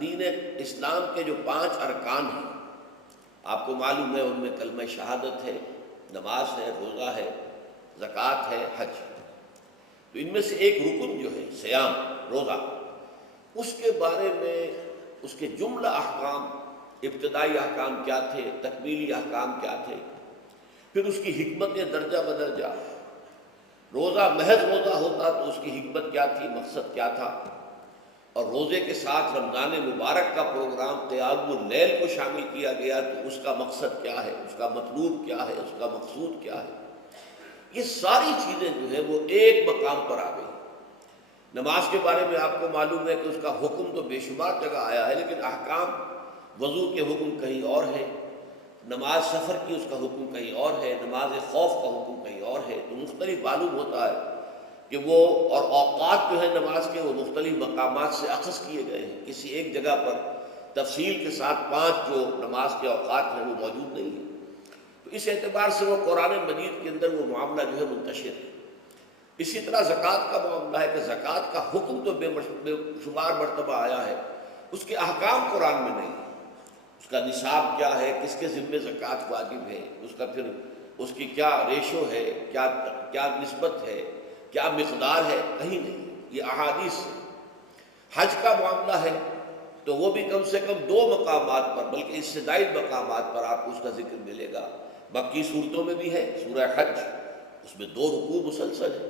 دین اسلام کے جو 5 ارکان ہیں، آپ کو معلوم ہے ان میں کلمہ شہادت ہے، نماز ہے، روزہ ہے، زکوٰۃ ہے، حج۔ تو ان میں سے ایک رکن جو ہے صیام، روزہ، اس کے بارے میں اس کے جملہ احکام، ابتدائی احکام کیا تھے، تکمیلی احکام کیا تھے، پھر اس کی حکمت درجہ بدرجہ۔ روزہ محض روزہ ہوتا تو اس کی حکمت کیا تھی، مقصد کیا تھا، اور روزے کے ساتھ رمضان مبارک کا پروگرام قیام اللیل کو شامل کیا گیا تو اس کا مقصد کیا ہے، اس کا مطلوب کیا ہے، اس کا مقصود کیا ہے۔ یہ ساری چیزیں جو ہے وہ ایک مقام پر آ گئی۔ نماز کے بارے میں آپ کو معلوم ہے کہ اس کا حکم تو بے شمار جگہ آیا ہے، لیکن احکام، وضو کے حکم کہیں اور ہے، نماز سفر کی اس کا حکم کہیں اور ہے، نماز خوف کا حکم کہیں اور ہے، تو مختلف معلوم ہوتا ہے کہ وہ، اور اوقات جو ہے نماز کے وہ مختلف مقامات سے اخذ کیے گئے ہیں۔ کسی ایک جگہ پر تفصیل کے ساتھ 5 جو نماز کے اوقات ہیں وہ موجود نہیں ہیں۔ تو اس اعتبار سے وہ قرآن مجید کے اندر وہ معاملہ جو ہے منتشر ہے۔ اسی طرح زکوٰۃ کا معاملہ ہے کہ زکوٰۃ کا حکم تو بے شمار مرتبہ آیا ہے، اس کے احکام قرآن میں نہیں۔ اس کا نصاب کیا ہے، کس کے ذمے زکوٰۃ واجب ہے، اس کا پھر اس کی کیا ریشو ہے، کیا نسبت ہے، کیا مقدار ہے، کہیں نہیں، یہ احادیث سے۔ حج کا معاملہ ہے تو وہ بھی کم سے کم 2 مقامات پر، بلکہ اس سے زائد مقامات پر آپ کو اس کا ذکر ملے گا۔ مکی صورتوں میں بھی ہے سورہ حج، اس میں 2 رکوع مسلسل ہے۔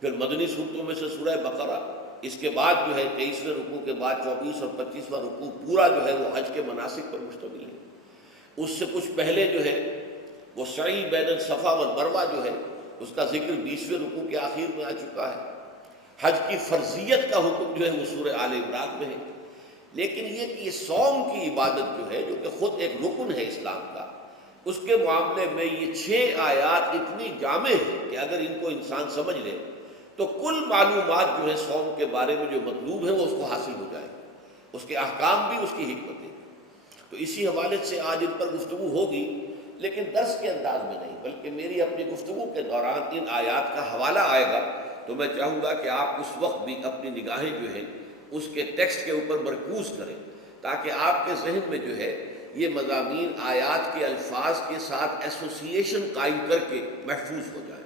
پھر مدنی صورتوں میں سے سورہ بقرہ، اس کے بعد جو ہے 23ویں رکوع کے بعد 24 اور 25واں رکوع پورا جو ہے وہ حج کے مناسک پر مشتمل ہے۔ اس سے کچھ پہلے جو ہے وہ سعی بین الصفا والمروہ جو ہے اس کا ذکر 20ویں رکوع کے آخر میں آ چکا ہے۔ حج کی فرضیت کا حکم جو ہے وہ سورہ آل عمران میں ہے۔ لیکن یہ کہ یہ صوم کی عبادت جو ہے، جو کہ خود ایک رکن ہے اسلام کا، اس کے معاملے میں یہ 6 آیات اتنی جامع ہیں کہ اگر ان کو انسان سمجھ لے تو کل معلومات جو ہے صوم کے بارے میں جو مطلوب ہے وہ اس کو حاصل ہو جائے، اس کے احکام بھی، اس کی حکمتیں۔ تو اسی حوالے سے آج ان پر گفتگو ہوگی، لیکن درس کے انداز میں نہیں، بلکہ میری اپنی گفتگو کے دوران ان آیات کا حوالہ آئے گا تو میں چاہوں گا کہ آپ اس وقت بھی اپنی نگاہیں جو ہیں اس کے ٹیکسٹ کے اوپر مرکوز کریں، تاکہ آپ کے ذہن میں جو ہے یہ مضامین آیات کے الفاظ کے ساتھ ایسوسیشن قائم کر کے محفوظ ہو جائیں۔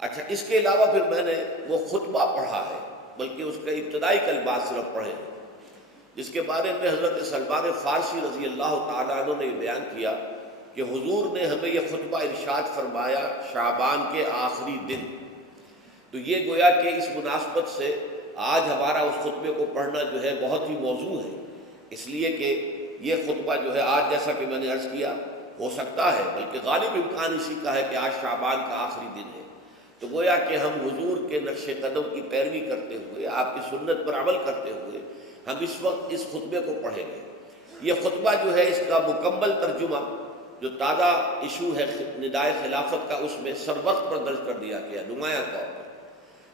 اچھا، اس کے علاوہ پھر میں نے وہ خطبہ پڑھا ہے، بلکہ اس کا ابتدائی کلمات صرف پڑھے ہیں، جس کے بارے میں حضرت سلمان فارسی رضی اللہ تعالیٰ عنہ نے بیان کیا کہ حضور نے ہمیں یہ خطبہ ارشاد فرمایا شعبان کے آخری دن۔ تو یہ گویا کہ اس مناسبت سے آج ہمارا اس خطبے کو پڑھنا جو ہے بہت ہی موزوں ہے، اس لیے کہ یہ خطبہ جو ہے آج، جیسا کہ میں نے عرض کیا، ہو سکتا ہے بلکہ غالب امکان اسی کا ہے کہ آج شعبان کا آخری دن ہے، تو گویا کہ ہم حضور کے نقش قدم کی پیروی کرتے ہوئے، آپ کی سنت پر عمل کرتے ہوئے ہم اس وقت اس خطبے کو پڑھیں گے۔ یہ خطبہ جو ہے اس کا مکمل ترجمہ جو تازہ ایشو ہے ندائے خلافت کا، اس میں سر وقت پر درج کر دیا گیا نمایاں طور پر۔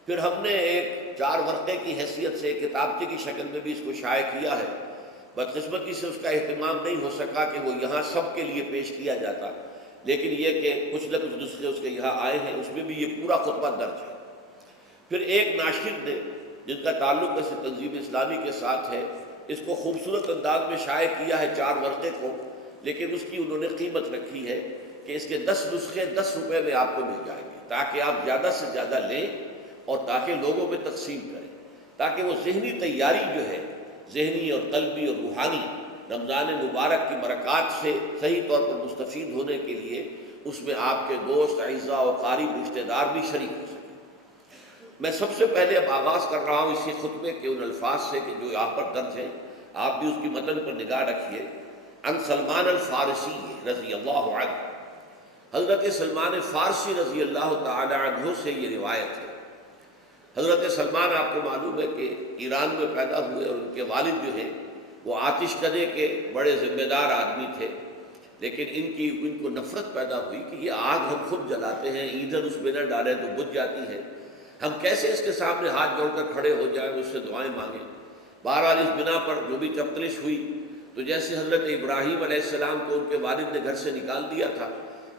پھر ہم نے ایک 4 ورقے کی حیثیت سے کتابچے کی شکل میں بھی اس کو شائع کیا ہے۔ بدقسمتی سے اس کا اہتمام نہیں ہو سکا کہ وہ یہاں سب کے لیے پیش کیا جاتا، لیکن یہ کہ کچھ نہ کچھ نسخے اس کے یہاں آئے ہیں، اس میں بھی یہ پورا خطبہ درج ہے۔ پھر ایک ناشر نے، جن کا تعلق اس تنظیم اسلامی کے ساتھ ہے، اس کو خوبصورت انداز میں شائع کیا ہے 4 ورقے کو، لیکن اس کی انہوں نے قیمت رکھی ہے کہ اس کے 10 نسخے 10 روپے میں آپ کو مل جائیں گے، تاکہ آپ زیادہ سے زیادہ لیں اور تاکہ لوگوں میں تقسیم کریں، تاکہ وہ ذہنی تیاری جو ہے، ذہنی اور قلبی اور روحانی، رمضان مبارک کی برکات سے صحیح طور پر مستفید ہونے کے لیے اس میں آپ کے دوست، اعزاء و قریب رشتہ دار بھی شریک ہو سکیں۔ میں سب سے پہلے اب آغاز کر رہا ہوں اسی خطبے کے ان الفاظ سے کہ جو یہاں پر درج ہیں، آپ بھی اس کی متن پر نگاہ رکھیے۔ ان سلمان الفارسی رضی اللہ عنہ، حضرت سلمان فارسی رضی اللہ تعالی عنہ سے یہ روایت ہے۔ حضرت سلمان آپ کو معلوم ہے کہ ایران میں پیدا ہوئے، اور ان کے والد جو ہیں وہ آتش کدے کے بڑے ذمہ دار آدمی تھے، لیکن ان کو نفرت پیدا ہوئی کہ یہ آگ ہم خود جلاتے ہیں، ایندھن اس میں نہ ڈالیں تو بجھ جاتی ہے، ہم کیسے اس کے سامنے ہاتھ جوڑ کر کھڑے ہو جائیں، اس سے دعائیں مانگیں۔ بہرحال اس بنا پر جو بھی تفتیش ہوئی تو جیسے حضرت ابراہیم علیہ السلام کو ان کے والد نے گھر سے نکال دیا تھا،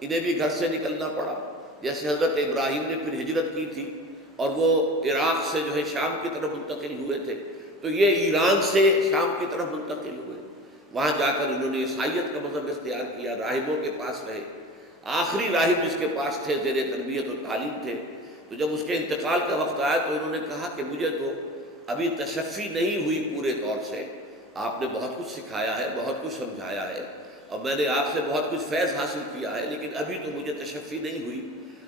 انہیں بھی گھر سے نکلنا پڑا۔ جیسے حضرت ابراہیم نے پھر ہجرت کی تھی اور وہ عراق سے جو ہے شام کی طرف منتقل ہوئے تھے، تو تو یہ ایران سے شام کی طرف منتقل ہوئے، وہاں جا کر انہوں نے عیسائیت کا مذہب اختیار کیا، راہبوں کے پاس رہے، آخری راہب جس کے پاس تھے زیر تربیت و تعلیم تھے، تو جب اس کے انتقال کا وقت آیا تو انہوں نے کہا کہ مجھے تو ابھی تشفی نہیں ہوئی پورے طور سے، آپ نے بہت کچھ سکھایا ہے، بہت کچھ سمجھایا ہے، اور میں نے آپ سے بہت کچھ فیض حاصل کیا ہے، لیکن ابھی تو مجھے تشفی نہیں ہوئی،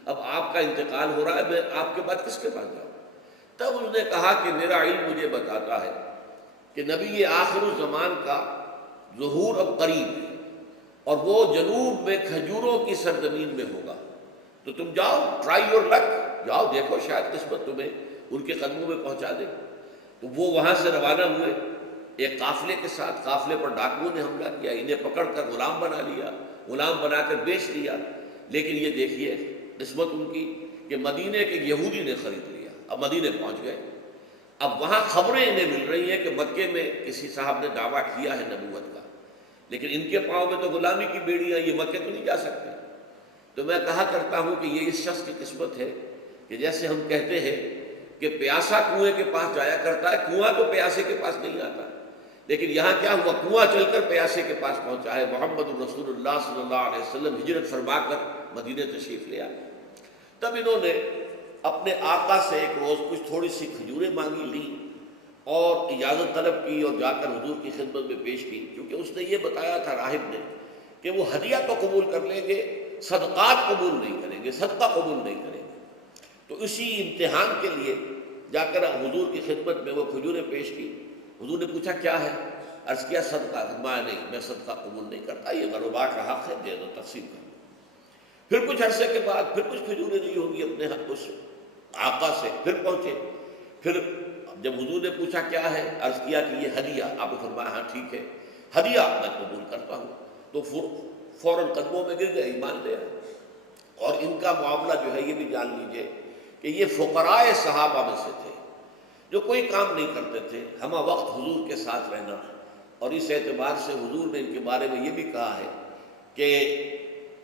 اب آپ کا انتقال ہو رہا ہے، میں آپ کے بعد کس کے پاس جاؤں؟ تب انہوں نے کہا کہ میرا علم مجھے بتاتا ہے کہ نبی آخر الزمان کا ظہور اب قریب ہے، اور وہ جنوب میں کھجوروں کی سرزمین میں ہوگا، تو تم جاؤ، ٹرائی یور لک، جاؤ دیکھو شاید قسمت تمہیں ان کے قدموں میں پہنچا دے۔ تو وہ وہاں سے روانہ ہوئے ایک قافلے کے ساتھ، قافلے پر ڈاکوؤں نے حملہ کیا، انہیں پکڑ کر غلام بنا لیا، غلام بنا کر بیچ دیا، لیکن یہ دیکھیے قسمت ان کی کہ مدینے کے یہودی نے خرید لیا، اب مدینے پہنچ گئے، اب وہاں خبریں انہیں مل رہی ہیں کہ مکے میں کسی صاحب نے دعویٰ کیا ہے نبوت کا، لیکن ان کے پاؤں میں تو غلامی کی بیڑیاں، یہ مکے تو نہیں جا سکتے۔ تو میں کہا کرتا ہوں کہ یہ اس شخص کی قسمت ہے کہ جیسے ہم کہتے ہیں کہ پیاسا کنویں کے پاس جایا کرتا ہے، کنواں تو پیاسے کے پاس نہیں آتا، لیکن یہاں کیا ہوا، کنواں چل کر پیاسے کے پاس پہنچا ہے۔ محمد الرسول اللہ صلی اللہ علیہ وسلم ہجرت فرما کر مدینہ تشریف لے آئے۔ تب انہوں نے اپنے آقا سے ایک روز کچھ تھوڑی سی کھجوریں مانگی لیں اور اجازت طلب کی اور جا کر حضور کی خدمت میں پیش کی، کیونکہ اس نے یہ بتایا تھا راہب نے کہ وہ ہدیہ تو قبول کر لیں گے، صدقات قبول نہیں کریں گے، صدقہ قبول نہیں کریں گے۔ تو اسی امتحان کے لیے جا کر حضور کی خدمت میں وہ کھجوریں پیش کی۔ حضور نے پوچھا کیا ہے؟ عرض کیا صدقہ، فرمایا نہیں میں صدقہ قبول نہیں کرتا، یہ غربا کا حق ہے، دے دو، تقسیم کر دو۔ پھر کچھ عرصے کے بعد پھر کچھ کھجوریں لی ہوگی اپنے حق اس آقا سے، پھر پہنچے، پھر جب حضور نے پوچھا کیا ہے، عرض کیا کہ یہ ہدیہ، آپ نے فرمایا ہاں ٹھیک ہے، ہدیہ میں قبول کرتا ہوں، تو فوراً قدموں میں گر گئے، ایمان لے آئے۔ اور ان کا معاملہ جو ہے یہ بھی جان لیجئے کہ یہ فقراء صحابہ میں سے تھے جو کوئی کام نہیں کرتے تھے، ہمہ وقت حضور کے ساتھ رہنا، اور اس اعتبار سے حضور نے ان کے بارے میں یہ بھی کہا ہے کہ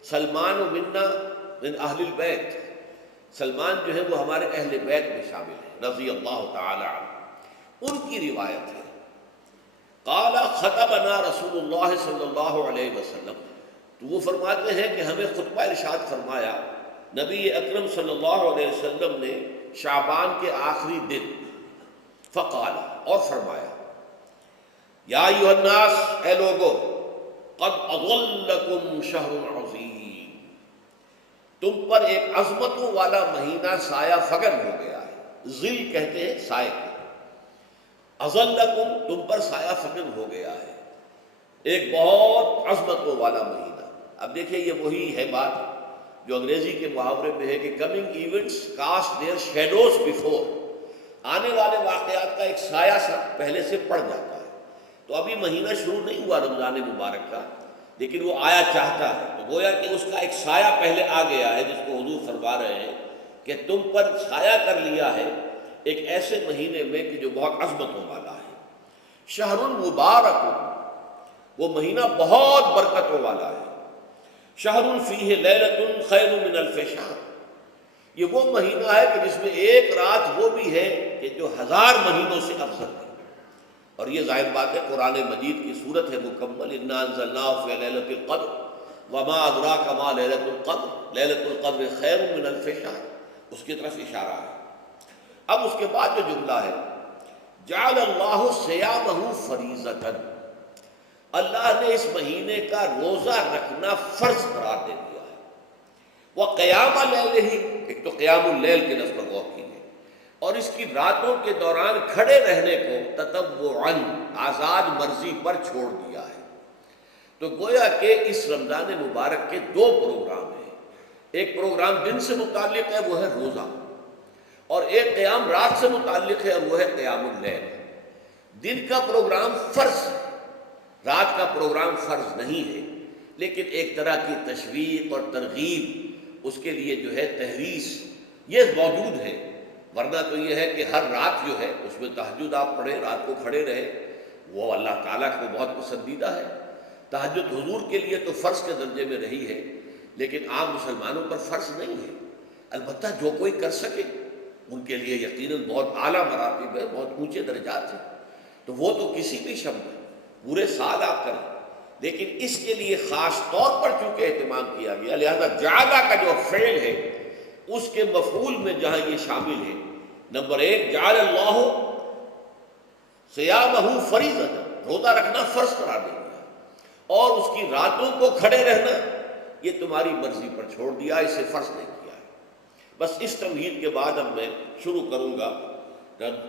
سلمان و منا من اہل البیت، سلمان جو ہے وہ ہمارے اہل بیت میں شامل ہے رضی اللہ تعالی عنہ۔ ان کی روایت ہے قال خطبنا رسول اللہ صلی اللہ علیہ وسلم، تو وہ فرماتے ہیں کہ ہمیں خطبہ ارشاد فرمایا نبی اکرم صلی اللہ علیہ وسلم نے شعبان کے آخری دن، فقال، اور فرمایا یا ایھا الناس، اے لوگو، قد اضلکم شہر عظیم، تم پر ایک عظمتوں والا مہینہ سایہ فگن ہو گیا ہے، ظل کہتے ہیں سائے کو، اضلکم تم پر سایہ فگن ہو گیا ہے، ایک بہت عظمتوں والا مہینہ۔ اب دیکھیں یہ وہی ہے بات جو انگریزی کے محاورے میں ہے کہ coming events cast their shadows before, آنے والے واقعات کا ایک سایہ سا پہلے سے پڑ جاتا ہے۔ تو ابھی مہینہ شروع نہیں ہوا رمضان مبارک کا، لیکن وہ آیا چاہتا ہے، تو گویا کہ اس کا ایک سایہ پہلے آ گیا ہے، جس کو حضور فرما رہے ہیں کہ تم پر سایہ کر لیا ہے ایک ایسے مہینے میں کہ جو بہت عظمتوں والا ہے۔ شہر مبارک، وہ مہینہ بہت برکتوں والا ہے۔ شہر فیہ لیلۃ خیر من الف شہر، یہ وہ مہینہ ہے کہ جس میں ایک رات وہ بھی ہے کہ جو 1000 مہینوں سے افضل ہے۔ اور یہ ظاہر بات ہے قرآن مجید کی صورت ہے مکمل، انا انزلناہ فی لیلۃ القدر وما ادراک ما لیلۃ القدر لیلۃ القدر خیر من الف شہر، اس کی طرف اشارہ ہے۔ اب اس کے بعد جو جملہ ہے جعل اللہ صیامہ فریضۃ، اللہ نے اس مہینے کا روزہ رکھنا فرض قرار دے دیا ہے۔ وقیام لیلہ، ایک تو قیام اللیل کے لفظ پر غور کیجیے، اور اس کی راتوں کے دوران کھڑے رہنے کو تطوعاً، آزاد مرضی پر چھوڑ دیا ہے۔ تو گویا کہ اس رمضان مبارک کے 2 پروگرام ہیں، ایک پروگرام دن سے متعلق ہے وہ ہے روزہ، اور ایک قیام رات سے متعلق ہے اور وہ ہے قیام اللیل۔ دن کا پروگرام فرض ہے، رات کا پروگرام فرض نہیں ہے، لیکن ایک طرح کی تشویق اور ترغیب، اس کے لیے جو ہے تحریص، یہ موجود ہے۔ ورنہ تو یہ ہے کہ ہر رات جو ہے اس میں تہجد آپ پڑھیں، رات کو کھڑے رہے، وہ اللہ تعالیٰ کو بہت پسندیدہ ہے۔ تہجد حضور کے لیے تو فرض کے درجے میں رہی ہے، لیکن عام مسلمانوں پر فرض نہیں ہے۔ البتہ جو کوئی کر سکے ان کے لیے یقیناً بہت اعلیٰ مراتب ہے، بہت اونچے درجات ہیں۔ تو وہ تو کسی بھی شب میں پورے سال آپ کریں، لیکن اس کے لیے خاص طور پر چونکہ اہتمام کیا گیا، لہذا جعلہ کا جو فعل ہے اس کے مفعول میں جہاں یہ شامل ہے، نمبر ایک جعل اللہ صیامہ فریضۃ، روزہ رکھنا فرض قرار دے دیا، اور اس کی راتوں کو کھڑے رہنا یہ تمہاری مرضی پر چھوڑ دیا، اسے فرض نہیں کیا ہے۔ بس اس توحید کے بعد اب میں شروع کروں گا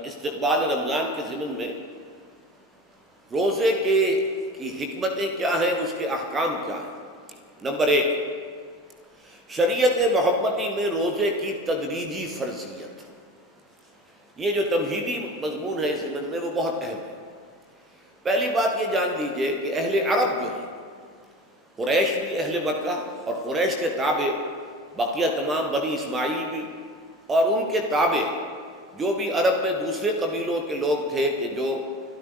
استقبال رمضان کے ضمن میں روزے کی حکمتیں کیا ہیں، اس کے احکام کیا ہیں۔ نمبر ایک، شریعت محمدی میں روزے کی تدریجی فرضیت، یہ جو تمہیدی مضمون ہے اس ضمن میں وہ بہت اہم ہے۔ پہلی بات یہ جان لیجئے کہ اہل عرب جو ہے، قریش بھی، اہل مکہ اور قریش کے تابع بقیہ تمام بنی اسماعیل بھی، اور ان کے تابع جو بھی عرب میں دوسرے قبیلوں کے لوگ تھے کہ جو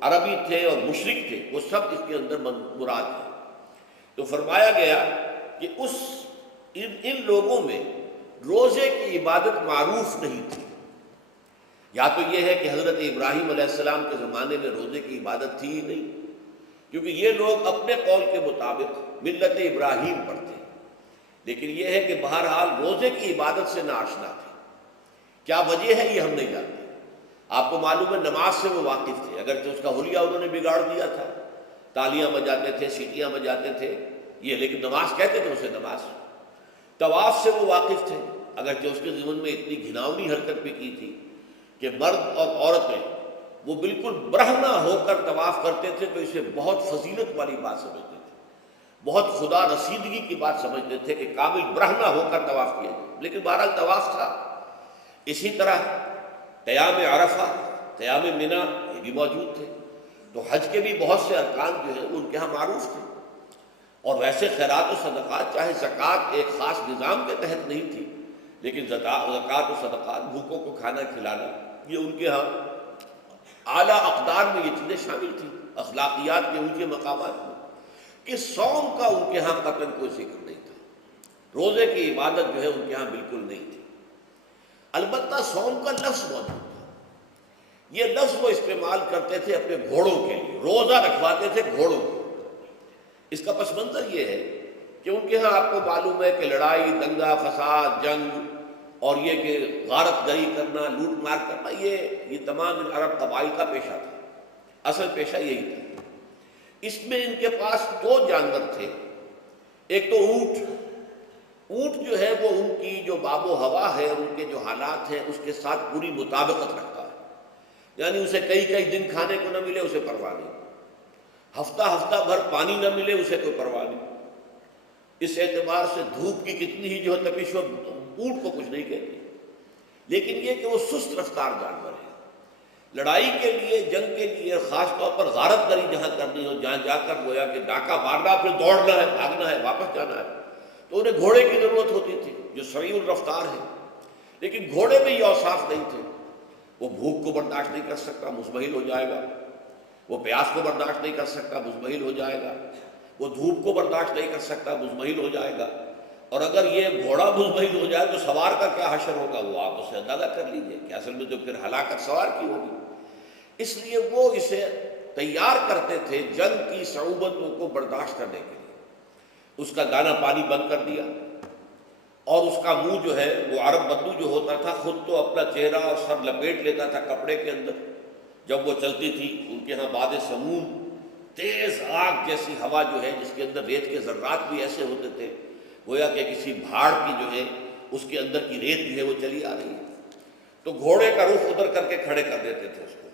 عربی تھے اور مشرک تھے، وہ سب اس کے اندر مراد ہیں۔ تو فرمایا گیا کہ ان لوگوں میں روزے کی عبادت معروف نہیں تھی۔ یا تو یہ ہے کہ حضرت ابراہیم علیہ السلام کے زمانے میں روزے کی عبادت تھی ہی نہیں، کیونکہ یہ لوگ اپنے قول کے مطابق ملت ابراہیم پر تھے، لیکن یہ ہے کہ بہرحال روزے کی عبادت سے ناآشنا تھے۔ کیا وجہ ہے یہ ہم نہیں جانتے۔ آپ کو معلوم ہے نماز سے وہ واقف تھے، اگرچہ اس کا حلیہ انہوں نے بگاڑ دیا تھا، تالیاں بجاتے تھے، سیٹیاں بجاتے تھے یہ، لیکن نماز کہتے تھے اسے نماز۔ طواف سے وہ واقف تھے، اگرچہ اس کے ضمن میں اتنی گھناؤنی حرکت بھی کی تھی کہ مرد اور عورتیں وہ بالکل برہنہ ہو کر طواف کرتے تھے، تو اسے بہت فضیلت والی بات سمجھتے تھے، بہت خدا رسیدگی کی بات سمجھتے تھے کہ کامل برہنہ ہو کر طواف کیا جائے، لیکن بہرحال طواف تھا۔ اسی طرح قیام عرفہ، قیام منی یہ بھی موجود تھے۔ تو حج کے بھی بہت سے ارکان جو ہیں ان کے ہاں معروف تھے، اور ویسے خیرات و صدقات، چاہے زکوٰۃ ایک خاص نظام کے تحت نہیں تھی، لیکن زکوٰۃ و صدقات، بھوکوں کو کھانا کھلانا، یہ ان کے ہاں اعلیٰ اقدار میں یہ چیزیں شامل تھیں، اخلاقیات کے اونچے مقامات میں۔ کہ صوم کا ان کے ہاں قطعاً کوئی ذکر نہیں تھا، روزے کی عبادت جو ہے ان کے ہاں بالکل نہیں تھی۔ البتہ صوم کا لفظ موجود تھا، یہ لفظ وہ استعمال کرتے تھے اپنے گھوڑوں کے لیے، روزہ رکھواتے تھے گھوڑوں کو۔ اس کا پس منظر یہ ہے کہ ان کے ہاں آپ کو معلوم ہے کہ لڑائی، دنگا فساد، جنگ، اور یہ کہ غارت گری کرنا، لوٹ مار کرنا، یہ تمام ان عرب قبائل کا پیشہ تھا، اصل پیشہ یہی تھا۔ اس میں ان کے پاس دو جانور تھے، ایک تو اونٹ۔ اونٹ جو ہے وہ ان کی جو باب و ہوا ہے، ان کے جو حالات ہیں اس کے ساتھ پوری مطابقت رکھتا ہے، یعنی اسے کئی دن کھانے کو نہ ملے اسے پرواہ نہیں، ہفتہ بھر پانی نہ ملے اسے کوئی پرواہ نہیں۔ اس اعتبار سے دھوپ کی کتنی ہی جو ہے تپش ہو، اونٹ کو کچھ نہیں کہتی، لیکن یہ کہ وہ سست رفتار جانور ہے۔ لڑائی کے لیے، جنگ کے لیے، خاص طور پر غارت گری جہاں کرنی ہو، جہاں جا کر گویا کہ ڈاکہ مارنا، پھر دوڑنا ہے، بھاگنا ہے، واپس جانا ہے، تو انہیں گھوڑے کی ضرورت ہوتی تھی جو سریع الرفتار ہے، لیکن گھوڑے میں یہ اوصاف نہیں تھے۔ وہ بھوک کو برداشت نہیں کر سکتا، مزمحل ہو جائے گا، وہ پیاس کو برداشت نہیں کر سکتا، مزمحل ہو جائے گا، وہ دھوپ کو برداشت نہیں کر سکتا، مزمحل ہو جائے گا، اور اگر یہ گھوڑا مزمحل ہو جائے تو سوار کا کیا حشر ہوگا، وہ آپ اسے اندازہ کر لیجئے کہ اصل میں جو پھر ہلاکت سوار کی ہوگی۔ اس لیے وہ اسے تیار کرتے تھے جنگ کی صعوبتوں کو برداشت کرنے کے لیے۔ اس کا دانہ پانی بند کر دیا، اور اس کا منہ جو ہے وہ عرب بدو جو ہوتا تھا خود تو اپنا چہرہ اور سر لپیٹ لیتا تھا کپڑے کے اندر، جب وہ چلتی تھی ان کے ہاں باد سموم، تیز آگ جیسی ہوا جو ہے جس کے اندر ریت کے ذرات بھی ایسے ہوتے تھے گویا کہ کسی بھاڑ کی جو ہے اس کے اندر کی ریت جو ہے وہ چلی آ رہی ہے، تو گھوڑے کا رخ ادھر کر کے کھڑے کر دیتے تھے اس کو،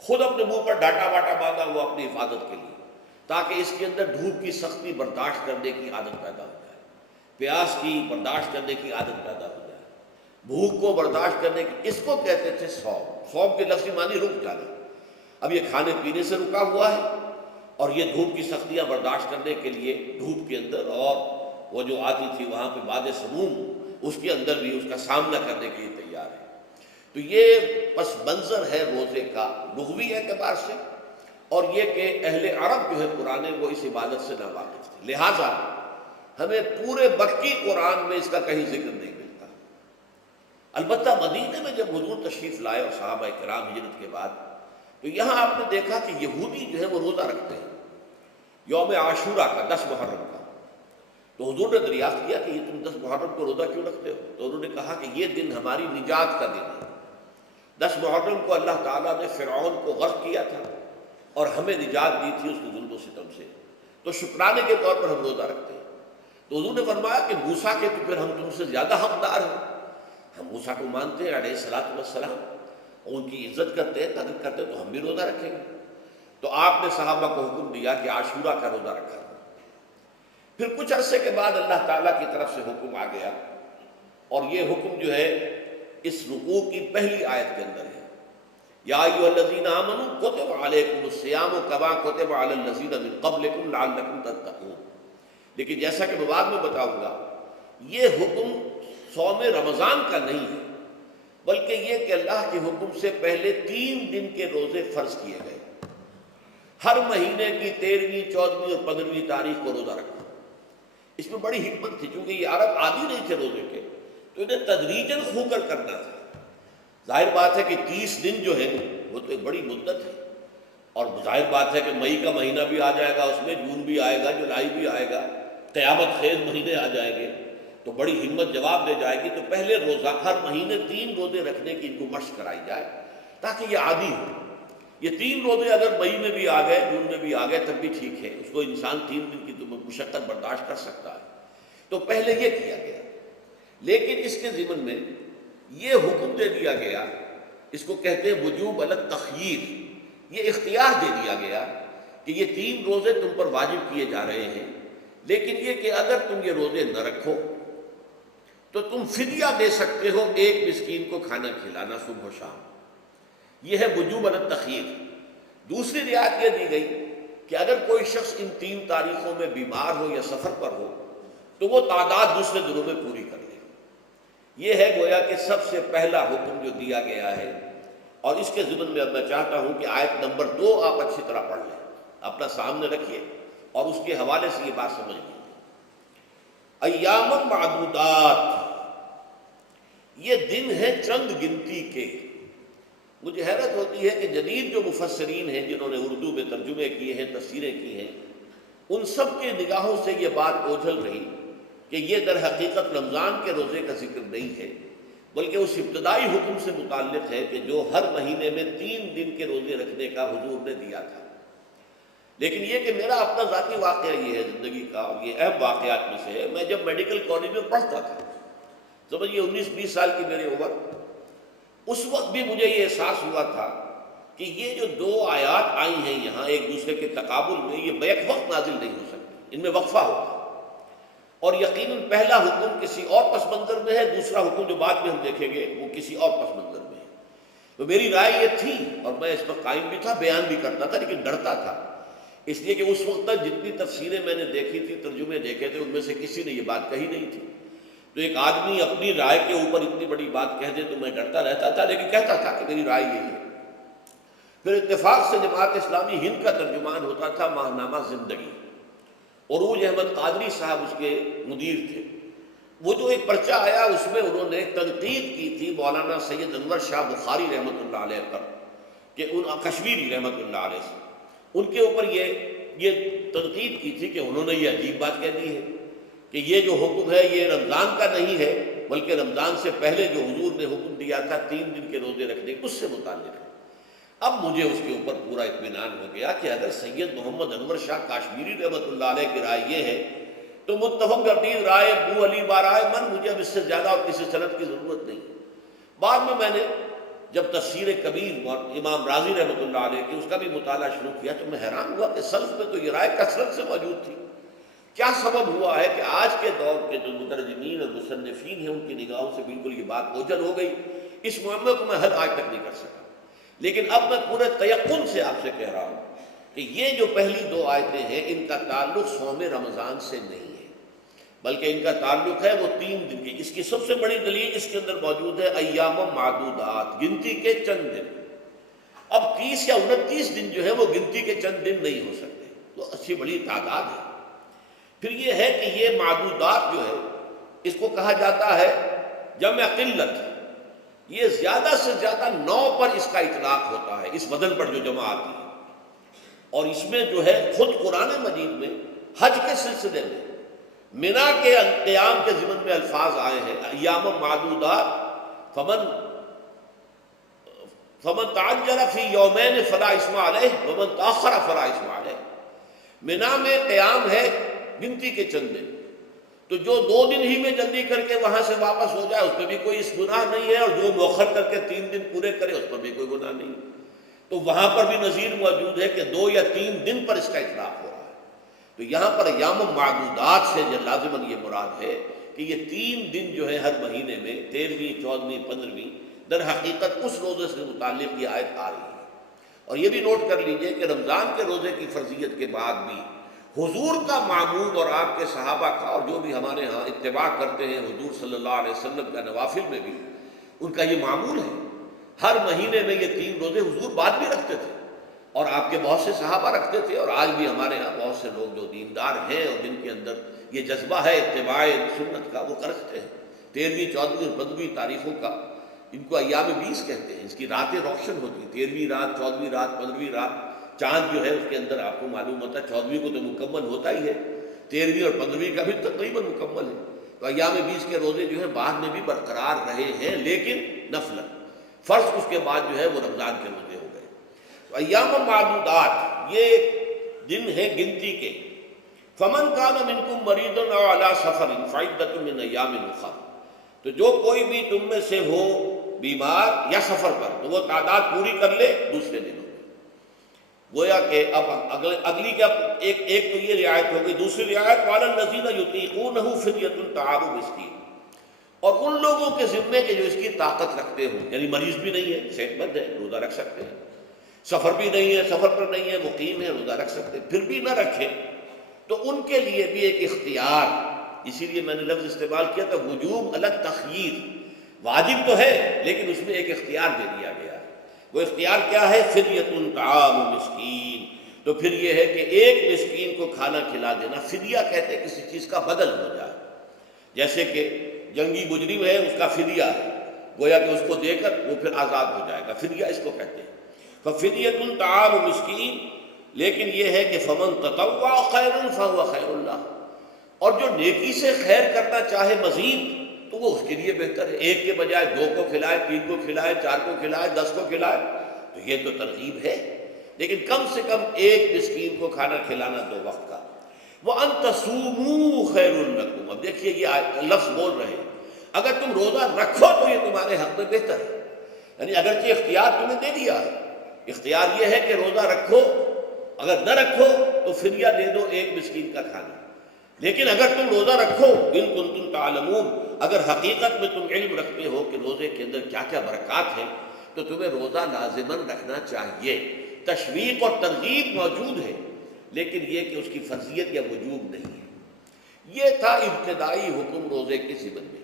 خود اپنے منہ پر ڈاٹا واٹا باندھا ہوا اپنی حفاظت کے لیے، تاکہ اس کے اندر دھوپ کی سختی برداشت کرنے کی عادت پیدا ہو جائے، پیاس کی برداشت کرنے کی عادت پیدا ہو جائے، بھوک کو برداشت کرنے کی۔ اس کو کہتے تھے صوم۔ صوم کے لفظی معنی رک جانا۔ اب یہ کھانے پینے سے رکا ہوا ہے، اور یہ دھوپ کی سختیاں برداشت کرنے کے لیے دھوپ کے اندر، اور وہ جو آتی تھی وہاں پہ باد سموم، اس کے اندر بھی اس کا سامنا کرنے کے لیے تیار ہے۔ تو یہ پس منظر ہے روزے کا لغوی اعتبار سے، اور یہ کہ اہل عرب جو ہے پرانے وہ اس عبادت سے ناواقف تھے، لہٰذا ہمیں پورے مکی قرآن میں اس کا کہیں ذکر نہیں ملتا۔ البتہ مدینے میں جب حضور تشریف لائے اور صحابہ کرام ہجرت کے بعد، تو یہاں آپ نے دیکھا کہ یہودی جو ہے وہ روزہ رکھتے ہیں یوم عاشورہ کا، 10 محرم کا۔ تو حضور نے دریافت کیا کہ یہ تم 10 محرم کو روزہ کیوں رکھتے ہو؟ تو انہوں نے کہا کہ یہ دن ہماری نجات کا دن ہے۔ 10 محرم کو اللہ تعالیٰ نے فرعون کو غرق کیا تھا اور ہمیں نجات دی تھی اس کے ظلم و ستم سے، تو شکرانے کے طور پر ہم روزہ رکھتے ہیں۔ تو حضور نے فرمایا کہ موسیٰ کے تو پھر ہم تم سے زیادہ حقدار ہیں، ہم موسیٰ کو مانتے ہیں علیہ الصلوۃ والسلام، ان کی عزت کرتے ہیں، قدر کرتے ہیں، تو ہم بھی روزہ رکھیں گے۔ تو آپ نے صحابہ کو حکم دیا کہ عاشورہ کا روزہ رکھا۔ پھر کچھ عرصے کے بعد اللہ تعالیٰ کی طرف سے حکم آ گیا، اور یہ حکم جو ہے اس رکوع کی پہلی آیت کے اندر ہے، یا ایھا الذین آمنوا کتب علیکم الصیام کما کتب علی الذین من قبلکم لعلکم تتقون۔ لیکن جیسا کہ میں بعد میں بتاؤں گا، یہ حکم صوم رمضان کا نہیں ہے، بلکہ یہ کہ اللہ کے حکم سے پہلے 3 دن کے روزے فرض کیے گئے۔ ہر مہینے کی 13ویں، 14ویں اور 15ویں تاریخ کو روزہ رکھنا۔ اس میں بڑی حکمت تھی، چونکہ یہ عرب عادی نہیں تھے روزے کے، تو انہیں تدریجاً کھو کر کرنا تھا۔ ظاہر بات ہے کہ 30 دن جو ہے وہ تو ایک بڑی مدت ہے، اور ظاہر بات ہے کہ مئی کا مہینہ بھی آ جائے گا، اس میں جون بھی آئے گا، جولائی بھی آئے گا، قیامت خیز مہینے آ جائیں گے، تو بڑی ہمت جواب دے جائے گی۔ تو پہلے روزہ ہر مہینے 3 روزے رکھنے کی ان کو مشق کرائی جائے تاکہ یہ عادی ہو۔ یہ 3 روزے اگر مئی میں بھی آ گئے، جون میں بھی آ گئے، تب بھی ٹھیک ہے، اس کو انسان 3 دن کی تو مشقت برداشت کر سکتا ہے۔ تو پہلے یہ کیا گیا، لیکن اس کے ضمن میں یہ حکم دے دیا گیا، اس کو کہتے ہیں وجوب علی التخییر، یہ اختیار دے دیا گیا کہ یہ 3 روزے تم پر واجب کیے جا رہے ہیں، لیکن یہ کہ اگر تم یہ روزے نہ رکھو تو تم فدیہ دے سکتے ہو، 1 مسکین کو کھانا کھلانا صبح و شام۔ یہ ہے وجوب علی التخییر۔ دوسری رعایت یہ دی گئی کہ اگر کوئی شخص ان 3 تاریخوں میں بیمار ہو یا سفر پر ہو تو وہ تعداد دوسرے دنوں میں پوری کر لے۔ یہ ہے گویا کہ سب سے پہلا حکم جو دیا گیا ہے، اور اس کے ضمن میں اب میں چاہتا ہوں کہ آیت نمبر 2 آپ اچھی طرح پڑھ لیں، اپنا سامنے رکھیے اور اس کے حوالے سے یہ بات سمجھ لیجیے۔ ایام معدودات، یہ دن ہیں چند گنتی کے۔ مجھے حیرت ہوتی ہے کہ جدید جو مفسرین ہیں جنہوں نے اردو میں ترجمے کیے ہیں، تفسیریں کی ہیں، ان سب کی نگاہوں سے یہ بات اوجھل رہی کہ یہ در حقیقت رمضان کے روزے کا ذکر نہیں ہے، بلکہ اس ابتدائی حکم سے متعلق ہے کہ جو ہر مہینے میں 3 دن کے روزے رکھنے کا حضور نے دیا تھا۔ لیکن یہ کہ میرا اپنا ذاتی واقعہ یہ ہے زندگی کا، اور یہ اہم واقعات میں سے ہے، میں جب میڈیکل کالج میں پڑھتا تھا، سمجھیے 19-20 سال کی میری عمر، اس وقت بھی مجھے یہ احساس ہوا تھا کہ یہ جو 2 آیات آئی ہیں یہاں ایک دوسرے کے تقابل میں، یہ بیک وقت نازل نہیں ہو سکتی، ان میں وقفہ ہوگا، اور یقیناً پہلا حکم کسی اور پس منظر میں ہے، دوسرا حکم جو بعد میں ہم دیکھیں گے وہ کسی اور پس منظر میں ہے۔ تو میری رائے یہ تھی، اور میں اس پر قائم بھی تھا، بیان بھی کرتا تھا، لیکن ڈرتا تھا، اس لیے کہ اس وقت تک جتنی تفسیریں میں نے دیکھی تھی، ترجمے دیکھے تھے، ان میں سے کسی نے یہ بات کہی نہیں تھی۔ تو ایک آدمی اپنی رائے کے اوپر اتنی بڑی بات کہہ دے تو میں ڈرتا رہتا تھا، لیکن کہتا تھا کہ میری رائے یہی ہے۔ پھر اتفاق سے جماعت اسلامی ہند کا ترجمان ہوتا تھا ماہنامہ زندگی، عروج احمد قادری صاحب اس کے مدیر تھے۔ وہ جو ایک پرچہ آیا اس میں انہوں نے تنقید کی تھی مولانا سید انور شاہ بخاری رحمۃ اللہ علیہ پر، کہ ان کشمیری رحمۃ اللہ علیہ سے ان کے اوپر یہ تنقید کی تھی کہ انہوں نے یہ عجیب بات کہہ دی ہے کہ یہ جو حکم ہے یہ رمضان کا نہیں ہے، بلکہ رمضان سے پہلے جو حضور نے حکم دیا تھا 3 دن کے روزے رکھنے، اس سے متعلق ہے۔ اب مجھے اس کے اوپر پورا اطمینان ہو گیا کہ اگر سید محمد انور شاہ کاشمیری رحمۃ اللہ علیہ کی رائے یہ ہے تو متفق گردید رائے ابو علی بارائے من، مجھے اب اس سے زیادہ اور کسی سند کی ضرورت نہیں۔ بعد میں نے جب تفسیر کبیر امام رازی رحمۃ اللہ علیہ کی اس کا بھی مطالعہ شروع کیا تو میں حیران ہوا کہ سلف میں تو یہ رائے کثرت سے موجود تھی۔ کیا سبب ہوا ہے کہ آج کے دور کے جو مترجمین اور مصنفین ہیں ان کی نگاہوں سے بالکل یہ بات اوجھل ہو گئی؟ اس معاملے کو میں حل آج تک نہیں کر سکا، لیکن اب میں پورے تیقن سے آپ سے کہہ رہا ہوں کہ یہ جو پہلی 2 آیتیں ہیں ان کا تعلق صوم رمضان سے نہیں ہے، بلکہ ان کا تعلق ہے وہ 3 دن کی۔ اس کی سب سے بڑی دلیل اس کے اندر موجود ہے ایام معدودات، گنتی کے چند دن۔ اب 30 یا 29 دن جو ہے وہ گنتی کے چند دن نہیں ہو سکتے، تو اچھی بڑی تعداد ہے۔ پھر یہ ہے کہ یہ معدودات جو ہے اس کو کہا جاتا ہے جمع قلت، یہ زیادہ سے زیادہ 9 پر اس کا اطلاق ہوتا ہے، اس وزن پر جو جمع آتی ہے۔ اور اس میں جو ہے خود قرآن مجید میں حج کے سلسلے میں منا کے قیام کے ضمن میں الفاظ آئے ہیں، ایام معدودات فمن تعجل فی یومین فلا اثم علیہ ومن تاخر فلا اثم علیہ۔ منا میں قیام ہے گنتی کے چند دن، تو جو 2 دن ہی میں جلدی کر کے وہاں سے واپس ہو جائے اس پہ بھی کوئی اس گناہ نہیں ہے، اور جو مؤخر کر کے 3 دن پورے کرے اس پر بھی کوئی گناہ نہیں ہے۔ تو وہاں پر بھی نظیر موجود ہے کہ 2 یا 3 دن پر اس کا اطلاق ہو رہا ہے۔ تو یہاں پر ایام معدودات سے جو لازماً یہ مراد ہے کہ یہ 3 دن جو ہے ہر مہینے میں 13ویں، 14ویں، 15ویں، در حقیقت اس روزے سے متعلق یہ آیت آ رہی ہے۔ اور یہ بھی نوٹ کر لیجئے کہ رمضان کے روزے کی فرضیت کے بعد بھی حضور کا معمول اور آپ کے صحابہ کا، اور جو بھی ہمارے ہاں اتباع کرتے ہیں حضور صلی اللہ علیہ وسلم کا نوافل میں بھی ان کا یہ معمول ہے۔ ہر مہینے میں یہ 3 روزے حضور بعد بھی رکھتے تھے، اور آپ کے بہت سے صحابہ رکھتے تھے، اور آج بھی ہمارے ہاں بہت سے لوگ جو دیندار ہیں اور جن کے اندر یہ جذبہ ہے اتباع سنت کا، وہ رکھتے ہیں۔ 13ویں، 14ویں اور 15ویں تاریخوں کا ان کو ایام 20 کہتے ہیں۔ اس کی راتیں روشن ہوتی ہیں، 13ویں رات، 14ویں رات، 15ویں رات۔ چاند جو ہے اس کے اندر آپ کو معلوم ہوتا ہے 14ویں کو تو مکمل ہوتا ہی ہے، 13ویں اور 15ویں کا بھی تقریباً مکمل ہے۔ تو ایام 20 کے روزے جو ہیں بعد میں بھی برقرار رہے ہیں، لیکن نفل فرض اس کے بعد جو ہے وہ رمضان کے روزے ہو گئے۔ تو ایام معدودات یہ دن ہے گنتی کے۔ فمن کان منکم مریض او علی سفر فعدۃ من ایام اخر، تو جو کوئی بھی تم میں سے ہو بیمار یا سفر پر تو وہ تعداد پوری کر لے دوسرے دنوں۔ گویا کہ اب اگلی کیا ایک تو یہ رعایت ہو گئی، دوسری رعایت وعلی الذین یطیقونہ فدیۃ طعام مسکین، اور ان لوگوں کے ذمے کے جو اس کی طاقت رکھتے ہوں، یعنی مریض بھی نہیں ہے، صحت مند ہے، روزہ رکھ سکتے ہیں، سفر بھی نہیں ہے، سفر پر نہیں ہے، مقیم ہے، روزہ رکھ سکتے ہیں، پھر بھی نہ رکھیں تو ان کے لیے بھی ایک اختیار، اسی لیے میں نے لفظ استعمال کیا تھا وجوب علی التخییر، واجب تو ہے لیکن اس میں ایک اختیار دے دیا گیا ہے۔ وہ اختیار کیا ہے؟ فدیۃ طعام مسکین، تو پھر یہ ہے کہ ایک مسکین کو کھانا کھلا دینا۔ فدیہ کہتے ہیں کسی چیز کا بدل ہو جائے، جیسے کہ جنگی مجرم ہے اس کا فدیہ ہے، گویا کہ اس کو دے کر وہ پھر آزاد ہو جائے گا، فدیہ اس کو کہتے ہیں۔ ففدیۃ طعام مسکین، لیکن یہ ہے کہ فمن تطوع خیرا فہو خیر اللہ، اور جو نیکی سے خیر کرنا چاہے مزید تو وہ اس کے لیے بہتر ہے۔ ایک کے بجائے 2 کو کھلائے، 3 کو کھلائے، 4 کو کھلائے، 10 کو کھلائے، تو یہ تو ترغیب ہے، لیکن کم سے کم ایک مسکین کو کھانا کھلانا 2 وقت کا۔ وَأَن تَصُومُوا خَيْرٌ لَكُمْ، اب دیکھیے یہ لفظ بول رہے ہیں، اگر تم روزہ رکھو تو یہ تمہارے حق میں بہتر ہے، یعنی اگرچہ اختیار تمہیں دے دیا ہے، اختیار یہ ہے کہ روزہ رکھو، اگر نہ رکھو تو فدیہ دے دو ایک مسکین کا کھانا، لیکن اگر تم روزہ رکھو ان کنتم تعلمون، اگر حقیقت میں تم علم رکھتے ہو کہ روزے کے اندر کیا کیا برکات ہیں، تو تمہیں روزہ لازماً رکھنا چاہیے۔ تشویق اور ترغیب موجود ہے، لیکن یہ کہ اس کی فرضیت یا وجوب نہیں ہے۔ یہ تھا ابتدائی حکم روزے کے ضمن میں۔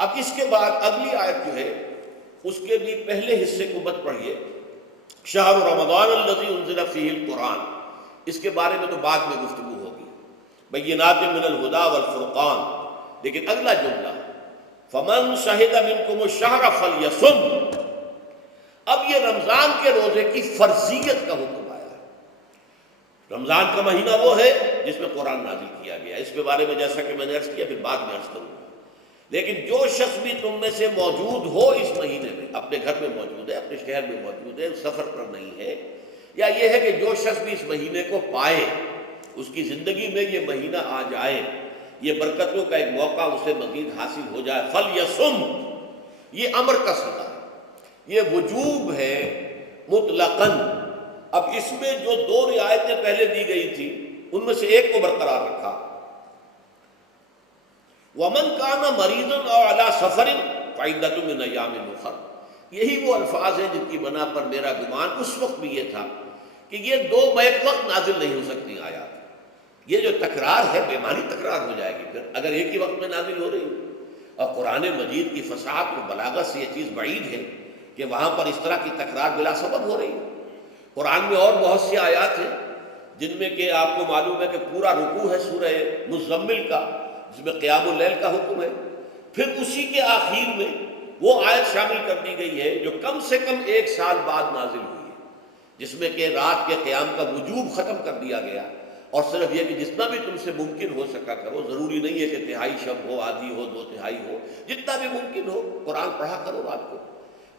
اب اس کے بعد اگلی آیت جو ہے اس کے بھی پہلے حصے کو مت پڑھیے، شہر رمضان الذی انزل فیہ القرآن، اس کے بارے میں تو بعد میں گفتگو ہوگی، بینات من الہدی والفرقان، لیکن اگلا جملہ فمن شہد منکم الشہر فلیصم، اب یہ رمضان کے روزے کی فرضیت کا حکم آیا ہے۔ رمضان کا مہینہ وہ ہے جس میں قرآن نازل کیا گیا، اس کے بارے میں جیسا کہ میں نے عرض کیا پھر بعد میں عرض کروں گا، لیکن جو شخص بھی تم میں سے موجود ہو اس مہینے میں، اپنے گھر میں موجود ہے، اپنے شہر میں موجود ہے، سفر پر نہیں ہے، یا یہ ہے کہ جو شخص بھی اس مہینے کو پائے، اس کی زندگی میں یہ مہینہ آ جائے، یہ برکتوں کا ایک موقع اسے مزید حاصل ہو جائے، فلیصم، یہ امر کا صیغہ ہے، یہ وجوب ہے مطلقاً۔ اب اس میں جو 2 رعایتیں پہلے دی گئی تھی ان میں سے ایک کو برقرار رکھا، وَمَنْ كَانَ مَرِيضًا أَوْ عَلَى سَفَرٍ فَعِدَّةٌ مِّنْ أَيَّامٍ أُخَرَ، یہی وہ الفاظ ہیں جن کی بنا پر میرا گمان اس وقت بھی یہ تھا کہ یہ 2 بیک وقت نازل نہیں ہو سکتی آیات، یہ جو تکرار ہے بے معنی تکرار ہو جائے گی پھر اگر ایک ہی وقت میں نازل ہو رہی ہے۔ اور قرآن مجید کی فصاحت اور بلاغت سے یہ چیز بعید ہے کہ وہاں پر اس طرح کی تکرار بلا سبب ہو رہی ہے۔ قرآن میں اور بہت سی آیات ہیں جن میں کہ آپ کو معلوم ہے کہ پورا رکوع ہے سورہ مزمل کا، جس میں قیام اللیل کا حکم ہے، پھر اسی کے آخر میں وہ آیت شامل کر دی گئی ہے جو کم سے کم 1 سال بعد نازل ہوئی ہے، جس میں کہ رات کے قیام کا وجوب ختم کر دیا گیا، اور صرف یہ کہ جتنا بھی تم سے ممکن ہو سکا کرو، ضروری نہیں ہے کہ تہائی شب ہو، آدھی ہو، 2/3 ہو، جتنا بھی ممکن ہو قرآن پڑھا کرو رات کو،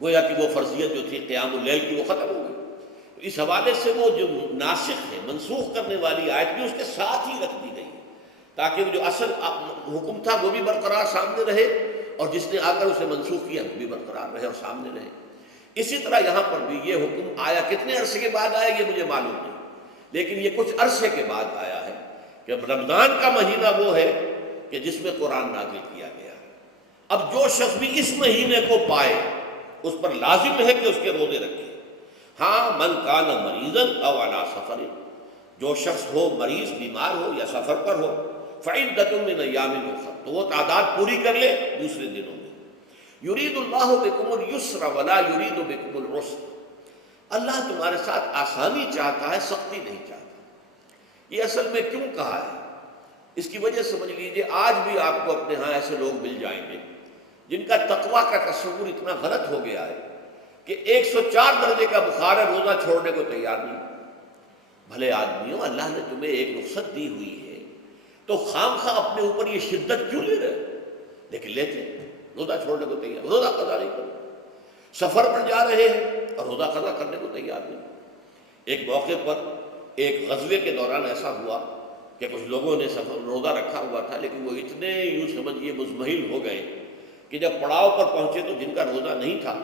گویا کہ وہ فرضیت جو تھی قیام اللیل کی وہ ختم ہو گئی۔ اس حوالے سے وہ جو ناسخ ہے، منسوخ کرنے والی آیت بھی اس کے ساتھ ہی رکھ دی گئی ہے، تاکہ وہ جو اصل حکم تھا وہ بھی برقرار سامنے رہے، اور جس نے آ کر اسے منسوخ کیا وہ بھی برقرار رہے اور سامنے رہے۔ اسی طرح یہاں پر بھی یہ حکم آیا، کتنے عرصے کے بعد آیا یہ مجھے معلوم نہیں، لیکن یہ کچھ عرصے کے بعد آیا ہے کہ رمضان کا مہینہ وہ ہے کہ جس میں قرآن نازل کیا گیا۔ اب جو شخص بھی اس مہینے کو پائے اس پر لازم ہے کہ اس کے روزے رکھے۔ ہاں، من کان مریضا او علی سفر، جو شخص ہو مریض، بیمار ہو یا سفر پر ہو، فعدۃ من ایام اخر، تو وہ تعداد پوری کر لے دوسرے دنوں میں۔ یرید اللہ بکم الیسر ولا یرید بکم العسر، اللہ تمہارے ساتھ آسانی چاہتا ہے، سختی نہیں چاہتا۔ یہ اصل میں کیوں کہا ہے اس کی وجہ سمجھ لیجئے۔ آج بھی آپ کو اپنے ہاں ایسے لوگ مل جائیں گے جن کا تقویٰ کا تصور اتنا غلط ہو گیا ہے کہ 104 درجے کا بخار ہے، روزہ چھوڑنے کو تیار نہیں۔ بھلے آدمیوں، اللہ نے تمہیں ایک رخصت دی ہوئی ہے تو خام خواہ اپنے اوپر یہ شدت کیوں لے رہے؟ لیکن لیتے، روزہ چھوڑنے کو تیار، روزہ قضا نہیں کرو، سفر پر جا رہے ہیں اور روزہ قضا کرنے کو تیار نہیں۔ ایک موقع پر ایک غزوے کے دوران ایسا ہوا کہ کچھ لوگوں نے روزہ رکھا ہوا تھا، لیکن وہ اتنے یوں سمجھیے مزمحل ہو گئے کہ جب پڑاؤ پر پہنچے تو جن کا روزہ نہیں تھا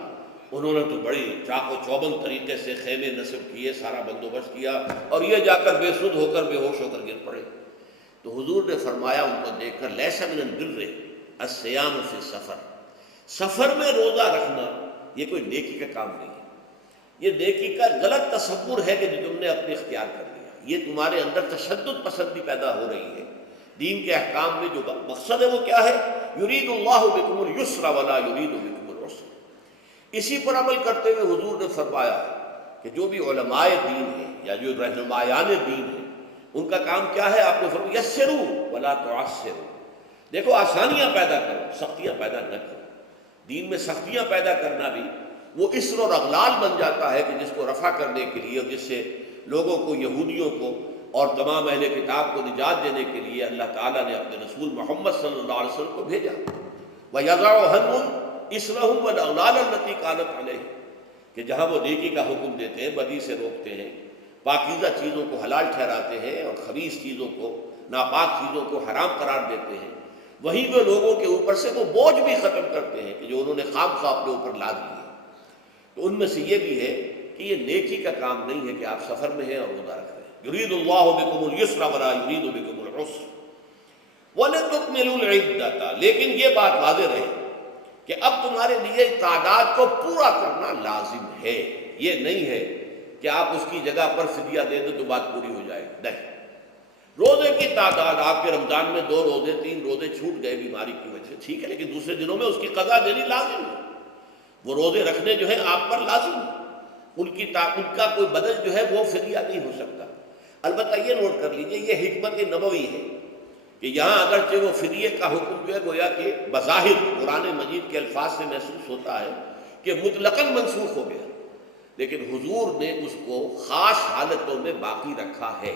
انہوں نے تو بڑی چاق و چوبند طریقے سے خیمے نصب کیے، سارا بندوبست کیا، اور یہ جا کر بے سدھ ہو کر بے ہوش ہو کر گر پڑے۔ تو حضور نے فرمایا ان کو دیکھ کر، لیس من البر الصیام فی السفر، سفر میں روزہ رکھنا یہ کوئی نیکی کا کام نہیں ہے، یہ نیکی کا غلط تصور ہے کہ جو تم نے اپنے اختیار کر لیا۔ یہ تمہارے اندر تشدد پسندی پیدا ہو رہی ہے۔ دین کے احکام میں جو مقصد ہے وہ کیا ہے؟ یرید اللہ بکم الیسر ولا یرید بکم العسر۔ اسی پر عمل کرتے ہوئے حضور نے فرمایا کہ جو بھی علماء دین ہیں یا جو رہنمایان دین ہیں ان کا کام کیا ہے؟ آپ نے فرمایا یسروا ولا تعسروا، دیکھو آسانیاں پیدا کرو، سختیاں پیدا نہ کرو۔ دین میں سختیاں پیدا کرنا بھی وہ اسر اور اغلال بن جاتا ہے کہ جس کو رفع کرنے کے لیے، اور جس سے لوگوں کو، یہودیوں کو اور تمام اہل کتاب کو نجات دینے کے لیے اللہ تعالیٰ نے اپنے رسول محمد صلی اللہ علیہ وسلم کو بھیجا۔ وَيَضَعُ عَنْهُمْ إِصْرَهُمْ وَالْأَغْلَالَ الَّتِي كَانَتْ عَلَيْهِمْ، کہ جہاں وہ نیکی کا حکم دیتے ہیں، بدی سے روکتے ہیں، پاکیزہ چیزوں کو حلال ٹھہراتے ہیں اور خبیث چیزوں کو، ناپاک چیزوں کو حرام قرار دیتے ہیں، وہیں وہ لوگوں کے اوپر سے وہ بوجھ بھی ختم کرتے ہیں کہ جو انہوں نے خام خواہ اپنے اوپر لاد لیے۔ تو ان میں سے یہ بھی ہے کہ یہ نیکی کا کام نہیں ہے کہ آپ سفر میں ہیں اور روزہ رکھ رہے ہیں۔ یرید اللہ بکم الیسر ولا یرید بکم العسر وَلِتُكْمِلُوا الْعِدَّةَ، لیکن یہ بات واضح رہے کہ اب تمہارے لیے تعداد کو پورا کرنا لازم ہے۔ یہ نہیں ہے کہ آپ اس کی جگہ پر فدیہ دے دیں تو بات پوری ہو جائے گی، نہیں۔ روزے کی تعداد، آپ کے رمضان میں 2 روزے 3 روزے چھوٹ گئے بیماری کی وجہ سے، ٹھیک ہے، لیکن دوسرے دنوں میں اس کی قضا دینی لازم ہے۔ وہ روزے رکھنے جو ہے آپ پر لازم ہے، ان کا کوئی بدل جو ہے وہ فدیہ نہیں ہو سکتا۔ البتہ یہ نوٹ کر لیجئے، یہ حکمت نبوی ہے کہ یہاں اگرچہ وہ فدیے کا حکم جو ہے گویا کہ بظاہر قرآن مجید کے الفاظ سے محسوس ہوتا ہے کہ مطلقاً منسوخ ہو گیا، لیکن حضور نے اس کو خاص حالتوں میں باقی رکھا ہے۔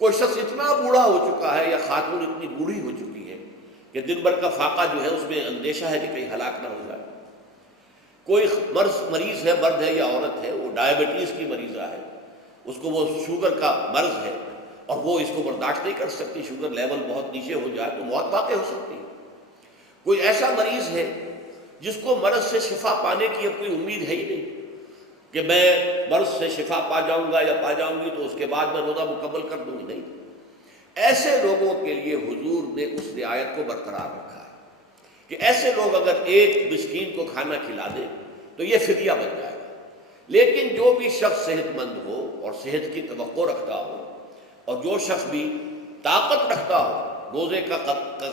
کوئی شخص اتنا بوڑھا ہو چکا ہے یا خاتون اتنی بوڑھی ہو چکی ہے کہ دن بھر کا فاقہ جو ہے اس میں اندیشہ ہے کہ کہیں ہلاک نہ ہو جائے، کوئی مریض ہے، مرد ہے یا عورت ہے، وہ ڈائبٹیز کی مریضہ ہے، اس کو وہ شوگر کا مرض ہے اور وہ اس کو برداشت نہیں کر سکتی، شوگر لیول بہت نیچے ہو جائے تو موت واقع ہو سکتی ہے۔ کوئی ایسا مریض ہے جس کو مرض سے شفا پانے کی اب کوئی امید ہے ہی نہیں کہ میں مرض سے شفا پا جاؤں گا یا پا جاؤں گی تو اس کے بعد میں روزہ مکمل کر دوں گی، نہیں۔ ایسے لوگوں کے لیے حضور نے اس رعایت کو برقرار رکھا ہے کہ ایسے لوگ اگر ایک مسکین کو کھانا کھلا دیں تو یہ فدیہ بن جائے گا۔ لیکن جو بھی شخص صحت مند ہو اور صحت کی توقع رکھتا ہو اور جو شخص بھی طاقت رکھتا ہو روزے کا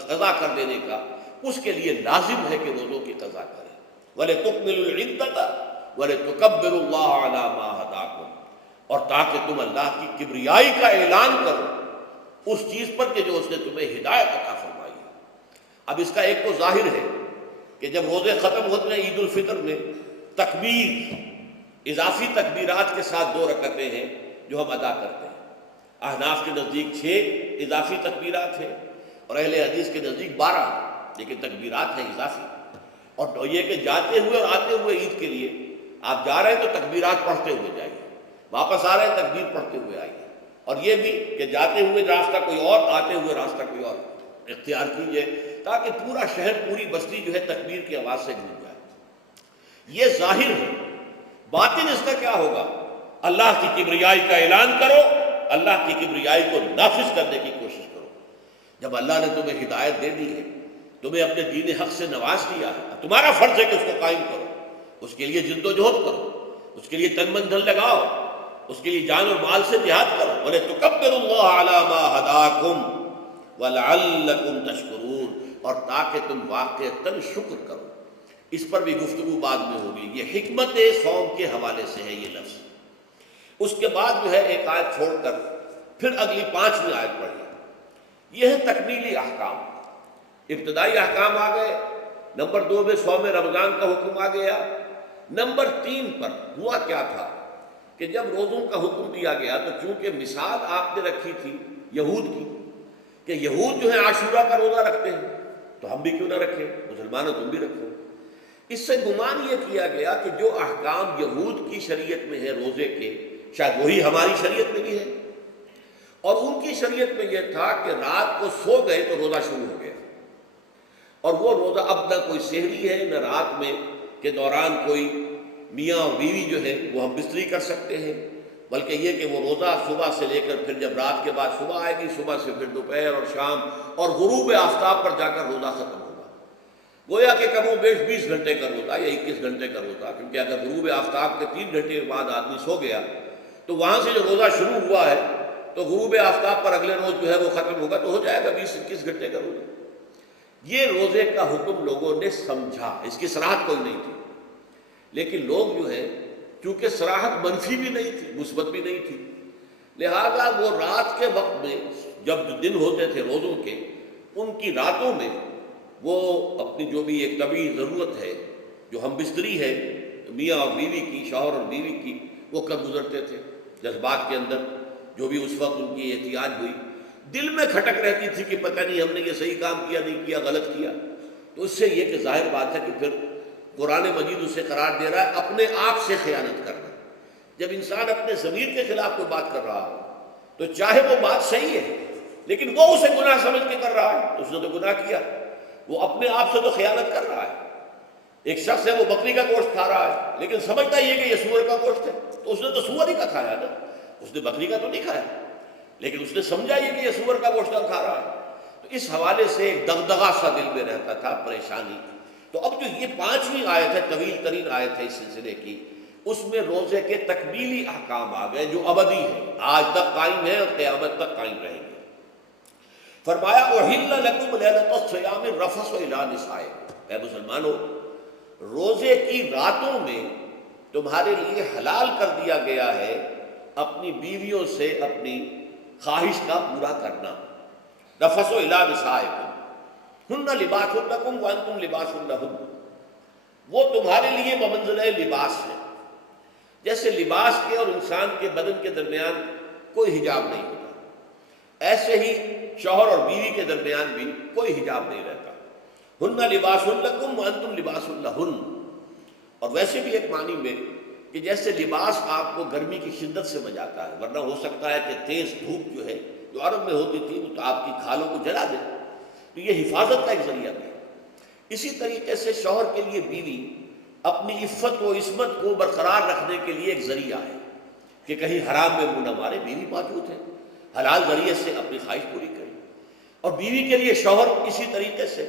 قضا کر دینے کا، اس کے لیے لازم ہے کہ روزوں کی قضا کرے۔ وَلِتُكْمِلُوا الْعِدَّةَ وَلِتُكَبِّرُوا اللَّهَ عَلَىٰ مَا هَدَاكُمْ، اور تاکہ تم اللہ کی کبریائی کا اعلان کرو اس چیز پر کہ جو اس نے تمہیں ہدایت عطا فرمائی ہے۔ اب اس کا ایک تو ظاہر ہے کہ جب روزے ختم ہوتے ہیں عید الفطر میں تکبیر، اضافی تکبیرات کے ساتھ 2 رکعتیں ہیں جو ہم ادا کرتے ہیں۔ احناف کے نزدیک 6 اضافی تکبیرات ہیں اور اہل حدیث کے نزدیک 12، لیکن تکبیرات ہیں اضافی۔ اور یہ کہ جاتے ہوئے اور آتے ہوئے عید کے لیے آپ جا رہے ہیں تو تکبیرات پڑھتے ہوئے جائیے، واپس آ رہے ہیں تکبیر پڑھتے ہوئے آئیے، اور یہ بھی کہ جاتے ہوئے راستہ کوئی اور، آتے ہوئے راستہ کوئی اور اختیار کیجیے، تاکہ پورا شہر، پوری بستی جو ہے تکبیر کی آواز سے گونج جائے۔ یہ ظاہر ہے، باطن اس کا کیا ہوگا؟ اللہ کی کبریائی کا اعلان کرو، اللہ کی کبریائی کو نافذ کرنے کی کوشش کرو۔ جب اللہ نے تمہیں ہدایت دے دی ہے، تمہیں اپنے دین حق سے نواز دیا ہے، تمہارا فرض ہے کہ اس کو قائم کرو، اس کے لیے جد و جہد کرو، اس کے لیے تن من دھن لگاؤ، اس کے لیے جان اور مال سے جہاد کرو۔ وَلِتُكَبِّرُوا اللَّهَ عَلَى مَا هَدَاكُمْ وَلَعَلَّكُمْ تَشْكُرُونَ، اور تاکہ تم واقعتاً شکر کرو۔ اس پر بھی گفتگو بعد میں ہوگی۔ یہ حکمت صوم کے حوالے سے ہے یہ لفظ۔ اس کے بعد جو ہے ایک آیت چھوڑ کر پھر اگلی 5ویں آیت پڑھی۔ یہ ہے تکمیلی احکام۔ ابتدائی احکام آ گئے، نمبر 2 میں صوم رمضان کا حکم آ گیا۔ نمبر 3 پر ہوا کیا تھا کہ جب روزوں کا حکم دیا گیا تو چونکہ مثال آپ نے رکھی تھی یہود کی کہ یہود جو ہے عاشورہ کا روزہ رکھتے ہیں تو ہم بھی کیوں نہ رکھیں، مسلمانوں تم بھی رکھو، اس سے گمان یہ کیا گیا کہ جو احکام یہود کی شریعت میں ہے روزے کے، شاید وہی ہماری شریعت میں بھی ہے۔ اور ان کی شریعت میں یہ تھا کہ رات کو سو گئے تو روزہ شروع ہو گیا، اور وہ روزہ اب نہ کوئی سحری ہے نہ رات میں کے دوران کوئی میاں اور بیوی جو ہے وہ ہم بستری کر سکتے ہیں، بلکہ یہ کہ وہ روزہ صبح سے لے کر پھر جب رات کے بعد صبح آئے گی، صبح سے پھر دوپہر اور شام اور غروب آفتاب پر جا کر روزہ ختم ہوگا۔ گویا کہ کم و بیش 20 گھنٹے کا روزہ یا 21 گھنٹے کا روزہ، کیونکہ اگر غروب آفتاب کے 3 گھنٹے کے بعد آدمی سو گیا تو وہاں سے جو روزہ شروع ہوا ہے تو غروب آفتاب پر اگلے روز جو ہے وہ ختم ہوگا، تو ہو جائے گا 20-21 گھنٹے کا روزہ۔ یہ روزے کا حکم لوگوں نے سمجھا، اس کی صراحت کوئی نہیں تھی، لیکن لوگ جو ہے چونکہ صراحت منفی بھی نہیں تھی، مثبت بھی نہیں تھی، لہذا وہ رات کے وقت میں جب دن ہوتے تھے روزوں کے، ان کی راتوں میں وہ اپنی جو بھی ایک طبعی ضرورت ہے، جو ہم بستری ہے میاں اور بیوی کی، شوہر اور بیوی کی، وہ کب گزرتے تھے جذبات کے اندر، جو بھی اس وقت ان کی احتیاج ہوئی، دل میں کھٹک رہتی تھی کہ پتہ نہیں ہم نے یہ صحیح کام کیا نہیں کیا، غلط کیا۔ تو اس سے یہ کہ ظاہر بات ہے کہ پھر قرآن مجید اسے قرار دے رہا ہے اپنے آپ سے خیانت کرنا۔ جب انسان اپنے ضمیر کے خلاف کوئی بات کر رہا ہو تو چاہے وہ بات صحیح ہے لیکن وہ اسے گناہ سمجھ کے کر رہا ہے تو اس نے تو گناہ کیا، وہ اپنے آپ سے تو خیانت کر رہا ہے۔ ایک شخص ہے وہ بکری کا گوشت کھا رہا ہے لیکن سمجھتا یہ کہ یہ سور کا گوشت ہے، تو اس نے تو سور ہی کا کھایا نا، اس نے بکری کا تو نہیں کھایا، لیکن اس نے سمجھا یہ کہ یہ سور کا گوشت کھا رہا ہے۔ تو اس حوالے سے ایک دغدغہ سا دل میں رہتا تھا، پریشانی۔ تو اب جو یہ 5ویں آیت ہے، طویل ترین آیت ہے اس سلسلے کی، اس میں روزے کے تکمیلی احکام آ گئے جو ابدی ہیں، آج تک قائم ہیں اور قیامت تک قائم رہیں گے۔ فرمایا احل لکم لیلۃ الصیام الرفث الی نسائکم، اے مسلمانوں روزے کی راتوں میں تمہارے لیے حلال کر دیا گیا ہے اپنی بیویوں سے اپنی خواہش کا پورا کرنا۔ رفث الی نسائکم ہن لباس لکم وانتم لباس لہن، وہ تمہارے لیے بمنزلہ لباس ہے، جیسے لباس کے اور انسان کے بدن کے درمیان کوئی حجاب نہیں ہوتا، ایسے ہی شوہر اور بیوی کے درمیان بھی کوئی حجاب نہیں رہتا۔ ہن لباس لکم وانتم لباس لہن، اور ویسے بھی ایک معنی میں کہ جیسے لباس آپ کو گرمی کی شدت سے بچاتا ہے، ورنہ ہو سکتا ہے کہ تیز دھوپ جو ہے جو عرب میں ہوتی تھی وہ تو آپ کی کھالوں کو جلا دے، تو یہ حفاظت کا ایک ذریعہ بھی ہے۔ اسی طریقے سے شوہر کے لیے بیوی اپنی عفت و عصمت کو برقرار رکھنے کے لیے ایک ذریعہ ہے کہ کہیں حرام میں منہ نہ مارے، بیوی موجود ہے، حلال ذریعے سے اپنی خواہش پوری کرے۔ اور بیوی کے لیے شوہر اسی طریقے سے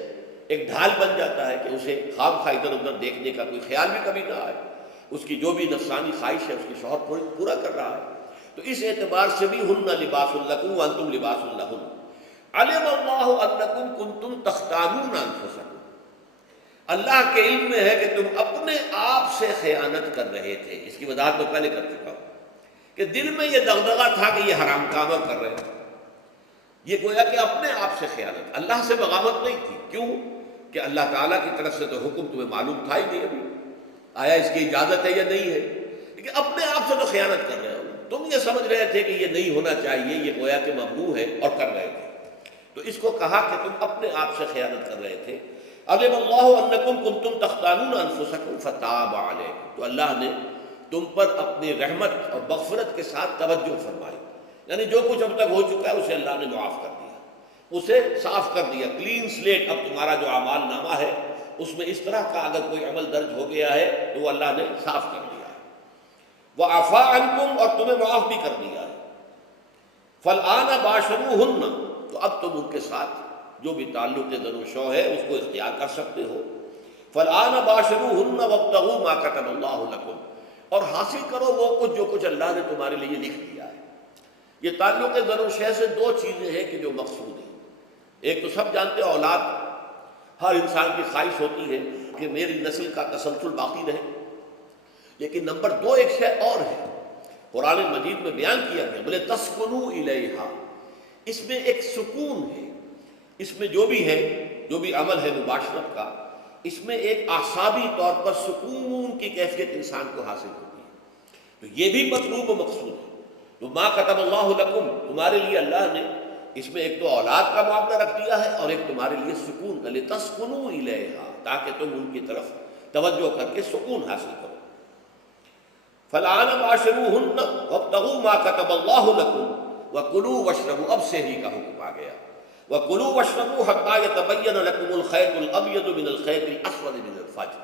ایک ڈھال بن جاتا ہے کہ اسے خام خواہ ادھر ادھر دیکھنے کا کوئی خیال بھی کبھی نہ آئے، اس کی جو بھی نفسانی خواہش ہے اس کی شوہر پورا کر رہا ہے۔ تو اس اعتبار سے بھی ہن لباس لکم وانتم لباس لہن، علم اللہ انکم کنتم تختانون انفسکم، اللہ کے علم میں ہے کہ تم اپنے آپ سے خیانت کر رہے تھے۔ اس کی وضاحت میں پہلے کر چکا ہوں کہ دل میں یہ دغدغہ تھا کہ یہ حرام کام کر رہے ہیں، یہ گویا کہ اپنے آپ سے خیانت، اللہ سے بغاوت نہیں تھی۔ کیوں؟ کہ اللہ تعالیٰ کی طرف سے تو حکم تمہیں معلوم تھا ہی نہیں ابھی، آیا اس کی اجازت ہے یا نہیں ہے؟ لیکن اپنے آپ سے تو خیانت کر رہے ہو، تم یہ سمجھ رہے تھے کہ یہ نہیں ہونا چاہیے، یہ گویا کہ ممنوع ہے اور کر رہے تھے، تو اس کو کہا کہ تم اپنے آپ سے خیانت کر رہے تھے۔ علم اللہ انکم کنتم تختانون انفسکم فتاب علیکم، تو اللہ نے تم پر اپنی رحمت اور مغفرت کے ساتھ توجہ فرمائی، یعنی جو کچھ اب تک ہو چکا ہے اسے اللہ نے معاف کر دیا، اسے صاف کر دیا، کلین سلیٹ۔ اب تمہارا جو اعمال نامہ ہے اس میں اس طرح کا اگر کوئی عمل درج ہو گیا ہے تو وہ اللہ نے صاف کر دیا ہے، وعفا عنکم، اور تمہیں معاف بھی کر دیا ہے۔ فالآن باشروہن، تو اب تم ان کے ساتھ جو بھی تعلق زن و شو ہے اس کو اختیار کر سکتے ہو۔ فالآن باشروہن وابتغوا ما کتب اللہ لکم، اور حاصل کرو وہ کچھ جو کچھ اللہ نے تمہارے لیے لکھ دیا ہے۔ یہ تعلق زن و شے سے دو چیزیں ہیں کہ جو مقصود ہیں، ایک تو سب جانتے ہیں اولاد، ہر انسان کی خواہش ہوتی ہے کہ میری نسل کا تسلسل باقی رہے، لیکن نمبر دو ایک شے اور ہے، قرآن مجید میں بیان کیا گیا، بولے تسکنوا الیہا، اس میں ایک سکون ہے، اس میں جو بھی ہے، جو بھی عمل ہے مباشرت کا، اس میں ایک اعصابی طور پر سکون کی کیفیت انسان کو حاصل ہوتی ہے، تو یہ بھی مطلوب و مقصود ہے۔ تو ما کتب اللہ لکم، تمہارے لیے اللہ نے اس میں ایک تو اولاد کا معاملہ رکھ دیا ہے اور ایک تمہارے لیے سکون کا، لتسکنوا الیہا، تاکہ تم ان کی طرف توجہ کر کے سکون حاصل کرو۔ فالآن باشروہن وابتغوا ما کتب اللہ لکم وکلوا واشربوا، اب سحری کا حکم آ گیا، وکلوا واشربوا حتی یتبین لکم الخیط الابیض من الخیط الاسود من الفجر،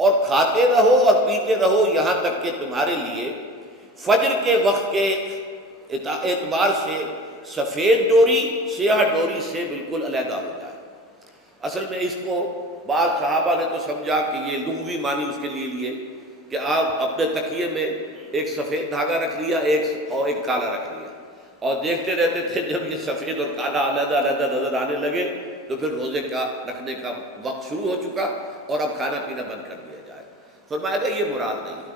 اور کھاتے رہو اور پیتے رہو یہاں تک کہ تمہارے لیے فجر کے وقت کے اعتبار سے سفید ڈوری سیاہ ڈوری سے بالکل علیحدہ ہو جائے۔ اصل میں اس کو بعض صحابہ نے تو سمجھا کہ یہ لغوی معنی اس کے لیے لیے کہ آپ اپنے تکیے میں ایک سفید دھاگا رکھ لیا اور ایک کالا رکھ لیا، اور دیکھتے رہتے تھے، جب یہ سفید اور کالا علیحدہ علیحدہ نظر آنے لگے تو پھر روزے کا رکھنے کا وقت شروع ہو چکا اور اب کھانا پینا بند کر دیا جائے۔ فرمایا گیا یہ مراد نہیں ہے،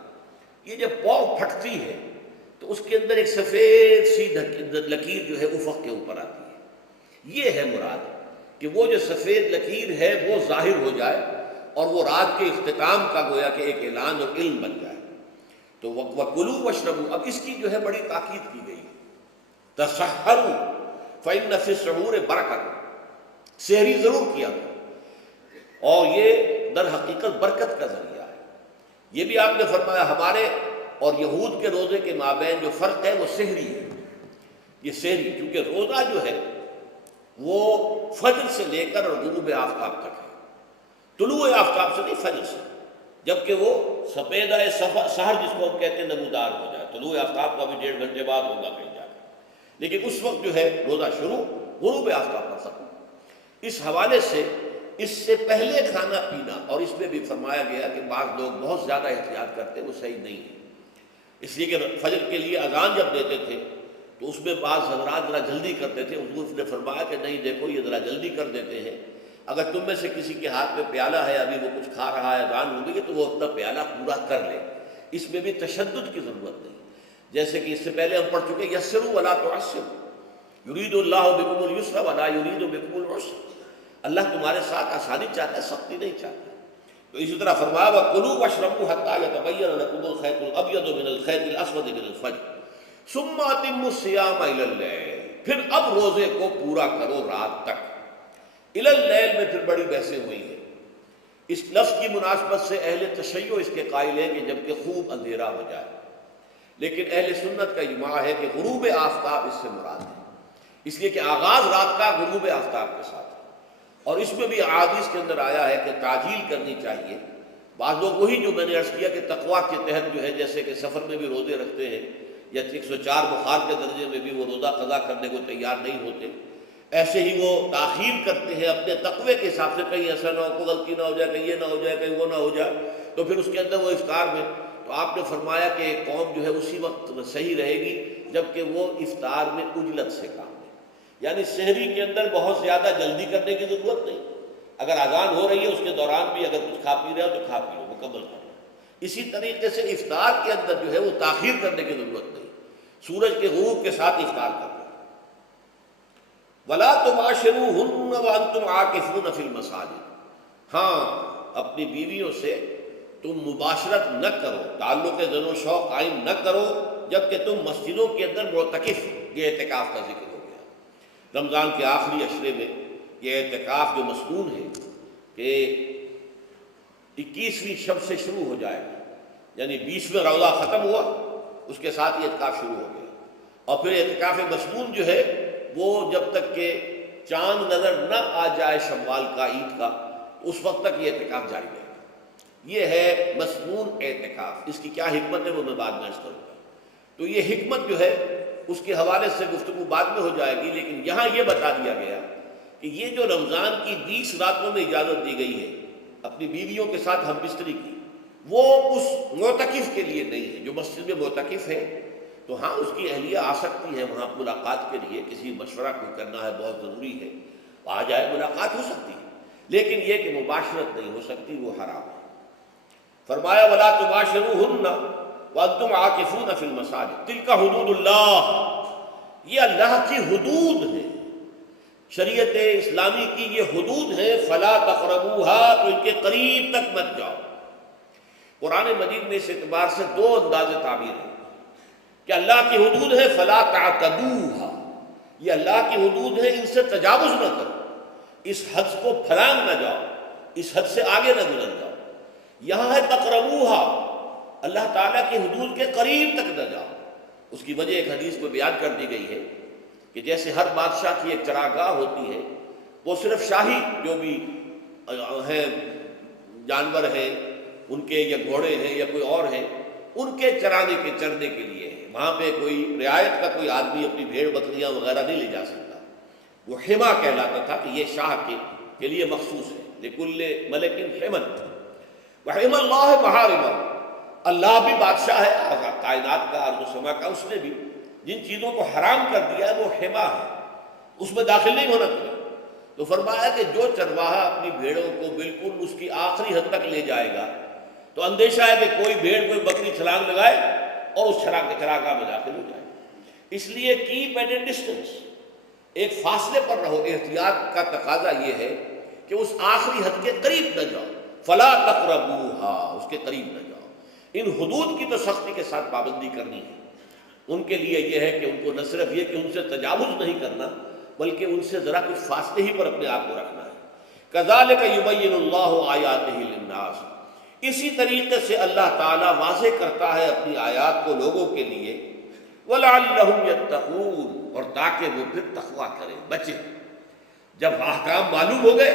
یہ جب پاؤں پھٹتی ہے تو اس کے اندر ایک سفید سی لکیر جو ہے افق کے اوپر آتی ہے، یہ ہے مراد، کہ وہ جو سفید لکیر ہے وہ ظاہر ہو جائے اور وہ رات کے اختتام کا گویا کہ ایک اعلان اور علم بن جائے۔ تو وَكُلُوا وَاشْرَبُوا، اب اس کی جو ہے بڑی تاکید کی گئی، تَسَحَّرُوا فَإِنَّ فِي السَّحُورِ بَرَكَةً، سحری ضرور کیا کرو، اور یہ در حقیقت برکت کا ذریعہ ہے۔ یہ بھی آپ نے فرمایا ہمارے اور یہود کے روزے کے مابین جو فرق ہے وہ سحری ہے، یہ سحری، کیونکہ روزہ جو ہے وہ فجر سے لے کر اور غروب آفتاب تک ہے، طلوع آفتاب سے نہیں، فجر سے، جبکہ وہ سپیدہ سحر جس کو ہم کہتے ہیں نمودار ہو جائے، طلوع آفتاب کا بھی 1.5 گھنٹے بعد ہوگا کہیں جا کے، لیکن اس وقت جو ہے روزہ شروع، غروب آفتاب کا ختم۔ اس حوالے سے اس سے پہلے کھانا پینا، اور اس میں بھی فرمایا گیا کہ بعض لوگ بہت زیادہ احتیاط کرتے وہ صحیح نہیں ہے، اس لیے کہ فجر کے لیے اذان جب دیتے تھے تو اس میں بعض حضرات ذرا جلدی کرتے تھے، حضور نے فرمایا کہ نہیں دیکھو یہ ذرا جلدی کر دیتے ہیں، اگر تم میں سے کسی کے ہاتھ میں پیالہ ہے، ابھی وہ کچھ کھا رہا ہے، اذان ہو گئی تو وہ اپنا پیالہ پورا کر لے، اس میں بھی تشدد کی ضرورت نہیں، جیسے کہ اس سے پہلے ہم پڑھ چکے یسروا ولا تعسروا یرید اللہ بکم الیسر ولا یرید بکم العسر، اللہ تمہارے ساتھ آسانی چاہتا ہے، سختی نہیں چاہتا۔ تو اسی طرح فرمایا وَكُلُوا وَاشْرَبُوا حَتَّى يَتَبَيَّنَ لَكُمُ الْخَيْطُ الْأَبْيَضُ مِنَ الْخَيْطِ الْأَسْوَدِ مِنَ الْفَجْرِ ثُمَّ أَتِمُّوا الصِّيَامَ إِلَى اللَّيْلِ، پھر اب روزے کو پورا کرو رات تک۔ إِلَى اللَّيْلِ میں پھر بڑی بحثیں ہوئی ہیں، اس لفظ کی مناسبت سے اہل تشیع اس کے قائل ہیں کہ جبکہ خوب اندھیرا ہو جائے، لیکن اہل سنت کا اجماع ہے کہ غروب آفتاب اس سے مراد ہے، اس لیے کہ آغاز رات کا غروب آفتاب کے ساتھ، اور اس میں بھی احادیث کے اندر آیا ہے کہ تعجیل کرنی چاہیے۔ بعض لوگ وہی جو میں نے عرض کیا کہ تقویٰ کے تحت جو ہے، جیسے کہ سفر میں بھی روزے رکھتے ہیں یا 104 بخار کے درجے میں بھی وہ روزہ قضا کرنے کو تیار نہیں ہوتے، ایسے ہی وہ تاخیر کرتے ہیں اپنے تقوی کے حساب سے، کہیں ایسا نہ ہو، کوئی غلطی نہ ہو جائے، کہیں یہ نہ ہو جائے، کہیں وہ نہ ہو جائے، تو پھر اس کے اندر وہ افطار میں، تو آپ نے فرمایا کہ قوم جو ہے اسی وقت صحیح رہے گی جبکہ وہ افطار میں عجلت سے کام لے، یعنی سحری کے اندر بہت زیادہ جلدی کرنے کی ضرورت نہیں، اگر اذان ہو رہی ہے اس کے دوران بھی اگر کچھ کھا پی رہے ہو تو کھا پی لو، مکمل کر لو۔ اسی طریقے سے افطار کے اندر جو ہے وہ تاخیر کرنے کی ضرورت نہیں، سورج کے غروب کے ساتھ افطار کر لو۔ وَلَا تُبَاشِرُوهُنَّ وَأَنْتُمْ عَاكِفُونَ فِي الْمَسَاجِدِ، ہاں اپنی بیویوں سے تم مباشرت نہ کرو، تعلق زن و شوق قائم نہ کرو جب کہ تم مسجدوں کے اندر معتکف ہو۔ یہ اعتکاف کا ذکر ہو گیا۔ رمضان کے آخری عشرے میں یہ اعتکاف جو مسنون ہے کہ 21ویں شب سے شروع ہو جائے گا، یعنی 20واں روزہ ختم ہوا اس کے ساتھ یہ اعتکاف شروع ہو گیا، اور پھر اعتکاف مسنون جو ہے وہ جب تک کہ چاند نظر نہ آ جائے شوال کا، عید کا، اس وقت تک یہ اعتکاف جاری رہے گا۔ یہ ہے مسنون اعتکاف۔ اس کی کیا حکمت ہے وہ میں بعد میں عرض کروں گا۔ تو یہ حکمت جو ہے اس کے حوالے سے گفتگو بعد میں ہو جائے گی، لیکن یہاں یہ بتا دیا گیا کہ یہ جو رمضان کی 20 راتوں میں اجازت دی گئی ہے اپنی بیویوں کے ساتھ ہم بستری کی، وہ اس معتکف کے لیے نہیں ہے جو مسجد میں معتکف ہے۔ تو ہاں اس کی اہلیہ آ سکتی ہے وہاں ملاقات کے لیے، کسی مشورہ کو کرنا ہے بہت ضروری ہے، آ جائے، ملاقات ہو سکتی ہے، لیکن یہ کہ مباشرت نہیں ہو سکتی، وہ حرام ہے۔ فرمایا وَلَا تُبَاشِرُوهُنَّ وَأَنْتُمْ عَاكِفُونَ فِي الْمَسَاجِدِ تِلْكَ حُدُودُ اللَّهِ، یہ اللہ کی حدود ہے، شریعت اسلامی کی یہ حدود ہے۔ فَلَا تَقْرَبُوهَا، تو ان کے قریب تک مت جاؤ۔ قرآن مجید میں اس اعتبار سے دو انداز تعبیر ہے کہ اللہ کی حدود ہے فَلَا تَعْتَدُوهَا، یہ اللہ کی حدود ہے، ان سے تجاوز نہ کرو، اس حد کو پھلانگ نہ جاؤ، اس حد سے آگے نہ گزر جاؤ۔ یہاں ہے تقربوها، اللہ تعالیٰ کی حدود کے قریب تک نہ جاؤ۔ اس کی وجہ ایک حدیث میں بیان کر دی گئی ہے کہ جیسے ہر بادشاہ کی ایک چراگاہ ہوتی ہے، وہ صرف شاہی جو بھی ہیں جانور ہیں ان کے، یا گھوڑے ہیں یا کوئی اور ہیں، ان کے چرنے کے لیے ہے، وہاں پہ کوئی رعایت کا کوئی آدمی اپنی بھیڑ بکریاں وغیرہ نہیں لے جا سکتا۔ وہ حما کہلاتا تھا کہ یہ شاہ کے لیے مخصوص ہے، لِكُلِّ مَلِكٍ حِمًا وَحِمَ اللَّهِ مَحَارِمَهُ، اللہ بھی بادشاہ ہے کائنات کا، ارض و سما کا، اس نے بھی جن چیزوں کو حرام کر دیا ہے وہ حما ہے، اس میں داخل نہیں ہونا تمہیں۔ تو فرمایا کہ جو چرواہا اپنی بھیڑوں کو بالکل اس کی آخری حد تک لے جائے گا تو اندیشہ ہے کہ کوئی بھیڑ کوئی بکری چھلانگ لگائے اور اس چراگاہ میں داخل ہو جائے۔ اس لیے کیپ ایٹ اے ڈسٹینس، ایک فاصلے پر رہو۔ احتیاط کا تقاضا یہ ہے کہ اس آخری حد کے قریب نہ جاؤ، فلا تقربوها، اس کے قریب نہ جاؤ۔ ان حدود کی تو سختی کے ساتھ پابندی کرنی ہے۔ ان کے لیے یہ ہے کہ ان کو نہ صرف یہ کہ ان سے تجاوز نہیں کرنا، بلکہ ان سے ذرا کچھ فاصلے ہی پر اپنے آپ کو رکھنا ہے۔ كَذَلِكَ يُبَيِّنُ اللَّهُ آيَاتِهِ لِلنَّاسِ، اسی طریقے سے اللہ تعالیٰ واضح کرتا ہے اپنی آیات کو لوگوں کے لیے، وَلَعَلَّهُمْ يَتَّقُونَ، اور تاکہ وہ پھر تقویٰ کریں، بچیں۔ جب احکام معلوم ہو گئے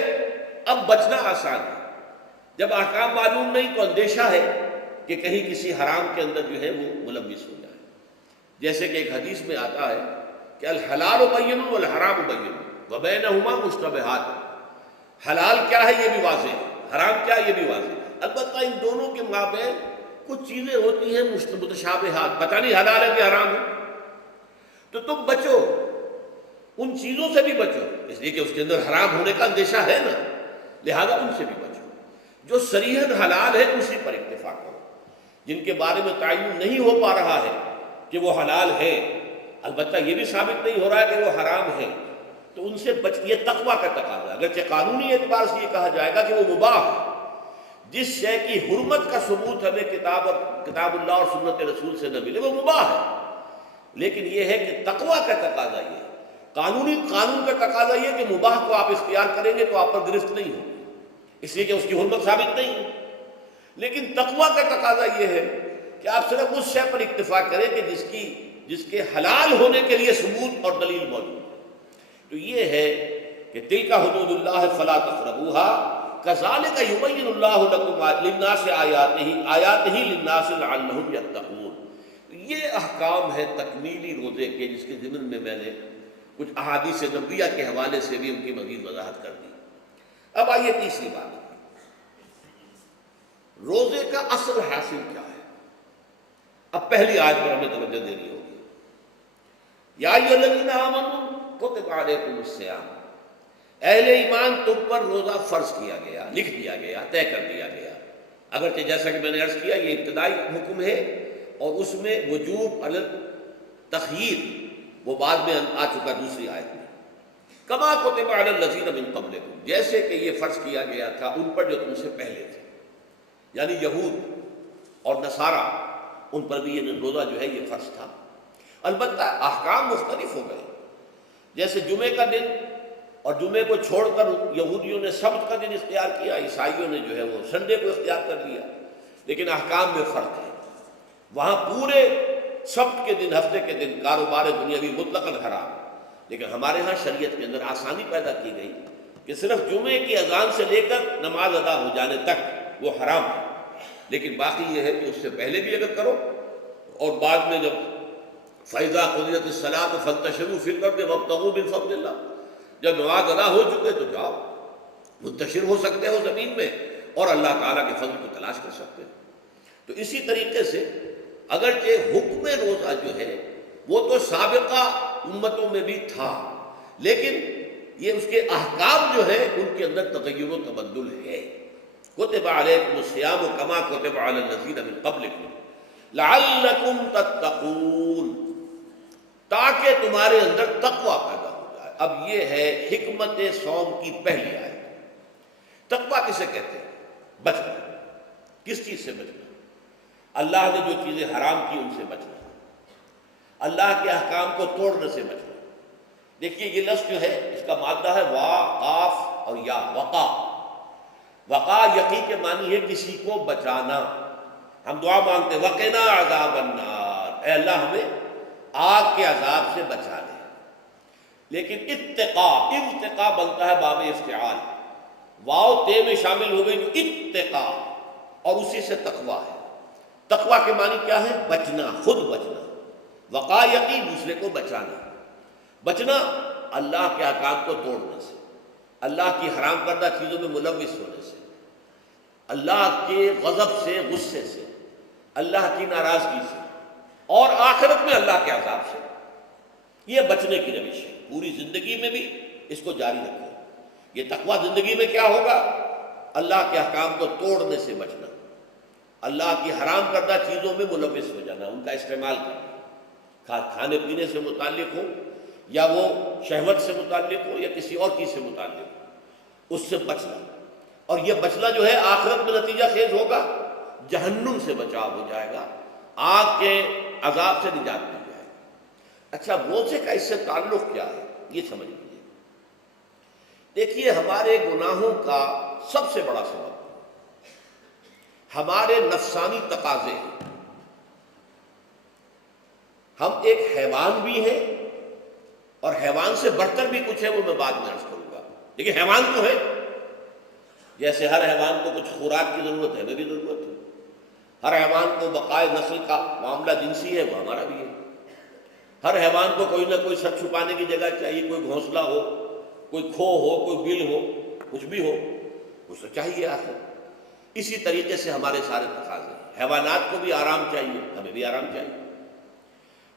اب بچنا آسان ہے، جب احکام معلوم نہیں تو اندیشہ ہے کہ کہیں کسی حرام کے اندر جو ہے وہ ملوث ہو جائے۔ جیسے کہ ایک حدیث میں آتا ہے کہ الحلال بین والحرام بین وبینہما مشتبہات، حلال کیا ہے یہ بھی واضح ہے، حرام کیا ہے یہ بھی واضح ہے، البتہ ان دونوں کے مابین کچھ چیزیں ہوتی ہیں متشابہات، پتہ نہیں حلال ہے کہ حرام ہے، تو تم بچو، ان چیزوں سے بھی بچو، اس لیے کہ اس کے اندر حرام ہونے کا اندیشہ ہے نا، لہذا ان سے بھی بچو۔ جو صریحاً حلال ہے اسی پر اکتفا کرو، جن کے بارے میں تعین نہیں ہو پا رہا ہے کہ وہ حلال ہے، البتہ یہ بھی ثابت نہیں ہو رہا ہے کہ وہ حرام ہے، تو ان سے بچ، یہ تقویٰ کا تقاضا ہے۔ اگرچہ قانونی اعتبار سے یہ کہا جائے گا کہ وہ مباح ہے، جس شے کی حرمت کا ثبوت ہمیں کتاب اللہ اور سنت رسول سے نہ ملے وہ مباح ہے، لیکن یہ ہے کہ تقویٰ کا تقاضا یہ ہے، قانون کا تقاضا یہ کہ مباح کو آپ اختیار کریں گے تو آپ پر گرفت نہیں ہوگی، اس لیے کہ اس کی حرمت ثابت نہیں ہے، لیکن تقویٰ کا تقاضا یہ ہے کہ آپ صرف اس شے پر اکتفا کریں کہ جس کے حلال ہونے کے لیے ثبوت اور دلیل موجود ہے۔ تو یہ ہے کہ تلک حدود اللہ فلا تقربوها كذلك يبين الله لكم للناس آیاتہ للناس لعلهم يتقون۔ یہ احکام ہے تکمیلی روزے کے، جس کے ضمن میں میں نے کچھ احادیث نبویہ کے حوالے سے بھی ان کی مزید وضاحت کر دی۔ اب آئیے تیسری بات، روزے کا اصل حاصل کیا ہے۔ اب پہلی آیت پر ہمیں توجہ دینی ہوگی، یا ایھا الذین آمنوا کتب علیکم الصیام، اہل ایمان تم پر روزہ فرض کیا گیا، لکھ دیا گیا، طے کر دیا گیا۔ اگرچہ جیسا کہ میں نے عرض کیا یہ ابتدائی حکم ہے اور اس میں وجوب علی التخییر وہ بعد میں آ چکا دوسری آیت میں۔ کما کتب علی الذین من قبلکم، جیسے کہ یہ فرض کیا گیا تھا ان پر جو تم سے پہلے تھے، یعنی یہود اور نصارہ، ان پر بھی یہ روزہ جو ہے یہ فرض تھا۔ البتہ احکام مختلف ہو گئے، جیسے جمعے کا دن اور جمعے کو چھوڑ کر یہودیوں نے سبت کا دن اختیار کیا، عیسائیوں نے جو ہے وہ سنڈے کو اختیار کر لیا، لیکن احکام میں فرق ہے۔ وہاں پورے سبت کے دن، ہفتے کے دن کاروبار دنیاوی مطلقاً حرام، لیکن ہمارے ہاں شریعت کے اندر آسانی پیدا کی گئی کہ صرف جمعے کی اذان سے لے کر نماز ادا ہو جانے تک وہ حرام ہے، لیکن باقی یہ ہے کہ اس سے پہلے بھی اگر کرو اور بعد میں جب فَإِذَا قُضِيَتِ الصَّلَاةُ فَانتَشِرُوا فِي الْأَرْضِ وَابْتَغُوا مِن فَضْلِ اللَّهِ، جب نماز ادا ہو چکے تو جاؤ، منتشر ہو سکتے ہو زمین میں اور اللہ تعالیٰ کے فضل کو تلاش کر سکتے ہو۔ تو اسی طریقے سے اگرچہ حکم روزہ جو ہے وہ تو سابقہ امتوں میں بھی تھا، لیکن یہ اس کے احکام جو ہے ان کے اندر تغیر و تبدل ہے۔ کتب علیکم الصیام کما کتب علی الذین من قبلکم لعلکم تتقون، تاکہ تمہارے اندر تقوی پیدا ہو جائے۔ اب یہ ہے حکمت صوم کی پہلی آیت۔ تقوی کسے کہتے ہیں؟ بچنا۔ کس چیز سے بچنا؟ اللہ نے جو چیزیں حرام کی ان سے بچنا، اللہ کے احکام کو توڑنے سے بچنا۔ دیکھیے یہ لفظ جو ہے اس کا مادہ ہے وا، قاف اور یا، وقا۔ وقا یقی کے معنی ہے کسی کو بچانا۔ ہم دعا مانگتے وقنا عذاب النار، اے اللہ ہمیں آگ کے عذاب سے بچا دے، لیکن اتقا بنتا ہے باب افتعال، واو تے میں شامل ہو گئی تو اتقا، اور اسی سے تقوی ہے۔ تقوی کے معنی کیا ہے؟ بچنا، خود بچنا۔ وقا یقی دوسرے کو بچانا۔ بچنا اللہ کے احکام کو توڑنے سے، اللہ کی حرام کردہ چیزوں میں ملوث ہونے سے، اللہ کے غضب سے، غصے سے، اللہ کی ناراضگی سے، اور آخرت میں اللہ کے عذاب سے۔ یہ بچنے کی روش ہے، پوری زندگی میں بھی اس کو جاری رکھیں۔ یہ تقوی زندگی میں کیا ہوگا؟ اللہ کے احکام کو توڑنے سے بچنا، اللہ کی حرام کردہ چیزوں میں ملوث ہو جانا، ان کا استعمال کرنا، کھانے پینے سے متعلق ہو یا وہ شہوت سے متعلق ہو یا کسی اور چیز سے متعلق ہو، اس سے بچنا۔ اور یہ بچنا جو ہے آخرت میں نتیجہ خیز ہوگا، جہنم سے بچاؤ ہو جائے گا، آگ کے عذاب سے نجات مل جائے گا۔ اچھا روزے کا اس سے تعلق کیا ہے یہ سمجھ لیجیے۔ دیکھیے ہمارے گناہوں کا سب سے بڑا سبب ہمارے نفسانی تقاضے ہیں۔ ہم ایک حیوان بھی ہیں اور حیوان سے بڑھ کر بھی کچھ ہے، وہ میں بعد میں عرض کروں گا، لیکن حیوان تو ہے۔ جیسے ہر حیوان کو کچھ خوراک کی ضرورت ہے، ہمیں بھی ضرورت ہے۔ ہر حیوان کو بقائے نسل کا معاملہ جنسی ہے، وہ ہمارا بھی ہے۔ ہر حیوان کو کوئی نہ کوئی سر چھپانے کی جگہ چاہیے، کوئی گھونسلہ ہو، کوئی کھو ہو، کوئی بل ہو، کچھ بھی ہو، اس کو چاہیے آخر۔ اسی طریقے سے ہمارے سارے تقاضے ہیں۔ حیوانات کو بھی آرام چاہیے، ہمیں بھی آرام چاہیے۔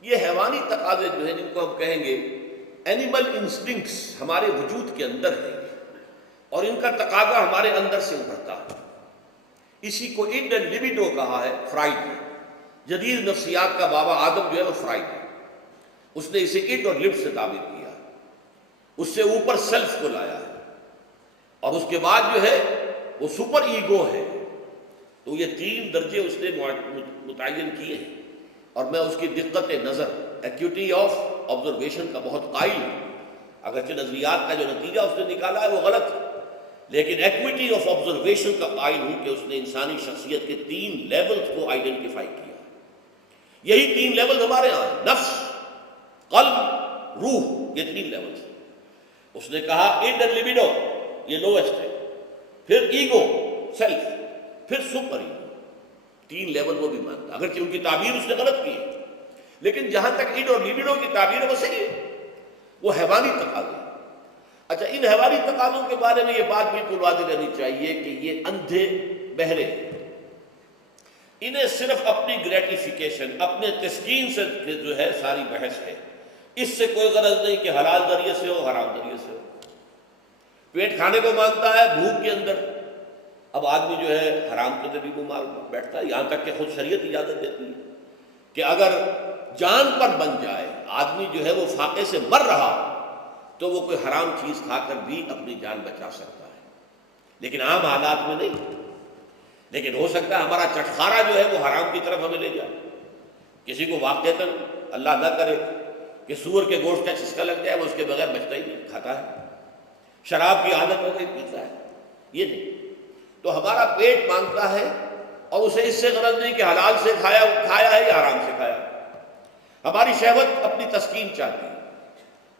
یہ حیوانی تقاضے جو ہیں، جن کو ہم کہیں گے اینیمل انسٹنکٹس، ہمارے وجود کے اندر ہیں، اور ان کا تقاضا ہمارے اندر سے ابھرتا ہے۔ اسی کو اڈ اینڈ لیبیڈو کہا ہے فرائڈ نے۔ جدید نفسیات کا بابا آدم جو ہے وہ فرائڈ ہے، اس نے اسے اڈ اور لب سے تعبیر کیا، اس سے اوپر سیلف کو لایا ہے، اور اس کے بعد جو ہے وہ سپر ایگو ہے۔ تو یہ 3 درجے اس نے متعین کیے ہیں، اور میں اس کی دقت نظر، ایکیوٹی آف آبزرویشن کا بہت قائل ہوں۔ اگرچہ نظریات کا جو نتیجہ اس نے نکالا ہے وہ غلط ہے، لیکن ایکویٹی آف آبزرویشن کا قائل ہوں کہ اس نے انسانی شخصیت کے 3 لیولز کو آئیڈینٹیفائی کیا۔ یہی 3 لیولز ہمارے ہاں ہیں، نفس، قلب، روح، یہ 3 لیولز ہیں۔ اس نے کہا اڈ اینڈ لیبیڈو یہ لویسٹ ہے، پھر ایگو، سیلف، پھر سپر ایگو۔ 3 لیول وہ بھی مانتا، اگرچہ ان کی تعبیر اس نے غلط کی ہے، لیکن جہاں تک اڈ اور لیبیڈو کی تعبیر ہے وہ صحیح ہے، وہ حیوانی تقاضے۔ اچھا ان حیوانی تقاضوں کے بارے میں یہ بات بالکل واضح رہنی چاہیے کہ یہ اندھے بہرے ہیں، انہیں صرف اپنی گریٹیفیکیشن، اپنے تسکین سے جو ہے ساری بحث ہے، اس سے کوئی غرض نہیں کہ حلال ذریعے سے ہو، حرام ذریعے سے ہو۔ پیٹ کھانے کو مانگتا ہے بھوک کے اندر، اب آدمی جو ہے حرام کے اندر بھی بیمار بیٹھتا ہے، یہاں تک کہ خود شریعت اجازت دیتی ہے کہ اگر جان پر بن جائے، آدمی جو ہے وہ فاقے سے مر رہا تو وہ کوئی حرام چیز کھا کر بھی اپنی جان بچا سکتا ہے، لیکن عام حالات میں نہیں۔ لیکن ہو سکتا ہے ہمارا چٹخارا جو ہے وہ حرام کی طرف ہمیں لے جائے۔ کسی کو واقعتاً اللہ نہ کرے کہ سور کے گوشت کا چسکا لگ جائے، وہ اس کے بغیر بچتا ہی نہیں، کھاتا ہے۔ شراب کی عادت ہو گئی، پیتا ہے، یہ نہیں۔ تو ہمارا پیٹ مانگتا ہے، اور اسے اس سے غرض نہیں کہ حلال سے کھایا ہے یا حرام سے کھایا۔ ہماری شہوت اپنی تسکین چاہتی ہے،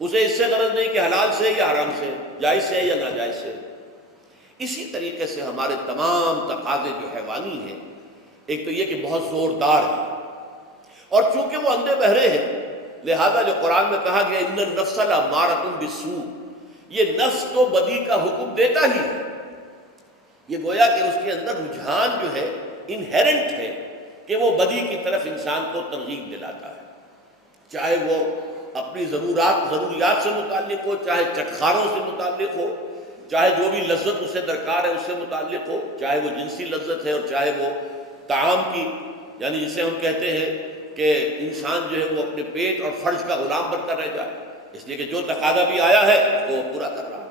اسے اس سے غرض نہیں کہ حلال سے یا حرام سے، جائز سے یا ناجائز سے۔ اسی طریقے سے ہمارے تمام تقاضے جو حیوانی ہیں، ایک تو یہ کہ بہت زوردار ہیں، اور چونکہ وہ اندھے بہرے ہیں، لہذا جو قرآن میں کہا گیا ان النفس لامارۃ بالسوء، یہ نفس تو بدی کا حکم دیتا ہی ہے۔ یہ گویا کہ اس کے اندر رجحان جو ہے انہیرنٹ ہے کہ وہ بدی کی طرف انسان کو ترغیب دلاتا ہے، چاہے وہ اپنی ضروریات سے متعلق ہو، چاہے چٹخاروں سے متعلق ہو، چاہے جو بھی لذت اسے درکار ہے اس سے متعلق ہو، چاہے وہ جنسی لذت ہے اور چاہے وہ طعام کی، یعنی جسے ہم کہتے ہیں کہ انسان جو ہے وہ اپنے پیٹ اور فرج کا غلام بنتا رہ جائے، اس لیے کہ جو تقاضا بھی آیا ہے اس کو پورا کر رہا ہے۔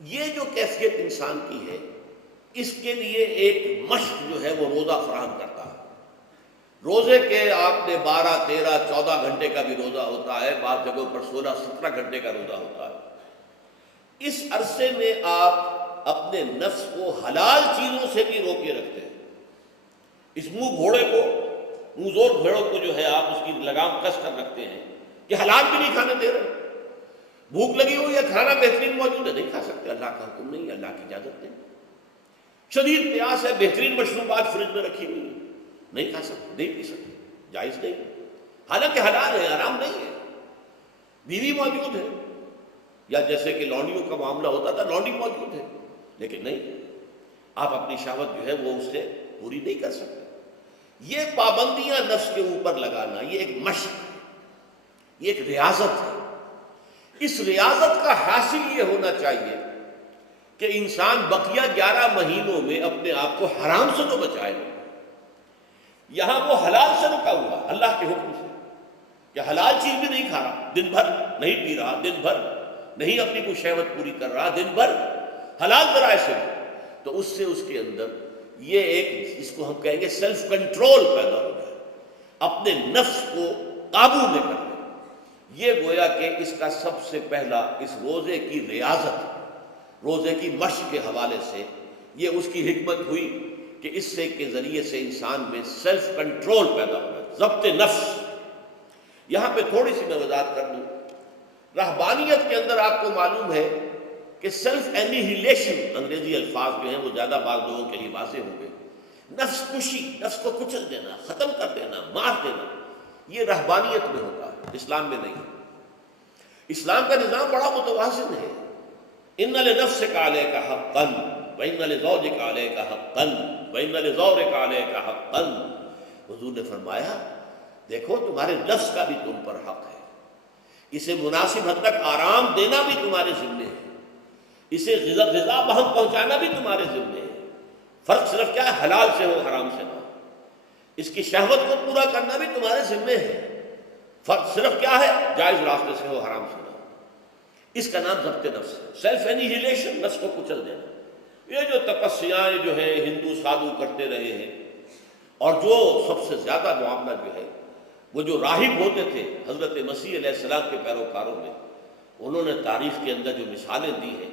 یہ جو کیفیت انسان کی ہے، اس کے لیے ایک مشق جو ہے وہ روزہ فراہم کرتا ہے۔ روزے کے آپ نے 12، 13، 14 گھنٹے کا بھی روزہ ہوتا ہے، بعض جگہوں پر 16، 17 گھنٹے کا روزہ ہوتا ہے۔ اس عرصے میں آپ اپنے نفس کو حلال چیزوں سے بھی روکے رکھتے ہیں۔ اس منہ زور گھوڑوں کو جو ہے آپ اس کی لگام کس کر رکھتے ہیں کہ حلال بھی نہیں کھانے دے رہے۔ بھوک لگی ہو یا کھانا بہترین موجود ہے، نہیں کھا سکتے، اللہ کا حکم نہیں ہے، اللہ کی اجازت نہیں۔ شدید پیاس ہے، بہترین مشروبات فریج میں رکھی ہوئی ہے، نہیں کھا سکتے، نہیں پی سکتے، جائز نہیں، حالانکہ حلال ہے، حرام نہیں ہے۔ بیوی موجود ہے، یا جیسے کہ لونڈیوں کا معاملہ ہوتا تھا، لونڈی موجود ہے، لیکن نہیں، آپ اپنی شہوت جو ہے وہ اس سے پوری نہیں کر سکتے۔ یہ پابندیاں نفس کے اوپر لگانا، یہ ایک مشق ہے، یہ ایک ریاضت ہے۔ اس ریاضت کا حاصل یہ ہونا چاہیے کہ انسان بقیہ 11 مہینوں میں اپنے آپ کو حرام سے تو بچائے، یہاں وہ حلال سے رکا ہوا اللہ کے حکم سے، کہ حلال چیز بھی نہیں کھا رہا، دن بھر نہیں پی رہا، دن بھر نہیں اپنی کوئی شہوت پوری کر رہا، دن بھر حلال ذرائع سے، تو اس سے اس کے اندر یہ ایک، اس کو ہم کہیں گے سیلف کنٹرول پیدا ہو جائے، اپنے نفس کو قابو میں کر لے۔ یہ گویا کہ اس کا سب سے پہلا اس روزے کی ریاضت، روزے کی مشق کے حوالے سے یہ اس کی حکمت ہوئی کہ اس سے کے ذریعے سے انسان میں سیلف کنٹرول پیدا ہو جائے، ضبط نفس۔ یہاں پہ تھوڑی سی میں وضاحت کر دوں، رہبانیت کے اندر آپ کو معلوم ہے کہ سیلف اینیہیلیشن، انگریزی الفاظ جو ہیں وہ زیادہ بعض لوگوں کے لیے واضح ہو گئے، نفس کشی، نفس کو کچل دینا، ختم کر دینا، مار دینا، یہ رہبانیت میں ہوتا ہے، اسلام میں نہیں۔ اسلام کا نظام بڑا متوازن ہے۔ ان لنفسک علیک حقا وان لزوجک علیک حقا وان لزورک علیک حقا۔ حضور نے فرمایا دیکھو تمہارے نفس کا بھی تم پر حق ہے، اسے مناسب حد تک آرام دینا بھی تمہارے ذمے ہے، اسے غذا بہم پہنچانا بھی تمہارے ذمے ہے۔ فرق صرف کیا ہے، حلال سے ہو حرام سے نہ ہو۔ اس کی شہوت کو پورا کرنا بھی تمہارے ذمے ہے، فرق صرف کیا ہے، جائز راستے سے ہو حرام سے نہ ہو۔ اس کا نام ضبط نفس ہے، سیلف اینیہیلیشن، نفس کو کچل دینا۔ یہ جو تپسیاں جو ہیں ہندو سادھو کرتے رہے ہیں، اور جو سب سے زیادہ معاملہ جو ہے وہ جو راہب ہوتے تھے حضرت مسیح علیہ السلام کے پیروکاروں میں، انہوں نے تاریخ کے اندر جو مثالیں دی ہیں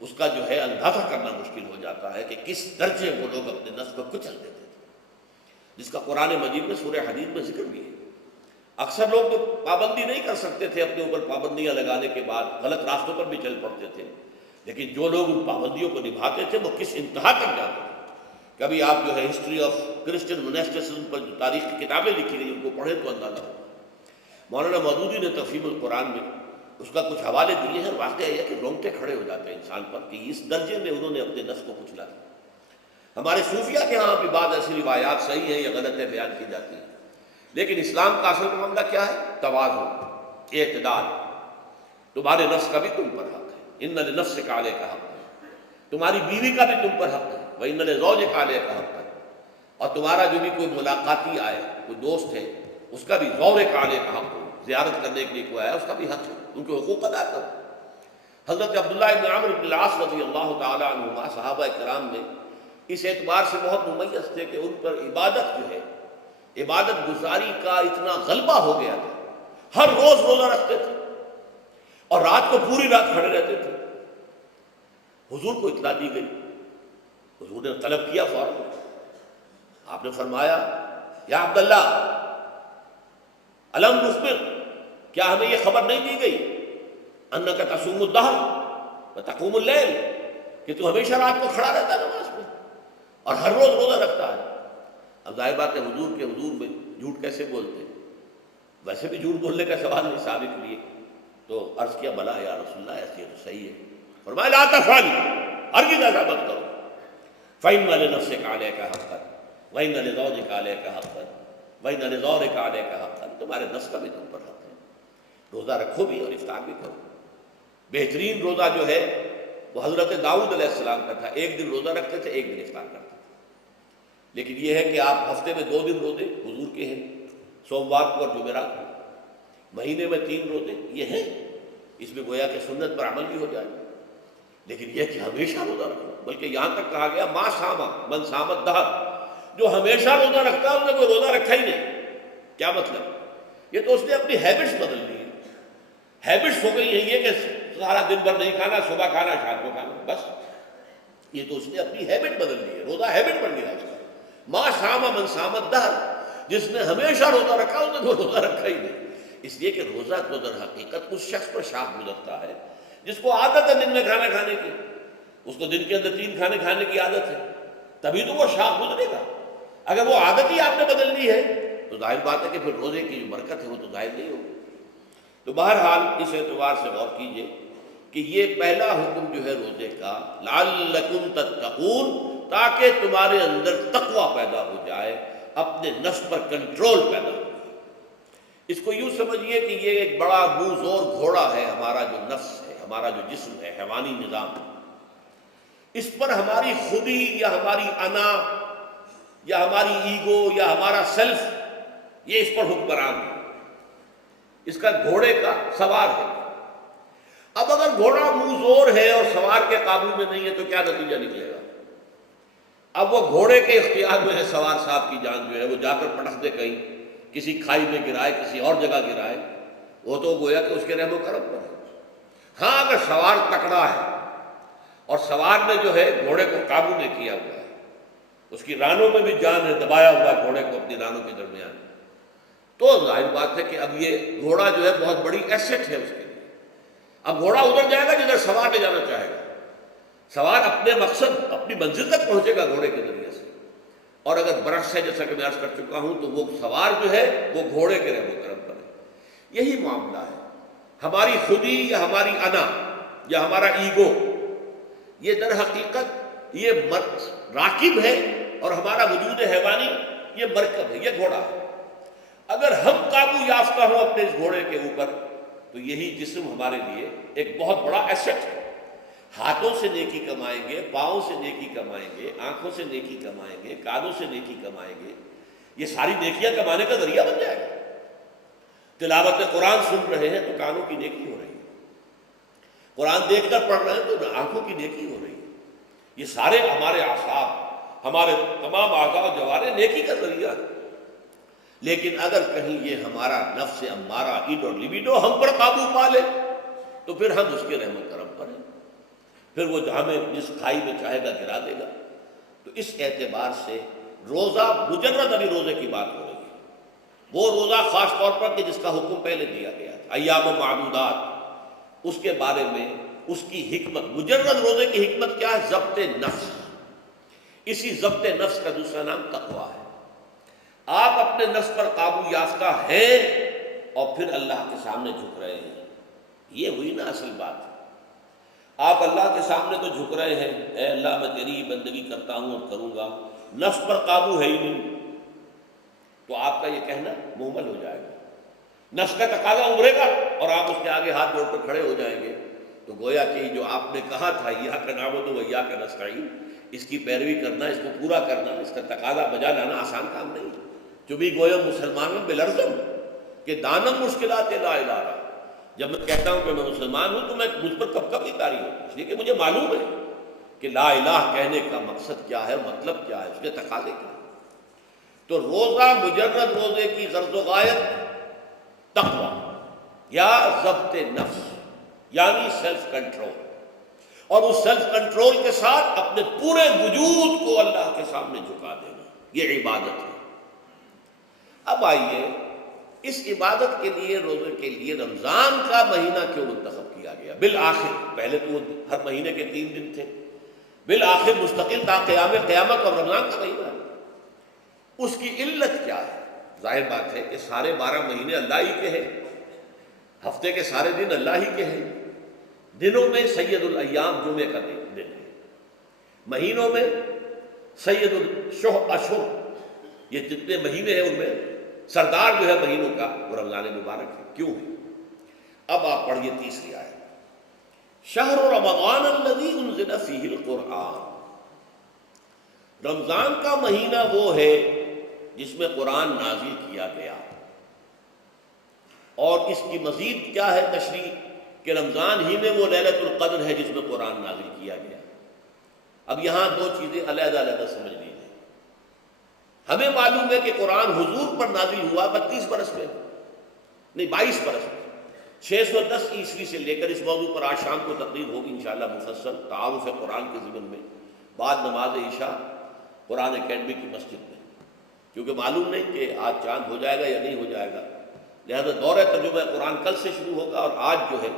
اس کا جو ہے اندازہ کرنا مشکل ہو جاتا ہے کہ کس درجے وہ لوگ اپنے نفس کو کچل دیتے تھے، جس کا قرآن مجید میں سورہ حدید میں ذکر بھی ہے۔ اکثر لوگ تو پابندی نہیں کر سکتے تھے، اپنے اوپر پابندیاں لگانے کے بعد غلط راستوں پر بھی چل پڑتے تھے، لیکن جو لوگ ان پابندیوں کو نبھاتے تھے وہ کس انتہا تک جاتے تھے۔ کبھی آپ جو ہے ہسٹری آف کرسچن موناسٹسزم پر جو تاریخ کی کتابیں لکھی گئی ان کو پڑھیں تو اندازہ ہو۔ مولانا مودودی نے تفہیم القرآن میں اس کا کچھ حوالے دیے ہیں، واقعہ یہ ہے کہ رونگٹے کھڑے ہو جاتے ہیں انسان پر کہ اس درجے میں انہوں نے اپنے نفس کو کچلا دیا۔ ہمارے صوفیہ کے ہاں بھی بعض ایسی روایات صحیح ہیں یا غلط ہے بیان کی جاتی ہیں، لیکن اسلام کا اصل معاملہ کیا ہے، توازن، اعتدال۔ تمہارے نفس کا بھی تم پر حق ہے، ان لنفسک علیک حق، تمہاری بیوی کا بھی تم پر حق ہے، وَإِنَّ لِزَوْجِكَ عَلَيْكَ حَقًّا، اور تمہارا جو بھی کوئی ملاقاتی آئے، کوئی دوست ہے، اس کا بھی زورک علیک حق ہو، زیارت کرنے کے لیے کوئی آیا اس کا بھی حق ہے، ان کے حقوق ادا کرو۔ حضرت عبداللہ ابن عمرو بن العاص رضی اللہ تعالی عنہما صحابہ کرام میں اس اعتبار سے بہت ممیز تھے کہ ان پر عبادت جو ہے، عبادت گزاری کا اتنا غلبہ ہو گیا تھا، ہر روز روزہ رکھتے تھے اور رات کو پوری رات کھڑے رہتے تھے۔ حضور کو اطلاع دی گئی، حضور نے طلب کیا فوراً، آپ نے فرمایا یا عبداللہ الم نخبر، کیا ہمیں یہ خبر نہیں دی گئی انک تصوم الدہر وتقوم اللیل، کہ تو ہمیشہ رات کو کھڑا رہتا ہے نماز میں اور ہر روز روزہ رکھتا ہے۔ اب ظاہر بات ہے حضور کے حضور میں جھوٹ کیسے بولتے ہیں، ویسے بھی جھوٹ بولنے کا سوال نہیں ثابت لیے، تو عرض کیا بلا یا رسول اللہ ایسی تو صحیح ہے۔ فرمایا لا تفعل، ہرگز ایسا مت کرو، فإن لنفسك عليك حقا وإن لزوجك عليك حقا وإن لزوجك عليك حقا، تمہارے نفس کا بھی تم پر حق ہے، روزہ رکھو بھی اور افطار بھی کرو۔ بہترین روزہ جو ہے وہ حضرت داؤد علیہ السلام کا تھا، ایک دن روزہ رکھتے تھے، ایک دن افطار کرتے تھے۔ لیکن یہ ہے کہ آپ ہفتے میں 2 دن روزے حضور کے ہیں، سوموار کو اور جمعرات کو، مہینے میں 3 روزے یہ ہیں، اس میں گویا کہ سنت پر عمل بھی ہو جائے۔ لیکن یہ کہ ہمیشہ روزہ رکھو، بلکہ یہاں تک کہا گیا ما صام من صام الدہر، جو ہمیشہ روزہ رکھتا ہے اس نے کوئی روزہ رکھا ہی نہیں۔ کیا مطلب؟ یہ تو اس نے اپنی ہیبٹس بدل لی ہیں، ہیبٹس ہو گئی ہیں یہ کہ سارا دن بھر نہیں کھانا، صبح کھانا شام کو کھانا، بس یہ تو اس نے اپنی ہیبٹ بدل لی ہے، روزہ ہیبٹ بن گیا اس کا۔ ما صام من صام الدہر، جس نے ہمیشہ روزہ رکھا اس نے کوئی روزہ رکھا ہی نہیں۔ اس لیے کہ روزہ تو در حقیقت اس شخص پر شاخ گزرتا ہے جس کو عادت ہے دن میں کھانا کھانے کی، اس کو دن کے اندر 3 کھانے کھانے کی عادت ہے، تبھی تو وہ شاخ گزرے گا۔ اگر وہ عادت ہی آپ نے بدل لی ہے تو ظاہر بات ہے کہ پھر روزے کی جو برکت ہے وہ تو ظاہر نہیں ہوگی۔ تو بہرحال اس اعتبار سے غور کیجئے کہ یہ پہلا حکم جو ہے روزے کا، لعلکم تتقون، تاکہ تمہارے اندر تقوی پیدا ہو جائے، اپنے نفس پر کنٹرول پیدا ہو جائے۔ اس کو یوں سمجھیے کہ یہ ایک بڑا منہ زور گھوڑا ہے، ہمارا جو نفس ہے، ہمارا جو جسم ہے، حیوانی نظام، اس پر ہماری خودی یا ہماری انا یا ہماری ایگو یا ہمارا سیلف، یہ اس پر حکمران ہے، اس کا گھوڑے کا سوار ہے۔ اب اگر گھوڑا منہ زور ہے اور سوار کے قابو میں نہیں ہے تو کیا نتیجہ نکلے گا؟ اب وہ گھوڑے کے اختیار میں ہے، سوار صاحب کی جان جو ہے وہ جا کر پٹخ دے کہیں، کسی کھائی میں گرائے، کسی اور جگہ گرائے، وہ تو گویا کہ اس کے رحم و کرم پر ہے۔ ہاں اگر سوار تکڑا ہے اور سوار نے جو ہے گھوڑے کو قابو میں کیا ہوا ہے، اس کی رانوں میں بھی جان ہے، دبایا ہوا ہے گھوڑے کو اپنی رانوں کے درمیان، تو ظاہر بات ہے کہ اب یہ گھوڑا جو ہے بہت بڑی ایسٹ ہے اس کے لیے۔ اب گھوڑا ادھر جائے گا جدھر سوار لے جانا چاہے گا، سوار اپنے مقصد اپنی منزل تک پہنچے گا گھوڑے کے ذریعے سے۔ اور اگر برعکس ہے، جیسا کہ میں عرض کر چکا ہوں، تو وہ سوار جو ہے وہ گھوڑے کے رحم و کرم پر ہے۔ یہی معاملہ ہے، ہماری خودی یا ہماری انا یا ہمارا ایگو، یہ در حقیقت یہ راکب ہے اور ہمارا وجود حیوانی یہ مرکب ہے، یہ گھوڑا ہے۔ اگر ہم قابو یافتہ ہوں اپنے اس گھوڑے کے اوپر تو یہی جسم ہمارے لیے ایک بہت بڑا ایسٹ ہے۔ ہاتھوں سے نیکی کمائیں گے، پاؤں سے نیکی کمائیں گے، آنکھوں سے نیکی کمائیں گے، کانوں سے نیکی کمائیں گے، یہ ساری نیکیاں کمانے کا ذریعہ بن جائے گا۔ تلاوت قرآن سن رہے ہیں تو کانوں کی نیکی ہو رہی ہے، قرآن دیکھ کر پڑھ رہے ہیں تو آنکھوں کی نیکی ہو رہی ہے۔ یہ سارے ہمارے اعصاب، ہمارے تمام اعضاء و جوارح نیکی کا ذریعہ ہے۔ لیکن اگر کہیں یہ ہمارا نفس امارہ، ایڈ اور لیبیڈو ہم پر قابو پا لے تو پھر ہم اس کے رحم و کرم پر ہیں، پھر وہ ہمیں جس کھائی میں چاہے گا گرا دے گا۔ تو اس اعتبار سے روزہ مجرد ابھی روزے کی بات ہو رہی ہے، وہ روزہ خاص طور پر کہ جس کا حکم پہلے دیا گیا تھا، ایام معدودات، اس کے بارے میں اس کی حکمت، مجرد روزے کی حکمت کیا ہے؟ ضبط نفس۔ اسی ضبط نفس کا دوسرا نام تقویٰ ہے۔ آپ اپنے نفس پر قابو یافتہ ہیں اور پھر اللہ کے سامنے جھک رہے ہیں، یہ ہوئی نا اصل بات۔ آپ اللہ کے سامنے تو جھک رہے ہیں، اے اللہ میں تیری بندگی کرتا ہوں اور کروں گا، نفس پر قابو ہے ہی نہیں، تو آپ کا یہ کہنا مہمل ہو جائے گا، نفس کا تقاضا ابھرے گا اور آپ اس کے آگے ہاتھ جوڑ کر کھڑے ہو جائیں گے۔ تو گویا کہ جو آپ نے کہا تھا ایاک نعبد و ایاک نستعین، اس کی پیروی کرنا، اس کو پورا کرنا، اس کا تقاضا بجا لانا آسان کام نہیں ہے۔ چبھی گویم مسلمانوں بلرزم کہ دانم مشکلات لا الہ، جب میں کہتا ہوں کہ میں مسلمان ہوں تو میں مجھ پر کب کب اتاری ہوتی، اس لیے کہ مجھے معلوم ہے کہ لا الہ کہنے کا مقصد کیا ہے، مطلب کیا ہے، اس کے تقاضے کیا ہے۔ تو روزہ مجرد روزے کی غرض و غایت تقویٰ یا ضبط نفس یعنی سیلف کنٹرول، اور اس سیلف کنٹرول کے ساتھ اپنے پورے وجود کو اللہ کے سامنے جھکا دینا، یہ عبادت ہے۔ اب آئیے اس عبادت کے لیے، روزے کے لیے رمضان کا مہینہ کیوں منتخب کیا گیا بالآخر؟ پہلے تو ہر مہینے کے 3 دن تھے، بالآخر مستقل تا قیامت اور رمضان کا مہینہ ہے۔ اس کی علت کیا ہے؟ ظاہر بات ہے کہ سارے 12 مہینے اللہ ہی کے ہیں، ہفتے کے سارے دن اللہ ہی کے ہیں، دنوں میں سید الایام جمعے کا دن ہے، مہینوں میں سید الاشہر، یہ جتنے مہینے ہیں ان میں سردار جو ہے مہینوں کا وہ رمضان مبارک ہے۔ کیوں ہے؟ اب آپ پڑھیے تیسری آیت، شہر رمضان الذی انزل فیہ القرآن، رمضان کا مہینہ وہ ہے جس میں قرآن نازل کیا گیا۔ اور اس کی مزید کیا ہے تشریح کہ رمضان ہی میں وہ لیلۃ القدر ہے جس میں قرآن نازل کیا گیا۔ اب یہاں 2 چیزیں علیحدہ علیحدہ سمجھ لیجیے۔ ہمیں معلوم ہے کہ قرآن حضور پر نازل ہوا 32 برس میں، نہیں 22 برس میں، 610 عیسوی سے لے کر اس موضوع پر آج شام کو تقریر ہوگی انشاءاللہ مفصل تعارف قرآن کے ضمن میں، بعد نماز عشاء قرآن اکیڈمی کی مسجد میں، کیونکہ معلوم نہیں کہ آج چاند ہو جائے گا یا نہیں ہو جائے گا، لہذا دورہ ترجمہ قرآن کل سے شروع ہوگا، اور آج جو ہے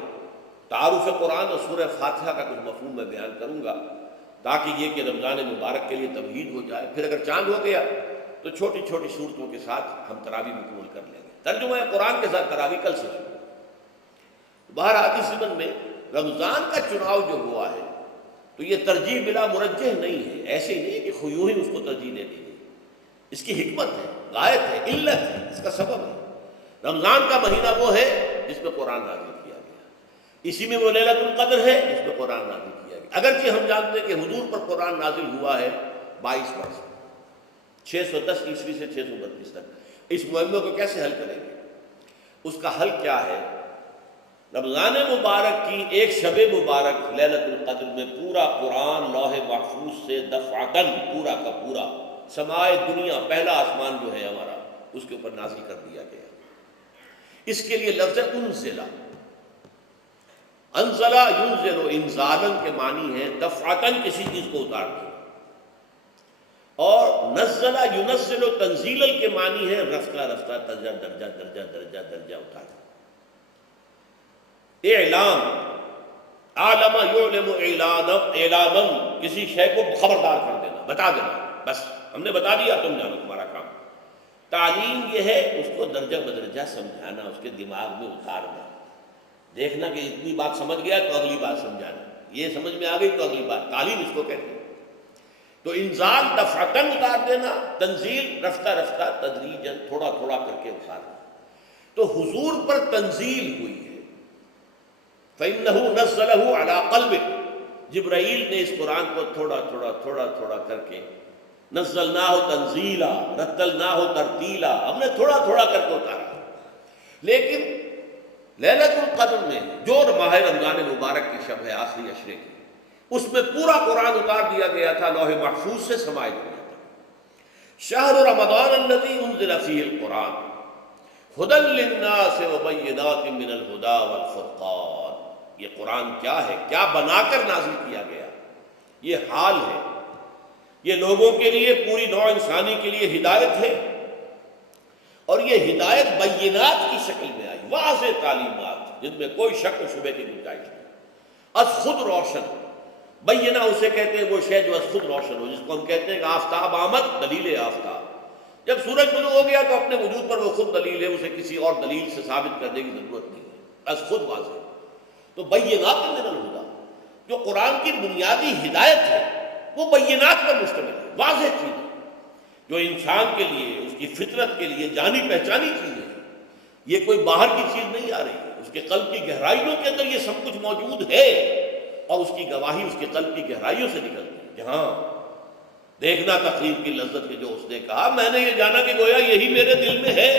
تعارف قرآن اور سورہ فاتحہ کا کچھ مفہوم میں بیان کروں گا، تاکہ یہ کہ رمضان مبارک کے لیے تمہید ہو جائے۔ پھر اگر چاند ہو گیا تو چھوٹی چھوٹی صورتوں کے ساتھ ہم تراویح مکمل کر لیں گے، ترجمہ قرآن کے ساتھ تراویح کل سے شروع۔ بہرحال اس ضمن میں رمضان کا چناؤ جو ہوا ہے تو یہ ترجیح بلا مرجح نہیں ہے، ایسے ہی نہیں کہ یوں ہی اس کو ترجیح دے دی گئی، اس کی حکمت ہے، غایت ہے، علت ہے، اس کا سبب ہے۔ رمضان کا مہینہ وہ ہے جس میں قرآن نازل کیا گیا، اسی میں وہ لیلۃ القدر ہے جس میں قرآن نازل کیا گیا، اگرچہ ہم جانتے ہیں کہ حضور پر قرآن نازل ہوا ہے 22 برس، 610 عیسوی سے 632 تک۔ اس معاملے کو کیسے حل کریں گے؟ اس کا حل کیا ہے؟ رمضان مبارک کی ایک شب مبارک لیلۃ القدر میں پورا قرآن لوح محفوظ سے دفعتاً پورا کا پورا سمائے دنیا، پہلا آسمان جو ہے ہمارا، اس کے اوپر نازل کر دیا گیا۔ اس کے لیے لفظ انزلہ، انزلہ ینزل انزالن کے معنی ہے دفعتاً کسی چیز کو اتار دیا، اور نزلہ ینزل تنزیلا کے معنی ہے رفتہ رفتہ درجہ درجہ درجہ درجہ درجہ اتارنا۔ اعلام، عالم یعلم اعلاما، کسی شے کو خبردار کر دینا، بتا دینا، بس ہم نے بتا دیا، تم جانو، تمہارا کام۔ تعلیم یہ ہے اس کو درجہ بدرجہ سمجھانا، اس کے دماغ میں اتارنا، دیکھنا کہ اتنی بات سمجھ گیا تو اگلی بات سمجھانا، یہ سمجھ میں آ گئی تو اگلی بات، تعلیم اس کو کہتے ہیں۔ تو انزال دفعتاً اتار دینا، تنزیل رفتہ رفتہ تدریجاً تھوڑا تھوڑا کر کے اتارنا۔ تو حضور پر تنزیل ہوئی ہے، فَإِنَّهُ نَزَّلَهُ عَلَىٰ قَلْبِكَ، جبرائیل نے اس قرآن کو تھوڑا تھوڑا تھوڑا تھوڑا کر کے، نزلناہ تنزیلا، رتلناہ ترتیلا، ہم نے تھوڑا تھوڑا کر کے اتارا۔ لیکن لیلۃ القدر میں جو ماہ رمضان مبارک کی شب ہے آخری عشرے کی، اس میں پورا قرآن اتار دیا گیا تھا، لوح محفوظ سے سمائے دیا تھا۔ شہر رمضان الذی انزل فیہ القرآن ھدی للناس وبینات من الھدی والفرقان۔ یہ قرآن کیا ہے، کیا بنا کر نازل کیا گیا؟ یہ حال ہے، یہ لوگوں کے لیے، پوری نوع انسانی کے لیے ہدایت ہے، اور یہ ہدایت بینات کی شکل میں آئی، واضح تعلیمات جن میں کوئی شک و شبہ کی گنجائش نہیں، از خود روشن۔ بینہ اسے کہتے ہیں وہ شے جو از خود روشن ہو، جس کو ہم کہتے ہیں کہ آفتاب آمد، دلیل آفتاب، جب سورج طلوع ہو گیا تو اپنے وجود پر وہ خود دلیل ہے، اسے کسی اور دلیل سے ثابت کرنے کی ضرورت نہیں ہے، از خود واضح۔ تو بینات من الہدی، جو قرآن کی بنیادی ہدایت ہے وہ بینات پر مشتمل ہے، واضح چیز ہے، جو انسان کے لیے، اس کی فطرت کے لیے جانی پہچانی چیز ہے، یہ کوئی باہر کی چیز نہیں آ رہی ہے، اس کے قلب کی گہرائیوں کے اندر یہ سب کچھ موجود ہے، اور اس کی گواہی اس کے قلب کی گہرائیوں سے نکلتی ہے۔ جہاں دیکھنا تقریب کی لذت ہے، جو اس نے کہا میں نے یہ جانا کہ گویا یہی میرے دل میں ہے،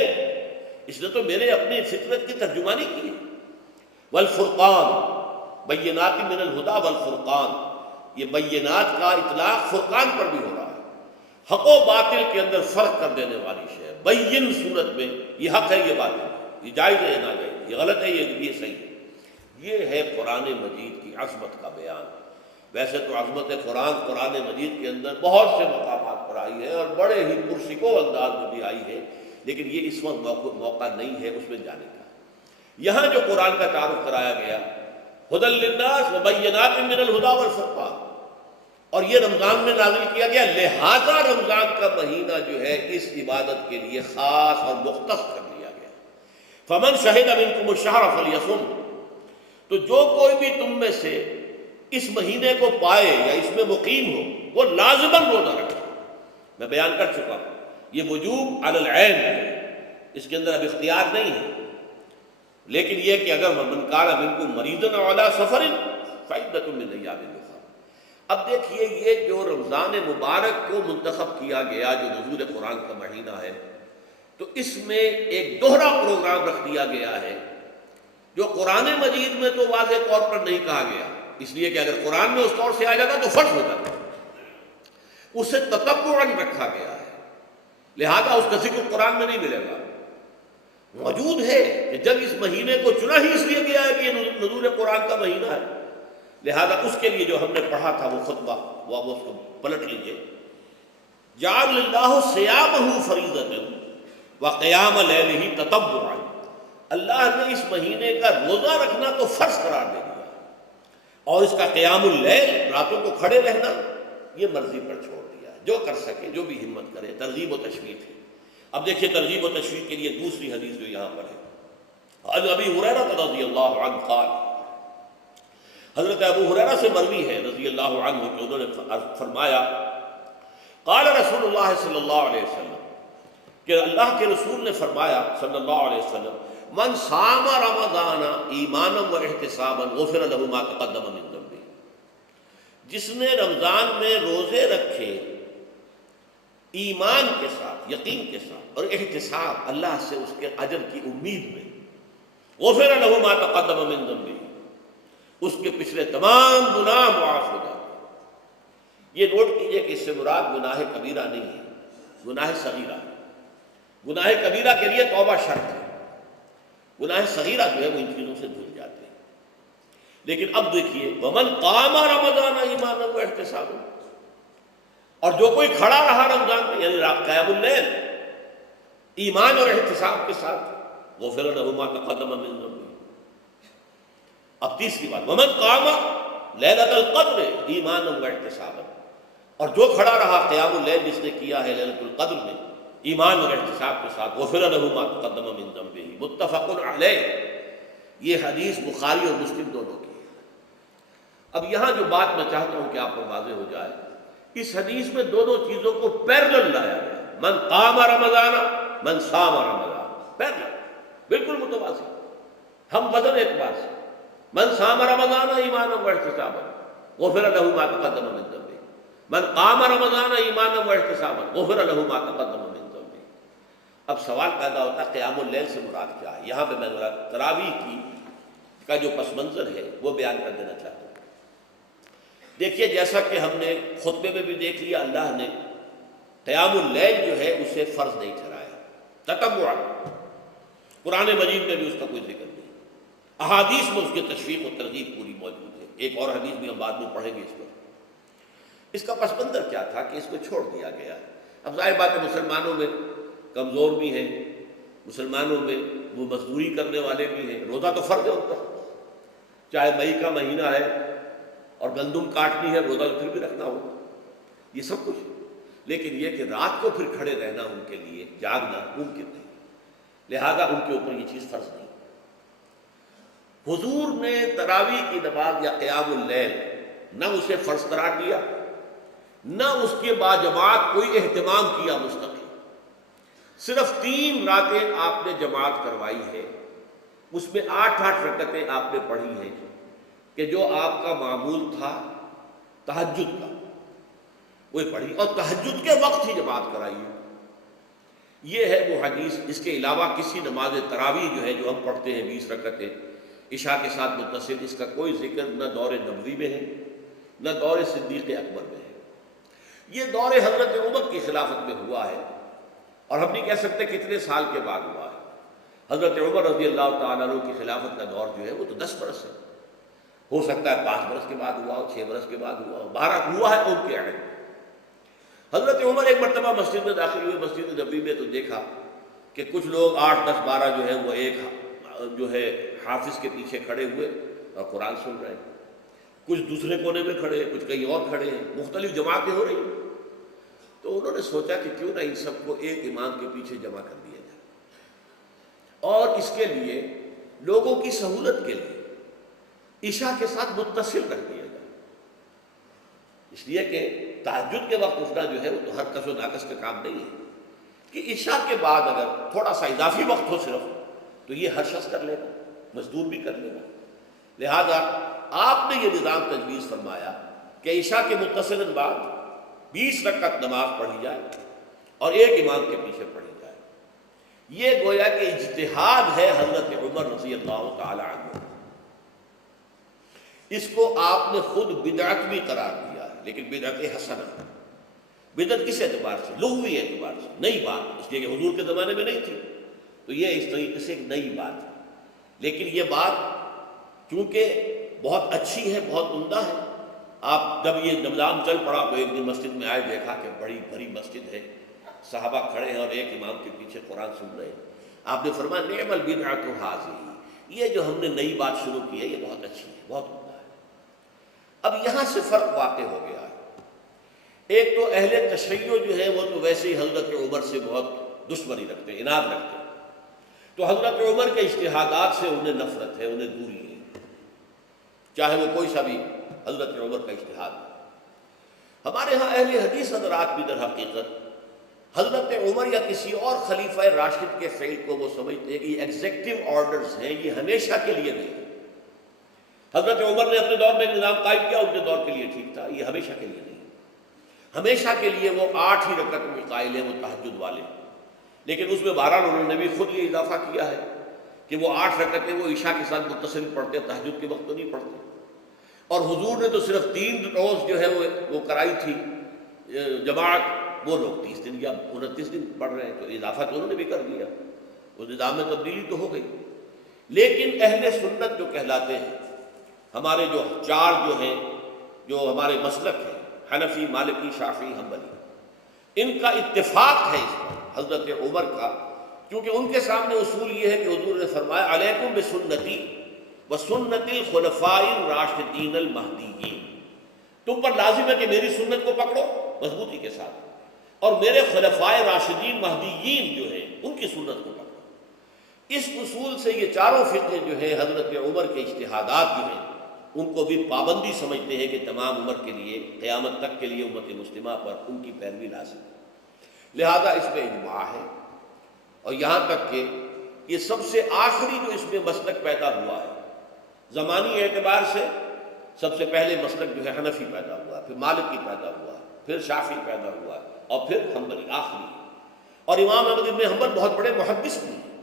اس نے تو میرے اپنی فطرت کی ترجمانی کی ہے۔ والفرقان، بینات من الہدا والفرقان، یہ بینات کا اطلاق فرقان پر بھی ہو رہا ہے، حق و باطل کے اندر فرق کر دینے والی شے، بین صورت میں یہ حق ہے یہ باطل ہے، یہ جائز ہے یہ ناجائز، یہ غلط ہے یہ صحیح ہے۔ یہ ہے قرآن مجید کی عظمت کا بیان۔ ویسے تو عظمت قرآن مجید کے اندر بہت سے مقامات پر آئی ہے اور بڑے ہی پرسکو انداز میں بھی آئی ہے، لیکن یہ اس وقت موقع نہیں ہے اس میں جانے کا۔ یہاں جو قرآن کا تعارف کرایا گیا، ھدی للناس وبینات من الہدی والفرقان، اور یہ رمضان میں نازل کیا گیا، لہذا رمضان کا مہینہ جو ہے اس عبادت کے لیے خاص اور مختص کر دیا گیا۔ فمن شہد منکم الشہر فلیصم، تو جو کوئی بھی تم میں سے اس مہینے کو پائے یا اس میں مقیم ہو وہ لازماً روزہ رکھے۔ میں بیان کر چکا ہوں یہ وجوب علی العین ہے، اس کے اندر اب اختیار نہیں ہے، لیکن یہ کہ اگر من کان منکم مریضا او علی سفر فعدۃ من ایام اخر۔ اب دیکھیے یہ جو رمضان مبارک کو منتخب کیا گیا جو نزول قرآن کا مہینہ ہے، تو اس میں ایک دوہرا پروگرام رکھ دیا گیا ہے جو قرآن مجید میں تو واضح طور پر نہیں کہا گیا، اس لیے کہ اگر قرآن میں اس طور سے آ جاتا تو فرض ہو جاتا، اسے تتبعاً رکھا گیا ہے، لہذا اس کا ذکر قرآن میں نہیں ملے گا۔ موجود ہے کہ جب اس مہینے کو چنا ہی اس لیے گیا ہے کہ یہ نزول قرآن کا مہینہ ہے، لہذا اس کے لیے جو ہم نے پڑھا تھا وہ خطبہ وہ اس کو پلٹ لیجئے۔ جعل اللہ صیامہ فریضۃ وقیام لیلہ تطوعا، اللہ نے اس مہینے کا روزہ رکھنا تو فرض قرار دے دیا، اور اس کا قیام اللیل، راتوں کو کھڑے رہنا، یہ مرضی پر چھوڑ دیا، جو کر سکے جو بھی ہمت کرے، ترغیب و تشویق ہے۔ اب دیکھیے ترغیب و تشویق کے لیے دوسری حدیث جو یہاں پر ہے، حضرت ابی ہریرہ رضی اللہ عنہ قال، حضرت ابو ہریرہ سے مروی ہے رضی اللہ عنہ کہ انہوں نے فرمایا، قال رسول اللہ صلی اللہ علیہ وسلم، کہ اللہ کے رسول نے فرمایا صلی اللہ علیہ وسلم، من صام رمضان ایمانا و احتسابا غفر له ما تقدم من ذنبه، جس نے رمضان میں روزے رکھے ایمان کے ساتھ، یقین کے ساتھ، اور احتساب، اللہ سے اس کے اجر کی امید میں، غفر له ما تقدم من ذنبه، اس کے پچھلے تمام گناہ معاف ہو جاتے۔ یہ نوٹ کیجئے کہ اس سے مراد گناہ کبیرہ نہیں ہے، گناہ صغیرہ ہے۔ گناہ کبیرہ کے لیے توبہ شرط ہے، گناہ صغیرہ جو ہے وہ ان چیزوں سے دھل جاتے ہیں۔ لیکن اب دیکھیے ومن قام رمضان ایمانا و احتسابا، اور جو کوئی کھڑا رہا رمضان میں یعنی قیام اللیل ایمان اور احتساب کے ساتھ، غفر له ما تقدم من ذنبه۔ اب تیسری بات، ومن قام لیلۃ القدر ایمانا و احتسابا، اور جو کھڑا رہا قیام اللیل جس نے کیا ہے لیلۃ القدر میں ایمان اور احتساب کے ساتھ، غفر له ما تقدم من ذنبه، متفق علیہ۔ یہ حدیث بخاری اور مسلم دونوں کی ہے۔ اب یہاں جو بات میں چاہتا ہوں کہ آپ کو واضح ہو جائے، اس حدیث میں دونوں چیزوں کو پیرلل لایا گیا، من قام رمضان من صام رمضان، پیرلل، بالکل متوازی، ہم وزن اعتبار سے، من صام رمضان ایمانا و احتسابا غفر له ما تقدم من ذنبه، من قام رمضان ایمانا و احتسابا غفر له ما تقدم من ذنبه۔ اب سوال پیدا ہوتا ہے قیام اللیل سے مراد کیا ہے؟ یہاں پہ میں ذرا تراویح کا جو پس منظر ہے وہ بیان کر دینا چاہتا ہوں۔ دیکھیے جیسا کہ ہم نے خطبے میں بھی دیکھ لیا، اللہ نے قیام اللیل جو ہے اسے فرض نہیں ٹھہرایا، تطوع، قرآن مجید میں بھی اس کا کوئی ذکر نہیں، احادیث میں اس کی تشویق و ترغیب پوری موجود ہے۔ ایک اور حدیث بھی ہم بعد میں پڑھیں گے اس پر۔ اس کا پس منظر کیا تھا کہ اس کو چھوڑ دیا گیا۔ اب ظاہر بات ہے مسلمانوں میں کمزور بھی ہیں، مسلمانوں میں وہ مزدوری کرنے والے بھی ہیں، روزہ تو فرض ہے ان پر، چاہے مئی کا مہینہ ہے اور گندم کاٹنی ہے، روزہ تو پھر بھی رکھنا ہوگا، یہ سب کچھ ہے، لیکن یہ کہ رات کو پھر کھڑے رہنا ان کے لیے، جاگنا ممکن نہیں، لہذا ان کے اوپر یہ چیز فرض نہیں۔ حضور نے تراویح کی نماز یا قیام اللیل نہ اسے فرض قرار دیا، نہ اس کے باجماعت کوئی اہتمام کیا مستقل، صرف 3 راتیں آپ نے جماعت کروائی ہے، اس میں 8 رکعتیں آپ نے پڑھی ہیں کہ جو آپ کا معمول تھا تہجد کا وہی پڑھی، اور تہجد کے وقت ہی جماعت کرائی ہے۔ یہ ہے وہ حدیث، اس کے علاوہ کسی نماز تراویح جو ہے جو ہم پڑھتے ہیں 20 رکعتیں، عشاء کے ساتھ متصل اس کا کوئی ذکر نہ دور نبوی میں ہے نہ دور صدیق اکبر میں ہے۔ یہ دور حضرت عمر کی خلافت میں ہوا ہے، اور ہم نہیں کہہ سکتے کتنے سال کے بعد ہوا ہے۔ حضرت عمر رضی اللہ تعالیٰ عنہ کی خلافت کا دور جو ہے وہ تو 10 برس ہے، ہو سکتا ہے 5 برس کے بعد ہوا ہو، 6 برس کے بعد ہوا ہو، 12 ہوا ہے ان کے عہد۔ حضرت عمر ایک مرتبہ مسجد میں داخل ہوئے، مسجد نبوی میں، تو دیکھا کہ کچھ لوگ 8 10 12 جو ہے وہ ایک جو ہے حافظ کے پیچھے کھڑے ہوئے اور قرآن سن رہے ہیں، کچھ دوسرے کونے میں کھڑے ہیں، کچھ کہیں اور کھڑے ہیں، مختلف جماعتیں ہو رہی ہیں۔ تو انہوں نے سوچا کہ کیوں نہ ان سب کو ایک امام کے پیچھے جمع کر دیا جائے، اور اس کے لیے لوگوں کی سہولت کے لیے عشاء کے ساتھ متصل رکھ دیا جائے، اس لیے کہ تہجد کے وقت اٹھنا جو ہے وہ تو ہر کس و ناقص کا کام نہیں ہے، کہ عشاء کے بعد اگر تھوڑا سا اضافی وقت ہو صرف تو یہ ہر شخص کر لے گا، مزدور بھی کر لے گا۔ لہذا آپ نے یہ نظام تجویز فرمایا کہ عشاء کے متصل بعد 20 رکعت نماز پڑھی جائے اور ایک امام کے پیچھے پڑھی جائے۔ یہ گویا کہ اجتہاد ہے حضرت عمر رضی اللہ تعالی عنہ، اس کو آپ نے خود بدعت بھی قرار دیا ہے، لیکن بدعت حسنہ۔ بدعت کس اعتبار سے؟ لغوی اعتبار سے، نئی بات، اس لیے کہ حضور کے زمانے میں نہیں تھی، تو یہ اس طریقے سے ایک نئی بات ہے، لیکن یہ بات چونکہ بہت اچھی ہے، بہت عمدہ ہے۔ آپ جب یہ نظام چل پڑا تو ایک دن مسجد میں آئے، دیکھا کہ بڑی بھری مسجد ہے، صحابہ کھڑے ہیں اور ایک امام کے پیچھے قرآن سن رہے ہیں۔ آپ نے فرمایا نعم البدعۃ ھذہ، یہ جو ہم نے نئی بات شروع کی ہے یہ بہت اچھی ہے، بہت عمدہ ہے۔ اب یہاں سے فرق واقع ہو گیا ہے۔ ایک تو اہل تشیع جو ہے وہ تو ویسے ہی حضرت عمر سے بہت دشمنی رکھتے ہیں، عناد رکھتے ہیں، تو حضرت عمر کے اجتہادات سے انہیں نفرت ہے، انہیں دوری ہے، چاہے وہ کوئی سا بھی حضرت عمر کا اجتہاد ہے۔ ہمارے ہاں اہل حدیث حضرات بھی در حقیقت حضرت عمر یا کسی اور خلیفہ راشد کے فعل کو وہ سمجھتے ہیں کہ یہ ایگزیکٹو آرڈرز ہیں، یہ ہمیشہ کے لیے نہیں ہے۔ حضرت عمر نے اپنے دور میں ایک نظام قائم کیا، ان کے دور کے لیے ٹھیک تھا، یہ ہمیشہ کے لیے نہیں۔ ہمیشہ کے لیے وہ 8 ہی رکعت میں قائل ہیں، وہ تہجد والے، لیکن اس میں بہرحال انہوں نے بھی خود یہ اضافہ کیا ہے کہ وہ 8 رکعتیں وہ عشاء کے ساتھ متصل پڑھتے، تہجد کے وقت تو نہیں پڑھتے، اور حضور نے تو صرف 3 روز جو ہے وہ کرائی تھی جماعت، وہ لوگ 30 دن یا 29 دن پڑھ رہے ہیں، تو اضافہ تو انہوں نے بھی کر دیا، اس نظام میں تبدیلی تو ہو گئی۔ لیکن اہل سنت جو کہلاتے ہیں، ہمارے جو 4 جو ہیں، جو ہمارے مسلک ہیں، حنفی، مالکی، شافعی، حنبلی، ان کا اتفاق ہے اس پر حضرت عمر کا، کیونکہ ان کے سامنے اصول یہ ہے کہ حضور نے فرمایا علیکم بسنتی وسنت الخلفاء الراشدین المہدیین، تم پر لازم ہے کہ میری سنت کو پکڑو مضبوطی کے ساتھ، اور میرے خلفاء راشدین مہدیین جو ہیں ان کی سنت کو پکڑو۔ اس اصول سے یہ چاروں فرقے جو ہیں حضرت عمر کے اجتہادات جو ہیں ان کو بھی پابندی سمجھتے ہیں کہ تمام عمر کے لیے، قیامت تک کے لیے امت مسلمہ پر ان کی پیروی لازم ہے، لہذا اس میں اجماع ہے۔ اور یہاں تک کہ یہ سب سے آخری جو اس میں مسلک پیدا ہوا ہے زمانی اعتبار سے، سب سے پہلے مسلک جو ہے حنفی پیدا ہوا، پھر مالکی پیدا ہوا، پھر شافعی پیدا ہوا، اور پھر حنبلی آخری۔ اور امام احمد ابن حنبل بہت بڑے محدث بھی ہیں،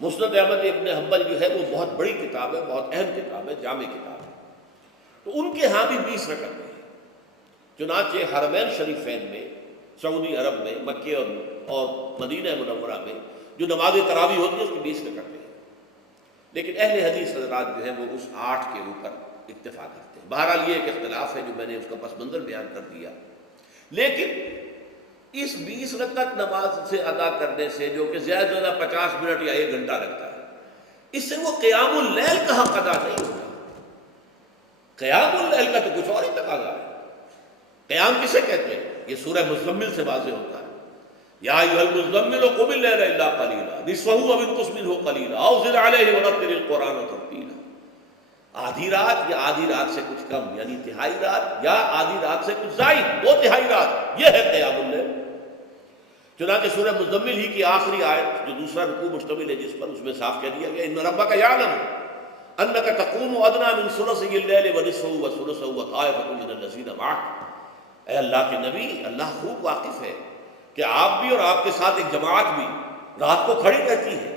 مسند احمد ابن حنبل جو ہے وہ بہت بڑی کتاب ہے، بہت اہم کتاب ہے، جامع کتاب ہے، تو ان کے ہاں بھی 20 رکعتیں ہیں۔ چنانچہ حرمین شریفین میں، سعودی عرب میں، مکہ اور مدینہ منورہ میں جو نماز تراویح ہوتی ہے اس کی 20 رکعتیں ہیں، لیکن اہل حدیث حضرات جو ہیں وہ اس 8 کے اوپر اتفاق کرتے ہیں۔ بہرحال یہ ایک اختلاف ہے جو میں نے اس کا پس منظر بیان کر دیا، لیکن اس 20 رکعت نماز سے ادا کرنے سے، جو کہ زیادہ سے زیادہ 50 منٹ یا 1 گھنٹہ لگتا ہے، اس سے وہ قیام اللیل کا حق ادا نہیں ہوتا۔ قیام اللیل کا تو کچھ اور ہی تقاضا ہے۔ قیام کسے کہتے ہیں؟ یہ سورہ مزمل سے واضح ہوتا ہے، یا ایھا المزمل قم اللیل الا قلیلا نصفہ او انقص منہ قلیلا او زد علیہ ورتل القرآن ترتیلا۔ آدھی رات یا آدھی رات سے کچھ کم، یعنی تہائی رات، یا آدھی رات سے کچھ زائد، 2 تہائی رات، یہ ہے قیام اللیل۔ چنانچہ سورہ مزمل ہی کی آخری آیت جو دوسرا رکوع مشتمل ہے جس پر، اس میں صاف کہہ دیا گیا ان ربک یعلم انک تقوم ادنی من ثلثی اللیل ونصفہ وثلثہ وطائفۃ من الذین معک۔ اے اللہ کے نبی، اللہ خوب واقف ہے کہ آپ بھی اور آپ کے ساتھ ایک جماعت بھی رات کو کھڑی رہتی ہے،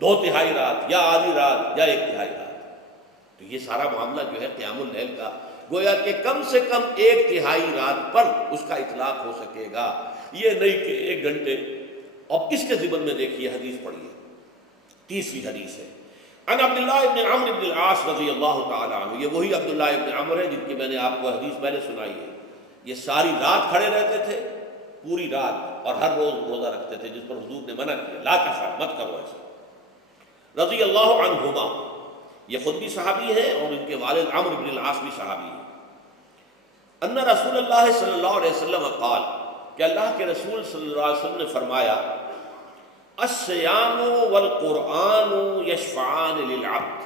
2 تہائی رات یا آدھی رات یا 1 تہائی رات۔ تو یہ سارا معاملہ جو ہے قیام اللیل کا، گویا کہ کم سے کم 1/3 رات پر اس کا اطلاق ہو سکے گا، یہ نہیں کہ 1 گھنٹے۔ اب اس کے ضمن میں دیکھیے حدیث پڑھیے، تیسری حدیث ہے عن عبداللہ ابن عمرو بن العاص رضی اللہ تعالی عنہ۔ یہ وہی عبداللہ ابن عمرو ہے جن کی میں نے آپ کو حدیث پہلے سنائی ہے۔ یہ ساری رات کھڑے رہتے تھے، پوری رات، اور ہر روز روزہ رکھتے تھے، جس پر حضور نے منع کیا، لا تفعل، مت کرو ایسا، رضی اللہ عنہما۔ یہ خود بھی صحابی ہیں اور ان کے والد عمرو بن العاص بھی صحابی ہیں۔ ان رسول اللہ صلی اللہ علیہ وسلم قال، کہ اللہ کے رسول صلی اللہ علیہ وسلم نے فرمایا، الصیام والقرآن یشفعان للعبد،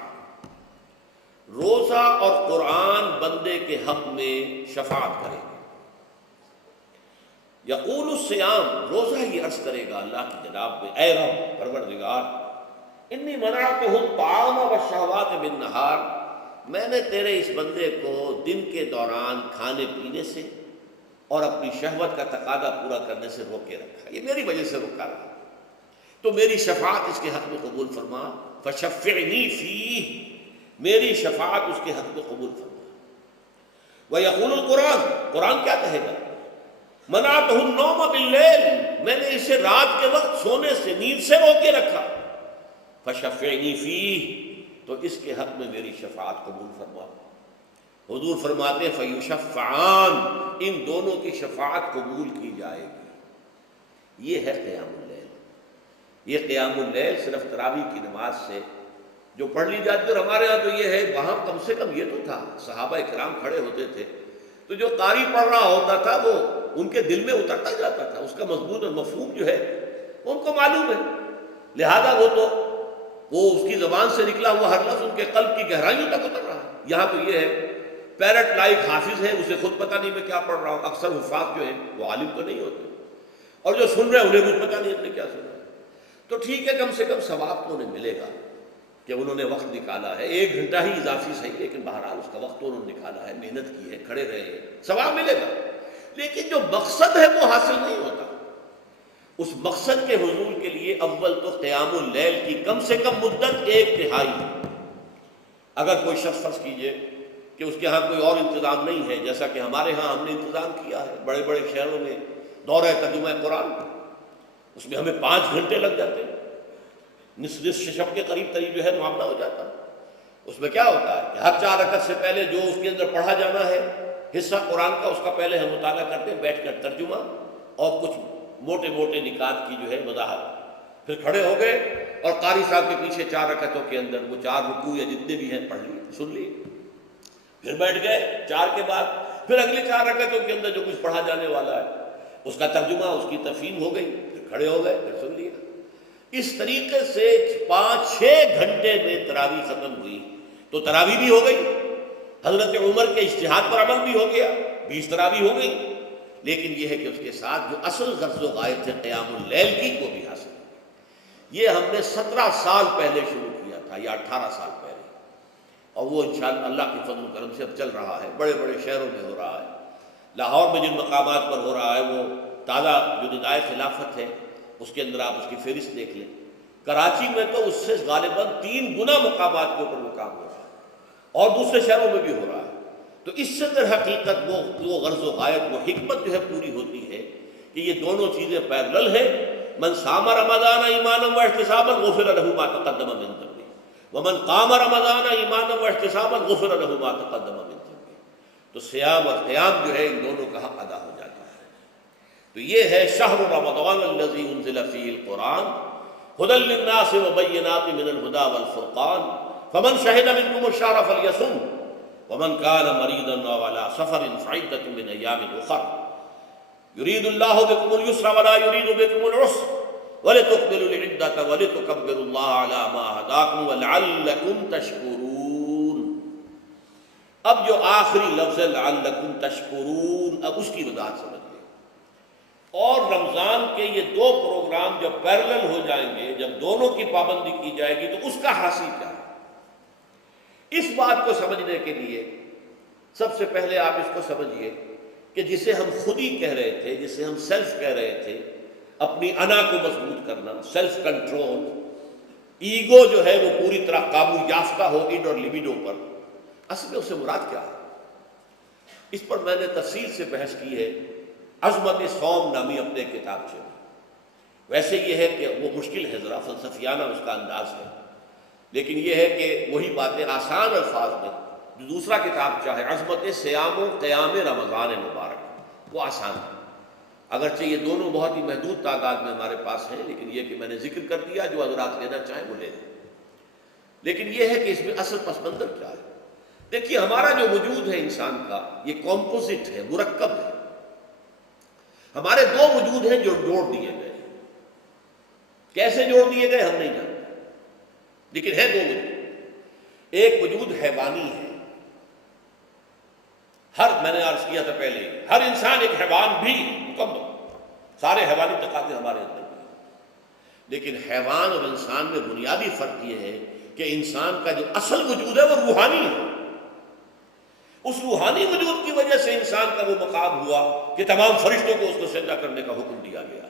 روزہ اور قرآن بندے کے حق میں شفاعت کریں گے۔ یقول الصیام، روزہ ہی عرض کرے گا اللہ کی جناب میں، اے رب پروردگار، انی منعتہ الطعام والشہوات بالنہار، میں نے تیرے اس بندے کو دن کے دوران کھانے پینے سے اور اپنی شہوت کا تقاضا پورا کرنے سے روکے رکھا، یہ میری وجہ سے روکا رہا، تو میری شفاعت اس کے حق میں قبول فرما، فشفعنی فیہ، میری شفاعت اس کے حق میں قبول فرما۔ ویقول القرآن، قرآن کیا کہے گا، منعتہ النوم باللیل، میں نے اسے رات کے وقت سونے سے، نیند سے روکے رکھا، فشفعنی فیہ، تو اس کے حق میں میری شفاعت قبول فرما۔ حضور فرماتے فیشفعان، ان دونوں کی شفاعت قبول کی جائے گی۔ یہ ہے قیام اللیل۔ یہ قیام اللیل صرف تراویح کی نماز سے جو پڑھ لی جاتی، اور ہمارے ہاں تو یہ ہے، وہاں کم سے کم یہ تو تھا، صحابہ کرام کھڑے ہوتے تھے تو جو قاری پڑھ رہا ہوتا تھا وہ ان کے دل میں اترتا جاتا تھا، اس کا مضمون اور مفہوم جو ہے وہ ان کو معلوم ہے، لہذا وہ اس کی زبان سے نکلا ہوا ہر لفظ ان کے قلب کی گہرائیوں تک اتر رہا ہے۔ یہاں تو یہ ہے، پیرٹ لائک حافظ ہے، اسے خود پتہ نہیں میں کیا پڑھ رہا ہوں، اکثر حفاظ جو ہیں وہ عالم تو نہیں ہوتے، اور جو سن رہے ہیں انہیں کچھ پتہ نہیں انہوں نے کیا سنا ہے، تو ٹھیک ہے، کم سے کم ثواب تو انہیں ملے گا کہ انہوں نے وقت نکالا ہے، 1 گھنٹہ ہی اضافی صحیح، لیکن بہرحال اس کا وقت تو انہوں نے نکالا ہے، محنت کی ہے، کھڑے رہے ہیں، ثواب ملے گا۔ لیکن جو مقصد ہے وہ حاصل نہیں ہوتا۔ اس مقصد کے حصول کے لیے اول تو قیام اللیل کی کم سے کم مدت 1/3۔ اگر کوئی شخص فرض کیجئے کہ اس کے ہاں کوئی اور انتظام نہیں ہے، جیسا کہ ہمارے ہاں ہم نے انتظام کیا ہے، بڑے بڑے شہروں میں دورہ ترجمہ قرآن، اس میں ہمیں 5 گھنٹے لگ جاتے ہیں، نصف شب کے قریب جو ہے معاملہ ہو جاتا ہے۔ اس میں کیا ہوتا ہے کہ ہر 4 رکعت سے پہلے جو اس کے اندر پڑھا جانا ہے حصہ قرآن کا، اس کا پہلے ہم مطالعہ کرتے ہیں بیٹھ کر، ترجمہ اور کچھ موٹے موٹے نکات کی جو ہے وضاحت، پھر کھڑے ہو گئے اور قاری صاحب کے پیچھے 4 رکعتوں کے اندر وہ 4 رکوع یا جتنے بھی ہیں پڑھ لیے، سن لیے، پھر بیٹھ گئے 4 کے بعد پھر اگلے 4 رکعتوں کے اندر جو کچھ پڑھا جانے والا ہے اس کا ترجمہ، اس کی تفہیم ہو گئی، پھر کھڑے ہو گئے، پھر سن لیا۔ اس طریقے سے 5-6 گھنٹے میں تراویح ختم ہوئی، تو تراویح بھی ہو گئی، حضرت عمر کے اجتہاد پر عمل بھی ہو گیا، 20 تراویح ہو گئی، لیکن یہ ہے کہ اس کے ساتھ جو اصل غرض و غایت ہے قیام اللیل کی، وہ بھی حاصل ہوئی۔ یہ ہم نے 17 سال پہلے شروع کیا تھا یا 18 سال پہلے، اور وہ انشاءاللہ اللہ کے فضل و کرم سے اب چل رہا ہے، بڑے بڑے شہروں میں ہو رہا ہے۔ لاہور میں جن مقامات پر ہو رہا ہے وہ تازہ جو ندائے خلافت ہے اس کے اندر آپ اس کی فہرست دیکھ لیں، کراچی میں تو اس سے غالباً 3 گنا مقامات کے اوپر وہ کام ہو رہا ہے، اور دوسرے شہروں میں بھی ہو رہا ہے۔ تو اس سے در حقیقت وہ غرض و غایت، وہ حکمت جو ہے پوری ہوتی ہے کہ یہ دونوں چیزیں پیرلل ہیں۔ من صام رمضان ایمانا واحتسابا غفر له ما تقدم من ذنبه ومن قام رمضان ایمانا واحتسابا غفر له ما تقدم من ذنبه، تو صیام اور قیام جو ہے ان دونوں کا حق ادا ہو جاتا ہے۔ تو یہ ہے شہر رمضان الذی انزل فیہ القرآن ھدی للناس وبینات من الھدی والفرقان فمن شہد منکم الشہر فلیصم ومن كان مريضا او على سفر فعدة من ايام اخر يريد الله بكم اليسر ولا يريد بكم العسر ولتكملوا العدة ولتكبروا الله على ما هداكم ولعلكم تشكرون۔ اب جو آخری لفظ ہے لعلكم تشكرون، اب اس کی وضاحت سمجھ لیں۔ اور رمضان کے یہ 2 پروگرام جب پیرلل ہو جائیں گے، جب دونوں کی پابندی کی جائے گی، تو اس کا حاصل کیا ہے؟ اس بات کو سمجھنے کے لیے سب سے پہلے آپ اس کو سمجھیے کہ جسے ہم خود ہی کہہ رہے تھے، جسے ہم سیلف کہہ رہے تھے، اپنی انا کو مضبوط کرنا، سیلف کنٹرول، ایگو جو ہے وہ پوری طرح قابو یافتہ ہو اڈ اور لیبیڈو پر، اصل میں اس سے مراد کیا ہے؟ اس پر میں نے تفصیل سے بحث کی ہے عظمت صوم نامی اپنے کتابچے میں۔ ویسے یہ ہے کہ وہ مشکل ہے، ذرا فلسفیانہ اس کا انداز ہے، لیکن یہ ہے کہ وہی باتیں آسان الفاظ میں، جو دوسرا کتاب چاہے عظمت سیام و قیام رمضان مبارک، وہ آسان ہے، اگرچہ یہ دونوں بہت ہی محدود تعداد میں ہمارے پاس ہیں، لیکن یہ کہ میں نے ذکر کر دیا، جو حضرات لینا چاہیں وہ لے لیں۔ لیکن یہ ہے کہ اس میں اصل پس منظر کیا ہے؟ دیکھیے، ہمارا جو وجود ہے انسان کا، یہ کمپوزٹ ہے، مرکب ہے۔ ہمارے دو وجود ہیں جو جوڑ دیے گئے، کیسے جوڑ دیے گئے ہم نہیں جانتے، لیکن ہے دو وجود۔ ایک وجود حیوانی ہے، میں نے عرض کیا تھا پہلے، ہر انسان ایک حیوان بھی مکمل، سارے حیوانی تقاضے ہمارے اندر بھی ہیں، لیکن حیوان اور انسان میں بنیادی فرق یہ ہے کہ انسان کا جو اصل وجود ہے وہ روحانی ہے۔ اس روحانی وجود کی وجہ سے انسان کا وہ مقام ہوا کہ تمام فرشتوں کو اس کو سجدہ کرنے کا حکم دیا گیا۔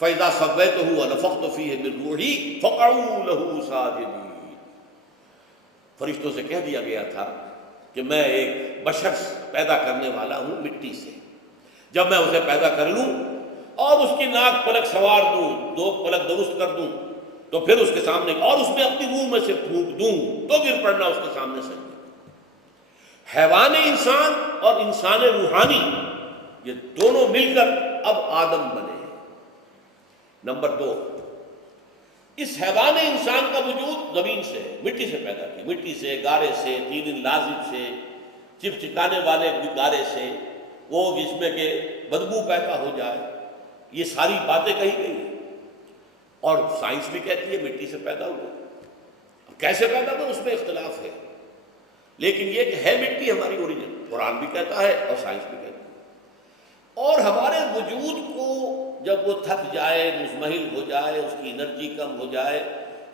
فَإِذَا سَوَّيْتُهُ وَنَفَخْتُ فِيهِ مِن رُوحِي فَقَعُوا لَهُ سَاجِدِينَ۔ فرشتوں سے کہہ دیا گیا تھا کہ میں ایک بشر پیدا کرنے والا ہوں مٹی سے، جب میں اسے پیدا کر لوں اور اس کی ناک پلک سوار دوں، دو پلک درست کر دوں، تو پھر اس کے سامنے اور اس میں اپنی روح میں سے پھونک دوں تو گر پڑنا اس کے سامنے سجدے۔ حیوان انسان اور انسان روحانی، یہ دونوں مل کر اب آدم بنے ہیں۔ نمبر دو، اس حیوان انسان کا وجود زمین سے ہے، مٹی سے پیدا کی، مٹی سے، گارے سے، طین لازب سے، چپچکانے والے گارے سے، وہ جس میں کہ بدبو پیدا ہو جائے، یہ ساری باتیں کہی گئی ہیں۔ اور سائنس بھی کہتی ہے مٹی سے پیدا ہوا، اب کیسے پیدا ہوا اس میں اختلاف ہے، لیکن یہ کہ ہے مٹی ہماری اوریجن، قرآن بھی کہتا ہے اور سائنس بھی کہتا ہے۔ اور ہمارے وجود کو جب وہ تھک جائے، مزمحل ہو جائے، اس کی انرجی کم ہو جائے،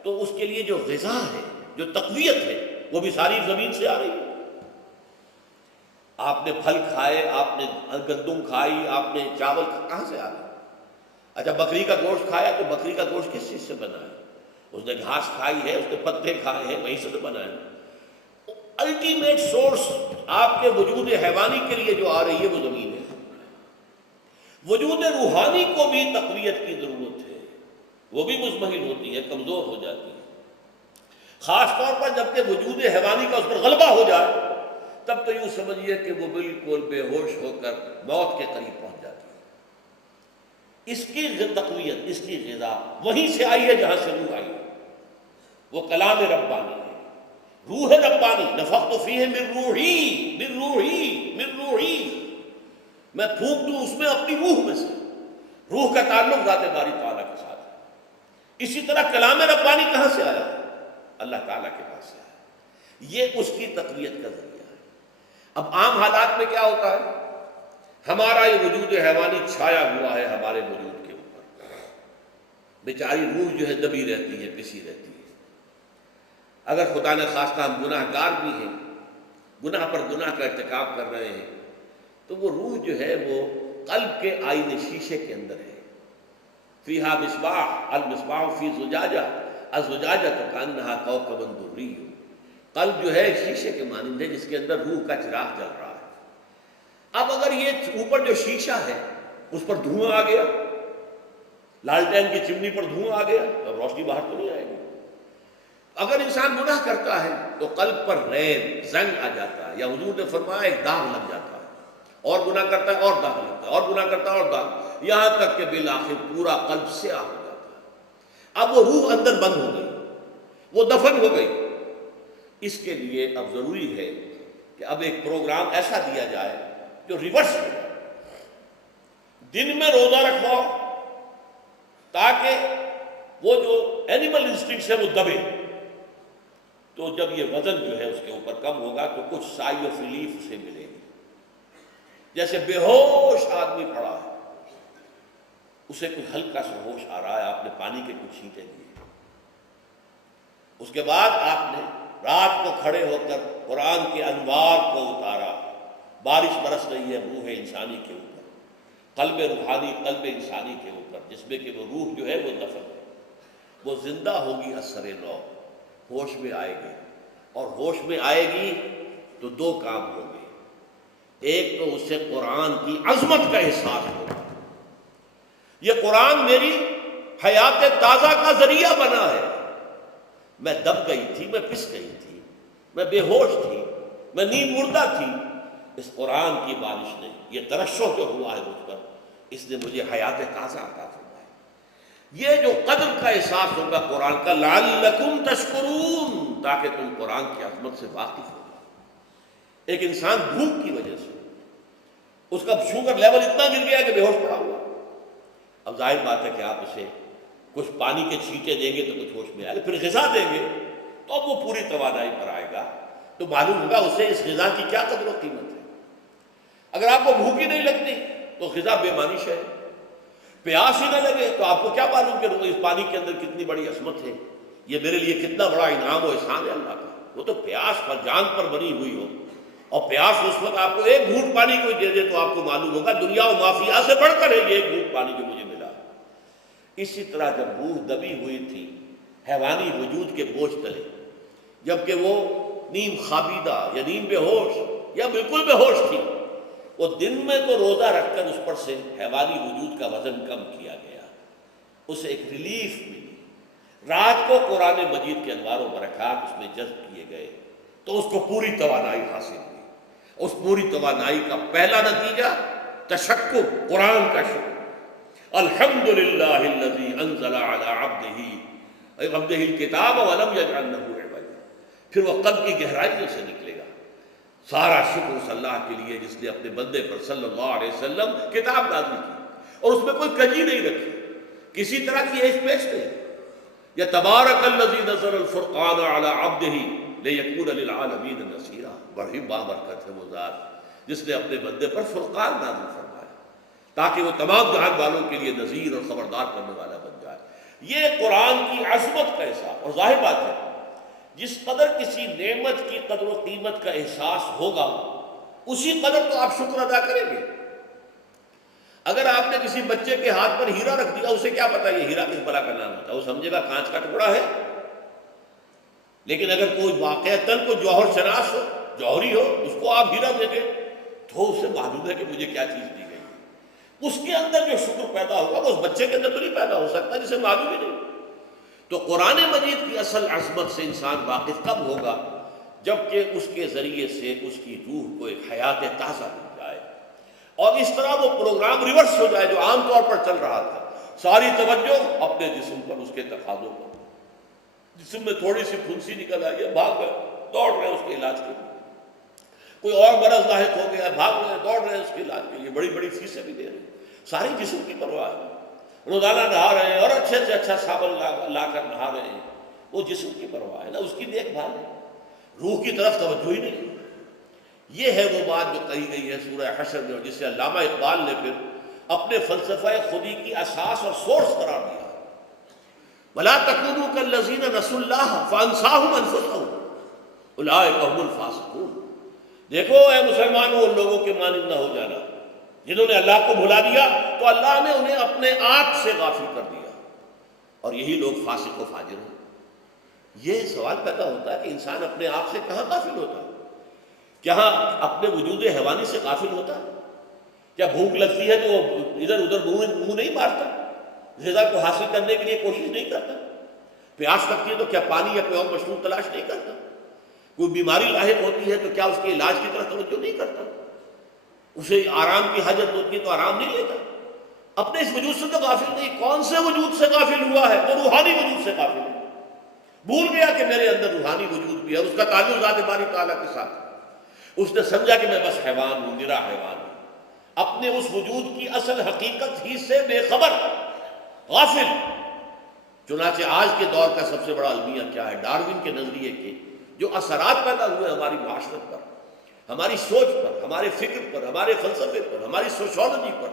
تو اس کے لیے جو غذا ہے، جو تقویت ہے، وہ بھی ساری زمین سے آ رہی ہے۔ آپ نے پھل کھائے، آپ نے گندم کھائی، آپ نے چاول کہاں سے آ رہا ہے؟ اچھا، بکری کا گوشت کھایا تو بکری کا گوشت کس چیز سے بنا ہے؟ اس نے گھاس کھائی ہے، اس نے پتے کھائے ہیں، وہیں سے تو بنا ہے۔ الٹیمیٹ سورس آپ کے وجود حیوانی کے لیے جو آ رہی ہے وہ زمین ہے۔ وجود روحانی کو بھی تقویت کی ضرورت ہے، وہ بھی مزمحل ہوتی ہے، کمزور ہو جاتی ہے، خاص طور پر جب کہ وجود حیوانی کا اس پر غلبہ ہو جائے، تب تو یوں سمجھیے کہ وہ بالکل بے ہوش ہو کر موت کے قریب پہنچ جاتی ہے۔ اس کی تقویت، اس کی غذا وہیں سے آئی ہے جہاں سے روح آئی ہے، وہ کلام ربانی ہے، روح ربانی۔ نفخت فیہ من روحی، من روحی، من روحی، میں پھونک دوں اس میں اپنی روح میں سے۔ روح کا تعلق ذات باری تعالیٰ کے ساتھ ہے۔ اسی طرح کلام ربانی کہاں سے آیا؟ اللہ تعالیٰ کے پاس سے آیا، یہ اس کی تقویت کا ذریعہ ہے۔ اب عام حالات میں کیا ہوتا ہے؟ ہمارا یہ وجود حیوانی چھایا ہوا ہے ہمارے وجود کے اوپر، بیچاری روح جو ہے دبی رہتی ہے، پسی رہتی ہے۔ اگر خدا نہ خواستہ ہم گناہ گار بھی ہیں، گناہ پر گناہ کا ارتکاب کر رہے ہیں، تو وہ روح جو ہے وہ قلب کے آئینے شیشے کے اندر ہے۔ فیہا مصباح، المصباح فی زجاجہ، الزجاجہ کأنہا کوکب دری۔ قلب جو ہے شیشے کے مانند ہے جس کے اندر روح کا چراغ جل رہا ہے۔ اب اگر یہ اوپر جو شیشہ ہے اس پر دھواں آ گیا، لالٹین کی چمنی پر دھواں آ گیا، تو روشنی باہر تو نہیں آئے گی۔ اگر انسان گناہ کرتا ہے تو قلب پر ریب، زنگ آ جاتا ہے، یا حضور نے فرمایا ایک داغ لگ جاتا ہے، اور گناہ کرتا ہے اور داغ لگتا ہے، اور گناہ کرتا ہے اور داغ، یہاں تک کہ بالآخر پورا قلب سیاہ ہو جاتا ہے۔ اب وہ روح اندر بند ہو گئی، وہ دفن ہو گئی۔ اس کے لیے اب ضروری ہے کہ اب ایک پروگرام ایسا دیا جائے جو ریورس ہو جائے۔ دن میں روزہ رکھواؤ تاکہ وہ جو اینیمل انسٹنکٹس ہے وہ دبے، تو جب یہ وزن جو ہے اس کے اوپر کم ہوگا تو کچھ سائی آف ریلیف اسے ملے گی۔ جیسے بے ہوش آدمی پڑا ہے، اسے کوئی ہلکا سا ہوش آ رہا ہے، آپ نے پانی کے کچھ چھینٹے دیے، اس کے بعد آپ نے رات کو کھڑے ہو کر قرآن کے انوار کو اتارا، بارش برس رہی ہے روح انسانی کے اوپر، قلب روحانی، قلب انسانی کے اوپر، جس میں کہ وہ روح جو ہے وہ دفن ہے، وہ زندہ ہوگی اثر نو، ہوش میں آئے گی، اور ہوش میں آئے گی تو دو کام ہوں گے۔ ایک تو اسے قرآن کی عظمت کا احساس ہوگا، یہ قرآن میری حیات تازہ کا ذریعہ بنا ہے، میں دب گئی تھی، میں پس گئی تھی، میں بے ہوش تھی، میں نیند مردہ تھی، اس قرآن کی بارش نے، یہ ترشح جو ہوا ہے مجھ پر، اس نے مجھے حیات تازہ عطا فرمائی۔ یہ جو قدر کا احساس ہوگا قرآن کا، لعلکم تشکرون، تاکہ تم قرآن کی عظمت سے واقف ہو۔ ایک انسان بھوک کی وجہ سے اس کا شوگر لیول اتنا گر گیا کہ بے ہوش پڑا ہوا، اب ظاہر بات ہے کہ آپ اسے کچھ پانی کے چھینٹے دیں گے تو کچھ ہوش میں آئے گا، پھر غذا دیں گے تو اب وہ پوری توانائی پر آئے گا، تو معلوم ہوگا اسے اس غذا کی کیا قدر و قیمت ہے۔ اگر آپ کو بھوک ہی نہیں لگتی تو غذا بے معنی شے ہے، پیاس ہی نہ لگے تو آپ کو کیا معلوم کہ اس پانی کے اندر کتنی بڑی عظمت ہے، یہ میرے لیے کتنا بڑا انعام و احسان ہے اللہ کا۔ وہ تو پیاس پر، جان پر بنی ہوئی ہو، اور پیاس اس وقت آپ کو ایک گھونٹ پانی کوئی دے دے تو آپ کو معلوم ہوگا دنیا و مافیا سے بڑھ کر ہے یہ ایک گھونٹ پانی جو مجھے ملا۔ اسی طرح جب روح دبی ہوئی تھی حیوانی وجود کے بوجھ تلے، جبکہ وہ نیم خوابیدہ یا نیم بے ہوش یا بالکل بے ہوش تھی، وہ دن میں تو روزہ رکھ کر اس پر سے حیوانی وجود کا وزن کم کیا گیا، اسے ایک ریلیف ملی۔ رات کو قرآن مجید کے انوار و برکات اس میں جذب کیے گئے تو اس کو پوری توانائی حاصل ہوئی۔ اس پوری توانائی کا پہلا نتیجہ تشکر، قرآن کا شکر، الحمدللہ الذی انزل علی عبدہ الکتاب ولم یجعل لہ عوجا۔ پھر وہ قلب کی گہرائیوں سے نکلے گا، سارا شکر اس اللہ کے لیے جس نے اپنے بندے پر صلی اللہ علیہ وسلم کتاب نازل کی اور اس میں کوئی کجی نہیں رکھی، کسی طرح کی ایش پیش نہیں۔ یا تبارک الذی نزل الفرقان علی عبدہ لیکون للعالمین نصیرا، بڑی بابرکت ہے وہ ذات جس نے اپنے بندے پر فرقان نازل فرمایا تاکہ وہ تمام جہان والوں کے لیے نذیر اور خبردار کرنے والا بن جائے۔ یہ قرآن کی عظمت کا احساس، اور ظاہر بات ہے جس قدر کسی نعمت کی قدر و قیمت کا احساس ہوگا اسی قدر تو آپ شکر ادا کریں گے۔ اگر آپ نے کسی بچے کے ہاتھ پر ہیرا رکھ دیا، اسے کیا پتا یہ ہیرا کس بلا کا نام ہوتا ہے، وہ سمجھے گا کانچ کا ٹکڑا ہے۔ لیکن اگر کوئی واقعتاً کوئی جوہر شناس ہو، جوہری ہو، اس کو آپ ہیرا دیں گے تو اسے معلوم ہے کہ مجھے کیا چیز دی گئی، اس کے اندر جو شکر پیدا ہوگا وہ اس بچے کے اندر تو نہیں پیدا ہو سکتا جسے معلوم ہی نہیں۔ تو قرآن مجید کی اصل عظمت سے انسان واقف کب ہوگا؟ جبکہ اس کے ذریعے سے اس کی روح کو ایک حیات تازہ مل جائے اور اس طرح وہ پروگرام ریورس ہو جائے جو عام طور پر چل رہا تھا، ساری توجہ اپنے جسم پر، اس کے تقاضوں پر۔ جسم میں تھوڑی سی پھنسی نکل آئی ہے، بھاگ گئے، دوڑ رہے ہیں اس کے علاج کے لیے۔ کوئی اور مرض لاحق ہو گیا، بھاگ رہے ہیں، دوڑ رہے ہیں اس کے علاج کے لیے، بڑی بڑی فیسیں بھی دے رہے ہیں، ساری جسم کی پرواہ ہے۔ روزانہ نہا رہے ہیں اور اچھے سے اچھا صابن لا کر نہا رہے ہیں، وہ جسم کی پرواہ ہے نا، اس کی دیکھ بھال ہے، روح کی طرف توجہ ہی نہیں۔ یہ ہے وہ بات جو کہی گئی ہے سورہ حشر میں، اور جسے علامہ اقبال نے پھر اپنے فلسفہ خودی کی اساس اور سورس قرار دیا، وَلَا تَكُونُوا كَالَّذِينَ نَسُوا اللَّهَ فَأَنسَاهُمْ أَنفُسَهُمْ أُولَٰئِكَ هُمُ الْفَاسِقُونَ۔ دیکھو اے مسلمانوں، ان لوگوں کے مانند نہ ہو جانا جنہوں نے اللہ کو بھلا دیا تو اللہ نے انہیں اپنے آپ سے غافل کر دیا، اور یہی لوگ فاسق و فاجر ہیں۔ یہ سوال پیدا ہوتا ہے کہ انسان اپنے آپ سے کہاں غافل ہوتا ہے؟ کیا اپنے وجود حیوانی سے غافل ہوتا ہے؟ کیا بھوک لگتی ہے تو ادھر ادھر منہ نہیں مارتا، غذا کو حاصل کرنے کے لیے کوشش نہیں کرتا؟ پیاس لگتی ہے تو کیا پانی یا کوئی اور مشروب تلاش نہیں کرتا؟ کوئی بیماری لاحق ہوتی ہے تو کیا اس کے علاج کی طرف توجہ نہیں کرتا؟ اسے آرام کی حاجت ہوتی ہے تو آرام نہیں لیتا؟ اپنے اس وجود سے تو غافل نہیں۔ کون سے وجود سے غافل ہوا ہے؟ وہ روحانی وجود سے غافل ہے، بھول گیا کہ میرے اندر روحانی وجود بھی ہے، اس کا تعلق ذات باری تعالیٰ کے ساتھ۔ اس نے سمجھا کہ میں بس حیوان ہوں، نرا حیوان ہوں، اپنے اس وجود کی اصل حقیقت ہی سے بے خبر، غافل۔ چنانچہ آج کے دور کا سب سے بڑا المیہ کیا ہے؟ ڈاروین کے نظریے کے جو اثرات پیدا ہوئے ہماری معاشرت پر، ہماری سوچ پر، ہمارے فکر پر، ہمارے فلسفے پر، ہماری سوشولوجی پر،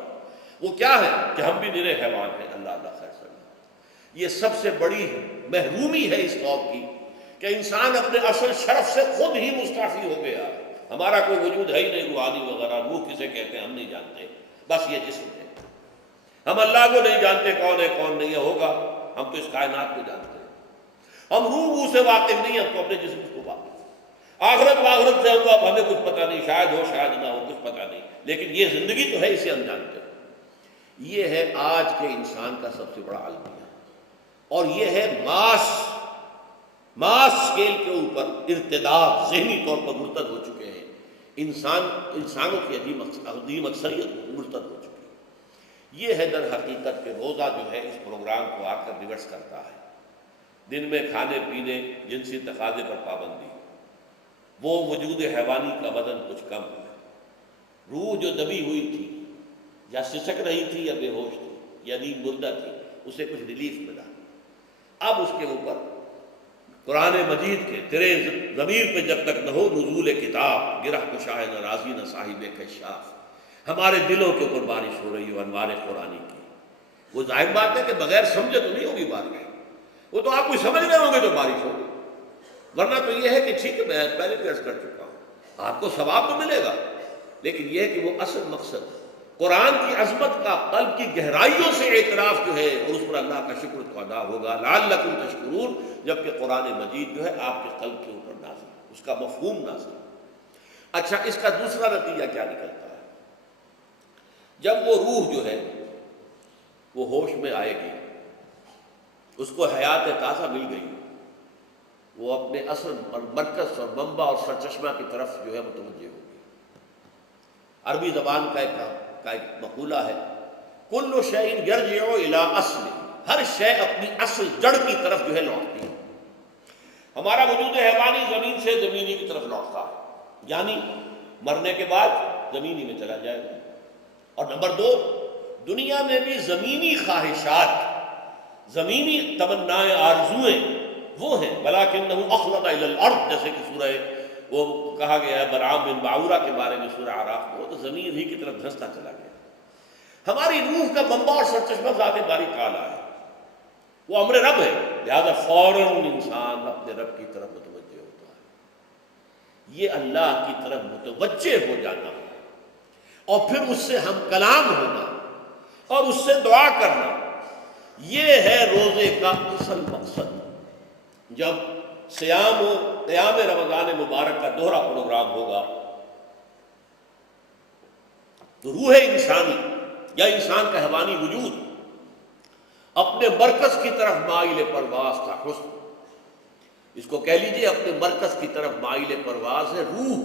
وہ کیا ہے کہ ہم بھی نرے حیوان ہیں۔ اللہ خیر سلام۔ یہ سب سے بڑی محرومی ہے اس قوم کی کہ انسان اپنے اصل شرف سے خود ہی مستعفی ہو گیا۔ ہمارا کوئی وجود ہے ہی نہیں روحانی وغیرہ، روح کسے کہتے ہیں ہم نہیں جانتے، بس یہ جسم ہے۔ ہم اللہ کو نہیں جانتے کون ہے کون نہیں ہے، ہوگا ہم تو اس کائنات کو جانتے ہیں۔ ہم روح سے واقف نہیں، ہم تو اپنے جسم کو واقف۔ آخرت واخرت سے ہم ہمیں کچھ پتہ نہیں، شاید ہو شاید نہ ہو، کچھ پتہ نہیں، لیکن یہ زندگی تو ہے، اسے ہم جانتے ہیں۔ یہ ہے آج کے انسان کا سب سے بڑا المیہ، اور یہ ہے ماس اسکیل کے اوپر ارتداد، ذہنی طور پر مرتد ہو چکے ہیں انسانوں کی عظیم اکثریت مرتد ہو چکی ہے۔ یہ ہے در حقیقت کہ روزہ جو ہے اس پروگرام کو آ کر ریورس کرتا ہے۔ دن میں کھانے پینے، جنسی تقاضے پر پابندی، وہ وجود حیوانی کا وزن کچھ کم ہوا، روح جو دبی ہوئی تھی، یا سسک رہی تھی یا بے ہوش تھی یا نیند مردہ تھی، اسے کچھ ریلیف ملا۔ اب اس کے اوپر قرآن مجید کے تیرے ضمیر پہ جب تک نہ ہو نزول کتاب، گرہ کشا ہے نہ راضی نہ صاحب کشاف، ہمارے دلوں کے اوپر بارش ہو رہی ہو انوار قرآنی کی۔ وہ ظاہر بات ہے کہ بغیر سمجھے تو نہیں ہوگی بارش، وہ تو آپ کچھ سمجھ رہے ہوں گے تو بارش ہوگی، ورنہ تو یہ ہے کہ ٹھیک ہے میں پہلے بھی عرض کر چکا ہوں، آپ کو ثواب تو ملے گا، لیکن یہ ہے کہ وہ اصل مقصد قرآن کی عظمت کا قلب کی گہرائیوں سے اعتراف جو ہے، اور اس پر اللہ کا شکر تو ادا ہوگا، لعلکم تشکرون، جبکہ قرآن مجید جو ہے آپ کے قلب کے اوپر نازل، اس کا مفہوم نازل۔ اچھا، اس کا دوسرا نتیجہ کیا نکلتا ہے؟ جب وہ روح جو ہے وہ ہوش میں آئے گی، اس کو حیات تازہ مل گئی، وہ اپنے اصل اور مرکز اور منبع اور سرچشمہ کی طرف جو ہے متوجہ ہوگی۔ عربی زبان کا ایک مقولہ ہے، کل شیء یرجع الی اصلہ، ہر شے اپنی اصل جڑ کی طرف جو ہے لوٹتی ہے۔ ہمارا وجود حیوانی زمین سے زمینی کی طرف لوٹتا ہے، یعنی مرنے کے بعد زمینی میں چلا جائے گا۔ اور نمبر دو، دنیا میں بھی زمینی خواہشات، زمینی تمنائیں، آرزوئیں وہ ہیں، ولیکنہ اخلد الی الارض، جیسے کہ سورہ وہ کہا گیا ہے برعام بن باعورہ کے بارے میں سورہ اعراف میں، وہ تو زمین ہی کی طرف دھنستا چلا گیا۔ ہماری روح کا منبع اور سرچشمہ ذات باری تعالیٰ ہے، وہ امر رب ہے، لہذا فوراً انسان اپنے رب کی طرف متوجہ ہوتا ہے۔ یہ اللہ کی طرف متوجہ ہو جانا اور پھر اس سے ہم کلام ہونا اور اس سے دعا کرنا، یہ ہے روزے کا اصل مقصد۔ جب صیام و قیام رمضان مبارک کا دوہرا پروگرام ہوگا تو روح انسانی یا انسان کا حیوانی وجود اپنے مرکز کی طرف مائل پرواز تھا، حسن، اس کو کہہ لیجئے اپنے مرکز کی طرف مائل پرواز ہے روح،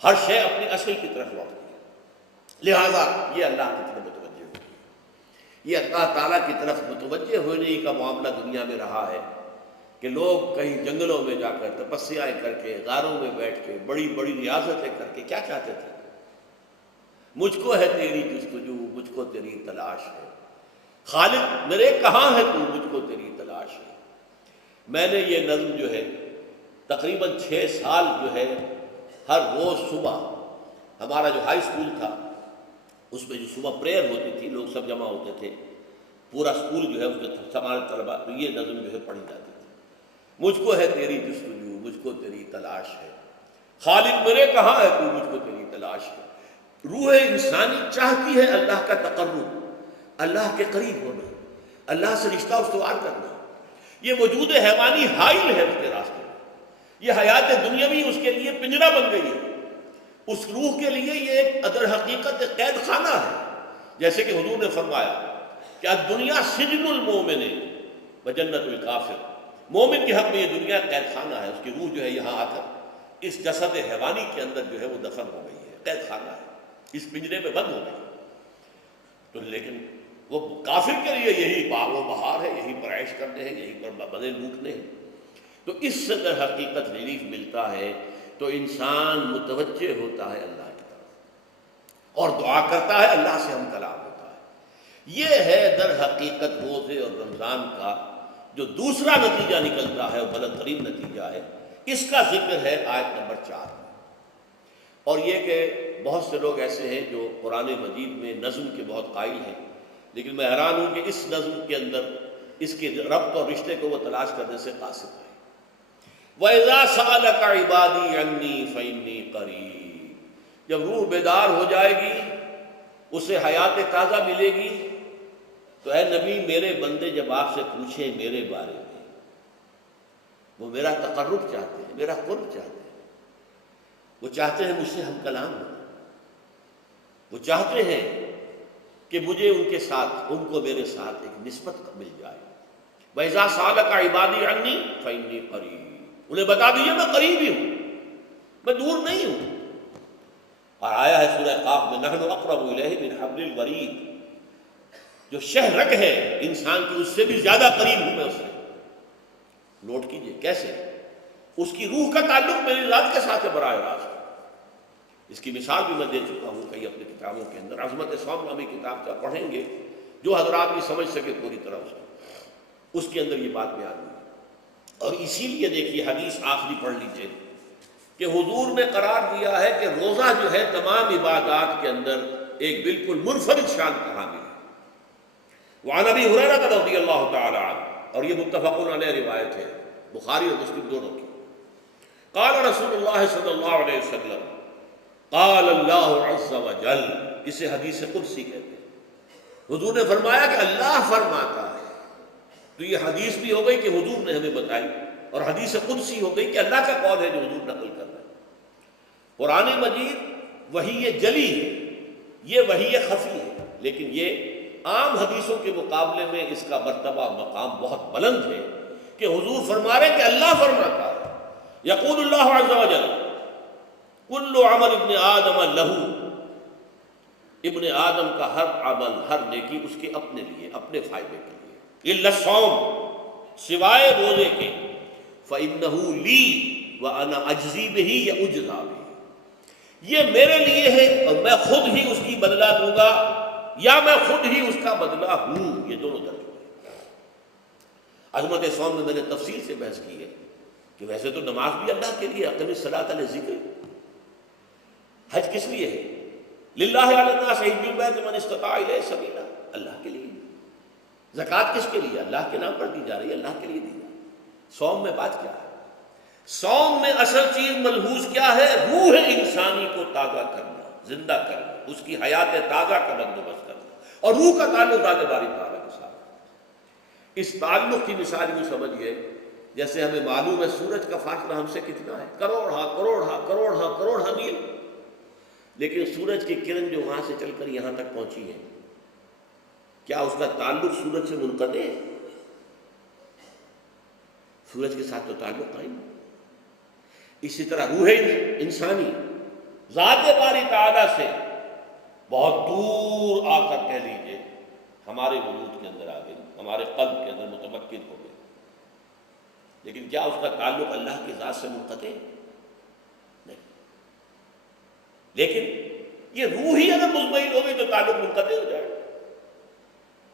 ہر شے اپنی اصل کی طرف لوٹتی ہے، لہذا یہ اللہ کی طرف متوجہ ہوتی ہے۔ یہ اللہ تعالیٰ کی طرف متوجہ ہونے کا معاملہ دنیا میں رہا ہے کہ لوگ کہیں جنگلوں میں جا کر تپسیائیں کر کے، غاروں میں بیٹھ کے، بڑی بڑی ریاضتیں کر کے کیا چاہتے تھے؟ مجھ کو ہے تیری جستجو، مجھ کو تیری تلاش ہے، خالق میرے کہاں ہے تو، مجھ کو تیری تلاش ہے۔ میں نے یہ نظم جو ہے تقریباً 6 سال جو ہے ہر روز صبح، ہمارا جو ہائی اسکول تھا اس میں جو صبح پریئر ہوتی تھی، لوگ سب جمع ہوتے تھے، پورا اسکول جو ہے اس کے ہمارے طلباء، تو یہ نظم جو ہے پڑھی جاتی تھی، مجھ کو ہے تیری جستجو، مجھ کو تیری تلاش ہے، خالق میرے کہاں ہے تو، مجھ کو تیری تلاش ہے۔ روح انسانی چاہتی ہے اللہ کا تقرب، اللہ کے قریب ہونا، اللہ سے رشتہ استوار کرنا۔ یہ وجود حیوانی حائل ہے اس کے راستے میں، یہ حیات دنیاوی اس کے لیے پنجرا بن گئی ہے، اس روح کے لیے یہ ایک در حقیقت قید خانہ ہے، جیسے کہ حضور نے فرمایا کہ الدنیا سجن المومن وجنت الکافر، مومن کے حق میں یہ دنیا قید خانہ ہے، اس کی روح جو ہے یہاں آ کر اس جسد حیوانی کے اندر جو ہے وہ دفن ہو گئی ہے، قید خانہ ہے، اس پنجرے میں بند ہو گئی۔ تو لیکن وہ کافر کے لیے یہی باغ و بہار ہے، یہی پر عیش کرنے ہیں، یہی پر مزے لوٹنے ہیں۔ تو اس سے در حقیقت ریلیف ملتا ہے، تو انسان متوجہ ہوتا ہے اللہ کی طرف اور دعا کرتا ہے، اللہ سے ہم کلام ہوتا ہے۔ یہ ہے در حقیقت روزے اور رمضان کا جو دوسرا نتیجہ نکلتا ہے اور بلند ترین نتیجہ ہے، اس کا ذکر ہے آیت نمبر 4 میں۔ اور یہ کہ بہت سے لوگ ایسے ہیں جو قرآن مجید میں نظم کے بہت قائل ہیں، لیکن میں حیران ہوں کہ اس نظم کے اندر اس کے ربط اور رشتے کو وہ تلاش کرنے سے قاصر ہے۔ وَإِذَا سَأَلَكَ عِبَادِي عَنِّي فَإِنِّي قَرِيبٌ، جب روح بیدار ہو جائے گی، اسے حیات تازہ ملے گی، تو اے نبی میرے بندے جب آپ سے پوچھیں میرے بارے میں وہ میرا تقرب چاہتے ہیں، میرا قرب چاہتے ہیں، وہ چاہتے ہیں مجھ سے ہم کلام ہو، وہ چاہتے ہیں کہ مجھے ان کے ساتھ، ان کو میرے ساتھ ایک نسبت مل جائے۔ وَإِذَا سَأَلَكَ عِبَادِي عَنِّي فَإِنِّي قَرِيبٌ، انہیں بتا دیجیے میں قریب ہی ہوں، میں دور نہیں ہوں۔ اور آیا ہے سورہ قاف میں نحن اقرب الیہ من حبل الورید، جو شہ رگ ہے انسان کی اس سے بھی زیادہ قریب ہوں میں اس سے۔ نوٹ کیجئے کیسے، اس کی روح کا تعلق میری ذات کے ساتھ ہے براہ راست۔ اس کی مثال بھی میں دے چکا ہوں کئی اپنی کتابوں کے اندر، عظمت صوم نامی کتاب کا پڑھیں گے، جو حضرات بھی سمجھ سکے پوری طرح اس کے اندر یہ بات بیان ہوئی۔ اور اسی لیے دیکھیے حدیث آخری پڑھ لیجئے کہ حضور نے قرار دیا ہے کہ روزہ جو ہے تمام عبادات کے اندر ایک بالکل منفرد شان کا حامل ہے۔ وعن ابی ہریرہ رضی اللہ تعالی عنہ، اور یہ متفق علیہ روایت ہے، بخاری اور مسلم دونوں کی۔ قال رسول اللہ صلی اللہ علیہ وسلم، قال اللہ عز وجل، اسے حدیث قدسی کہتے ہیں۔ حضور نے فرمایا کہ اللہ فرماتا ہے، تو یہ حدیث بھی ہو گئی کہ حضور نے ہمیں بتائی، اور حدیث قدسی ہو گئی کہ اللہ کا قول ہے جو حضور نقل کر رہے ہیں۔ قرآن مجید وحی جلی ہے، یہ وحی خفی ہے، لیکن یہ عام حدیثوں کے مقابلے میں اس کا مرتبہ مقام بہت بلند ہے کہ حضور فرما رہے ہیں کہ اللہ فرماتا ہے۔ یقول اللہ عز وجل کل عمل ابن آدم لہو، ابن آدم کا ہر عمل، ہر نیکی اس کے اپنے لیے، اپنے فائدے کے لیے، الا الصوم، سوائے روزے کے، فإنہ لی وأنا اجزی بہ یا اجزا بہ، یہ میرے لیے ہے اور میں خود ہی اس کی بدلہ دوں گا یا میں خود ہی اس کا بدلہ ہوں، یہ دونوں درجے ہیں۔ عظمت صوم میں میں نے تفصیل سے بحث کی ہے کہ ویسے تو نماز بھی اللہ کے لیے، اقم الصلاۃ لذکر، حج کس لیے ہے؟ للہ علی الناس حج البیت من استطاع الیہ سبیلا، اللہ کے لیے۔ زکوٰۃ کس کے لیے؟ اللہ کے نام پر دی جا رہی ہے، اللہ کے لیے دی جا رہی ہے۔ صوم میں بات کیا ہے؟ صوم میں اصل چیز ملحوظ کیا ہے؟ روح انسانی کو تازہ کرنا، زندہ کرنا، اس کی حیات تازہ کا بندوبست کرنا، اور روح کا تعلق ذات باری تعالیٰ کے ساتھ۔ اس تعلق کی مثال یوں سمجھیے جیسے ہمیں معلوم ہے سورج کا فاصلہ ہم سے کتنا ہے، کروڑ میل، لیکن سورج کی کرن جو وہاں سے چل کر یہاں تک پہنچی ہے، کیا اس کا تعلق سورج سے منقطع ہے؟ سورج کے ساتھ تو تعلق قائم ہے۔ اسی طرح روح انسانی ذات باری تعالیٰ سے بہت دور آ کر کہہ لیجئے ہمارے وجود کے اندر آ گئی، ہمارے قلب کے اندر متمکن ہو گئی، لیکن کیا اس کا تعلق اللہ کی ذات سے منقطع ہے؟ نہیں۔ لیکن یہ روح ہی اگر مطمئن ہو گئی تو تعلق منقطع ہو جائے گا،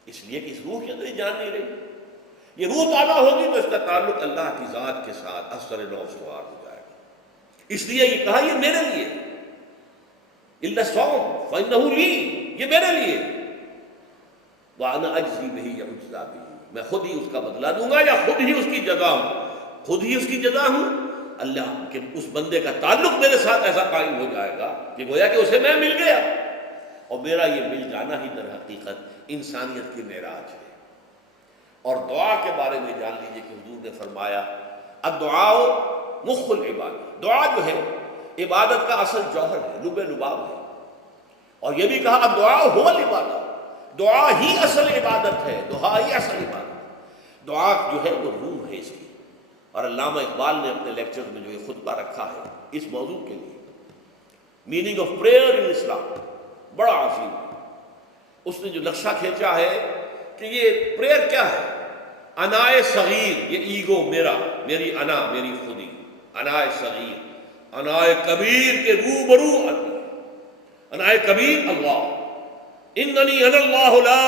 اس لیے کہ اس روح کے اندر ہی جان نہیں رہی۔ یہ روح تازہ ہوگی تو اس کا تعلق اللہ کی ذات کے ساتھ اثر نو استوار ہو جائے گا۔ اس لیے یہ کہا یہ میرے لیے، الا الصوم فإنہ لی، یہ میرے لیے، وأنا أجزي به یا اجزا به، میں خود ہی اس کا بدلہ دوں گا یا خود ہی اس کی جزا ہوں، خود ہی اس کی جزا ہوں۔ اللہ کہ اس بندے کا تعلق میرے ساتھ ایسا قائم ہو جائے گا کہ گویا کہ اسے میں مل گیا، اور میرا یہ مل جانا ہی در حقیقت انسانیت کی معراج ہے۔ اور دعا کے بارے میں جان لیجئے کہ حضور نے فرمایا الدعاء مخ العبادہ، دعا جو ہے عبادت کا اصل جوہر ہے، لب لباب ہے۔ اور یہ بھی کہا الدعاء هو العبادہ، دعا ہی اصل عبادت ہے، دعا ہی اصل عبادت ہے۔ دعا جو ہے وہ روح ہے اس کی۔ اور علامہ اقبال نے اپنے لیکچر میں جو یہ خطبہ رکھا ہے اس موضوع کے لیے، میننگ آف پریئر ان اسلام، بڑا عظیم ہے۔ اس نے جو نقشہ کھینچا ہے کہ یہ پریئر کیا ہے، انائے صغیر، یہ ایگو میرا، میری انا، میری خودی، انائے صغیر، انائے کبیر کے روبرو انائے کبیر اللہ، اننی انا اللہ لا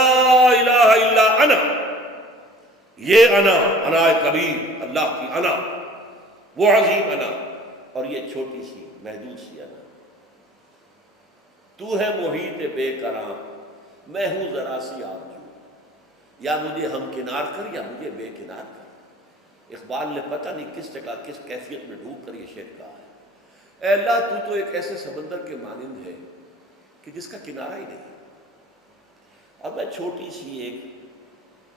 الہ الا انا، یہ انا، انائے کبیر، اللہ کی انا، وہ عظیم انا، اور یہ چھوٹی سی محدود سی انا۔ تو ہے محیط بے کراں، میں ہوں ذرا سی آرزو، یا مجھے ہمکنار کر یا مجھے بے کنار کر۔ اقبال نے پتہ نہیں کس جگہ کس کیفیت میں ڈوب کر یہ شعر کہا ہے، اے اللہ تو ایک ایسے سمندر کے مانند ہے کہ جس کا کنارہ ہی نہیں، اور میں چھوٹی سی ایک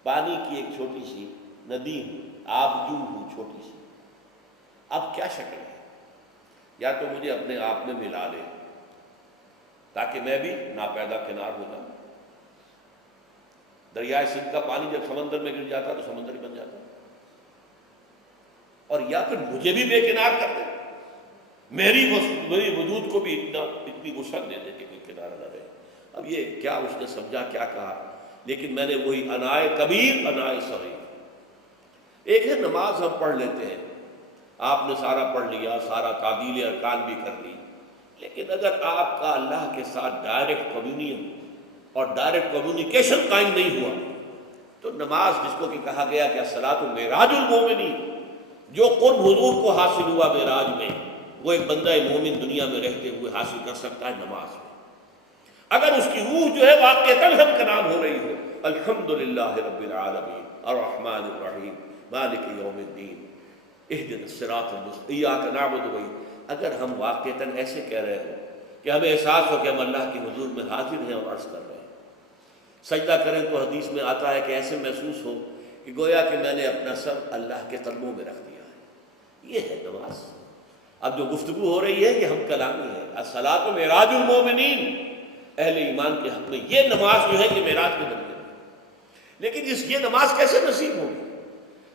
پانی کی ایک چھوٹی سی ندی ہوں، آبجو ہوں چھوٹی سی، اب کیا شکل ہے؟ یا تو مجھے اپنے آپ میں ملا لے تاکہ میں بھی ناپیدا کنار ہو جاؤں. دریائے سندھ کا پانی جب سمندر میں گر جاتا تو سمندر ہی بن جاتا, اور یا پھر مجھے بھی بے کنار کر دے, میری وجود کو بھی اتنی وسعت دے دے کہ کوئی کنارہ نہ رہے. اب یہ کیا اس نے سمجھا, کیا کہا, لیکن میں نے وہی انائے کبیر انائے صغیر. ایک ہے نماز ہم پڑھ لیتے ہیں, آپ نے سارا پڑھ لیا, سارا تعدیل ارکان بھی کر لی, لیکن اگر آپ کا اللہ کے ساتھ ڈائریکٹ کمیونین اور ڈائریکٹ کمیونیکیشن قائم نہیں ہوا تو نماز, جس کو کہ کہا گیا کہ الصلاۃ معراج المومنین, جو قرب حضور کو حاصل ہوا معراج میں, وہ ایک بندہ مومن دنیا میں رہتے ہوئے حاصل کر سکتا ہے نماز میں. اگر اس کی روح جو ہے واقعتاً ہم کا نام ہو رہی ہو, الحمدللہ رب العالمین الرحمن الرحیم مالک یوم الدین اہدنا الصراط المستقیم ایاک نعبد و ایاک, اگر ہم واقعتاً ایسے کہہ رہے ہوں کہ ہمیں احساس ہو کہ ہم اللہ کی حضور میں حاضر ہیں اور عرض کر رہے ہیں, سجدہ کریں تو حدیث میں آتا ہے کہ ایسے محسوس ہو کہ گویا کہ میں نے اپنا سر اللہ کے قدموں میں رکھ دیا ہے. یہ ہے نماز. اب جو گفتگو ہو رہی ہے یہ ہم کلامی ہے, الصلاۃ معراج المومنین, اہل ایمان کے حق میں یہ نماز جو ہے یہ معراج کے ذریعے ہے. لیکن یہ نماز کیسے نصیب ہوگی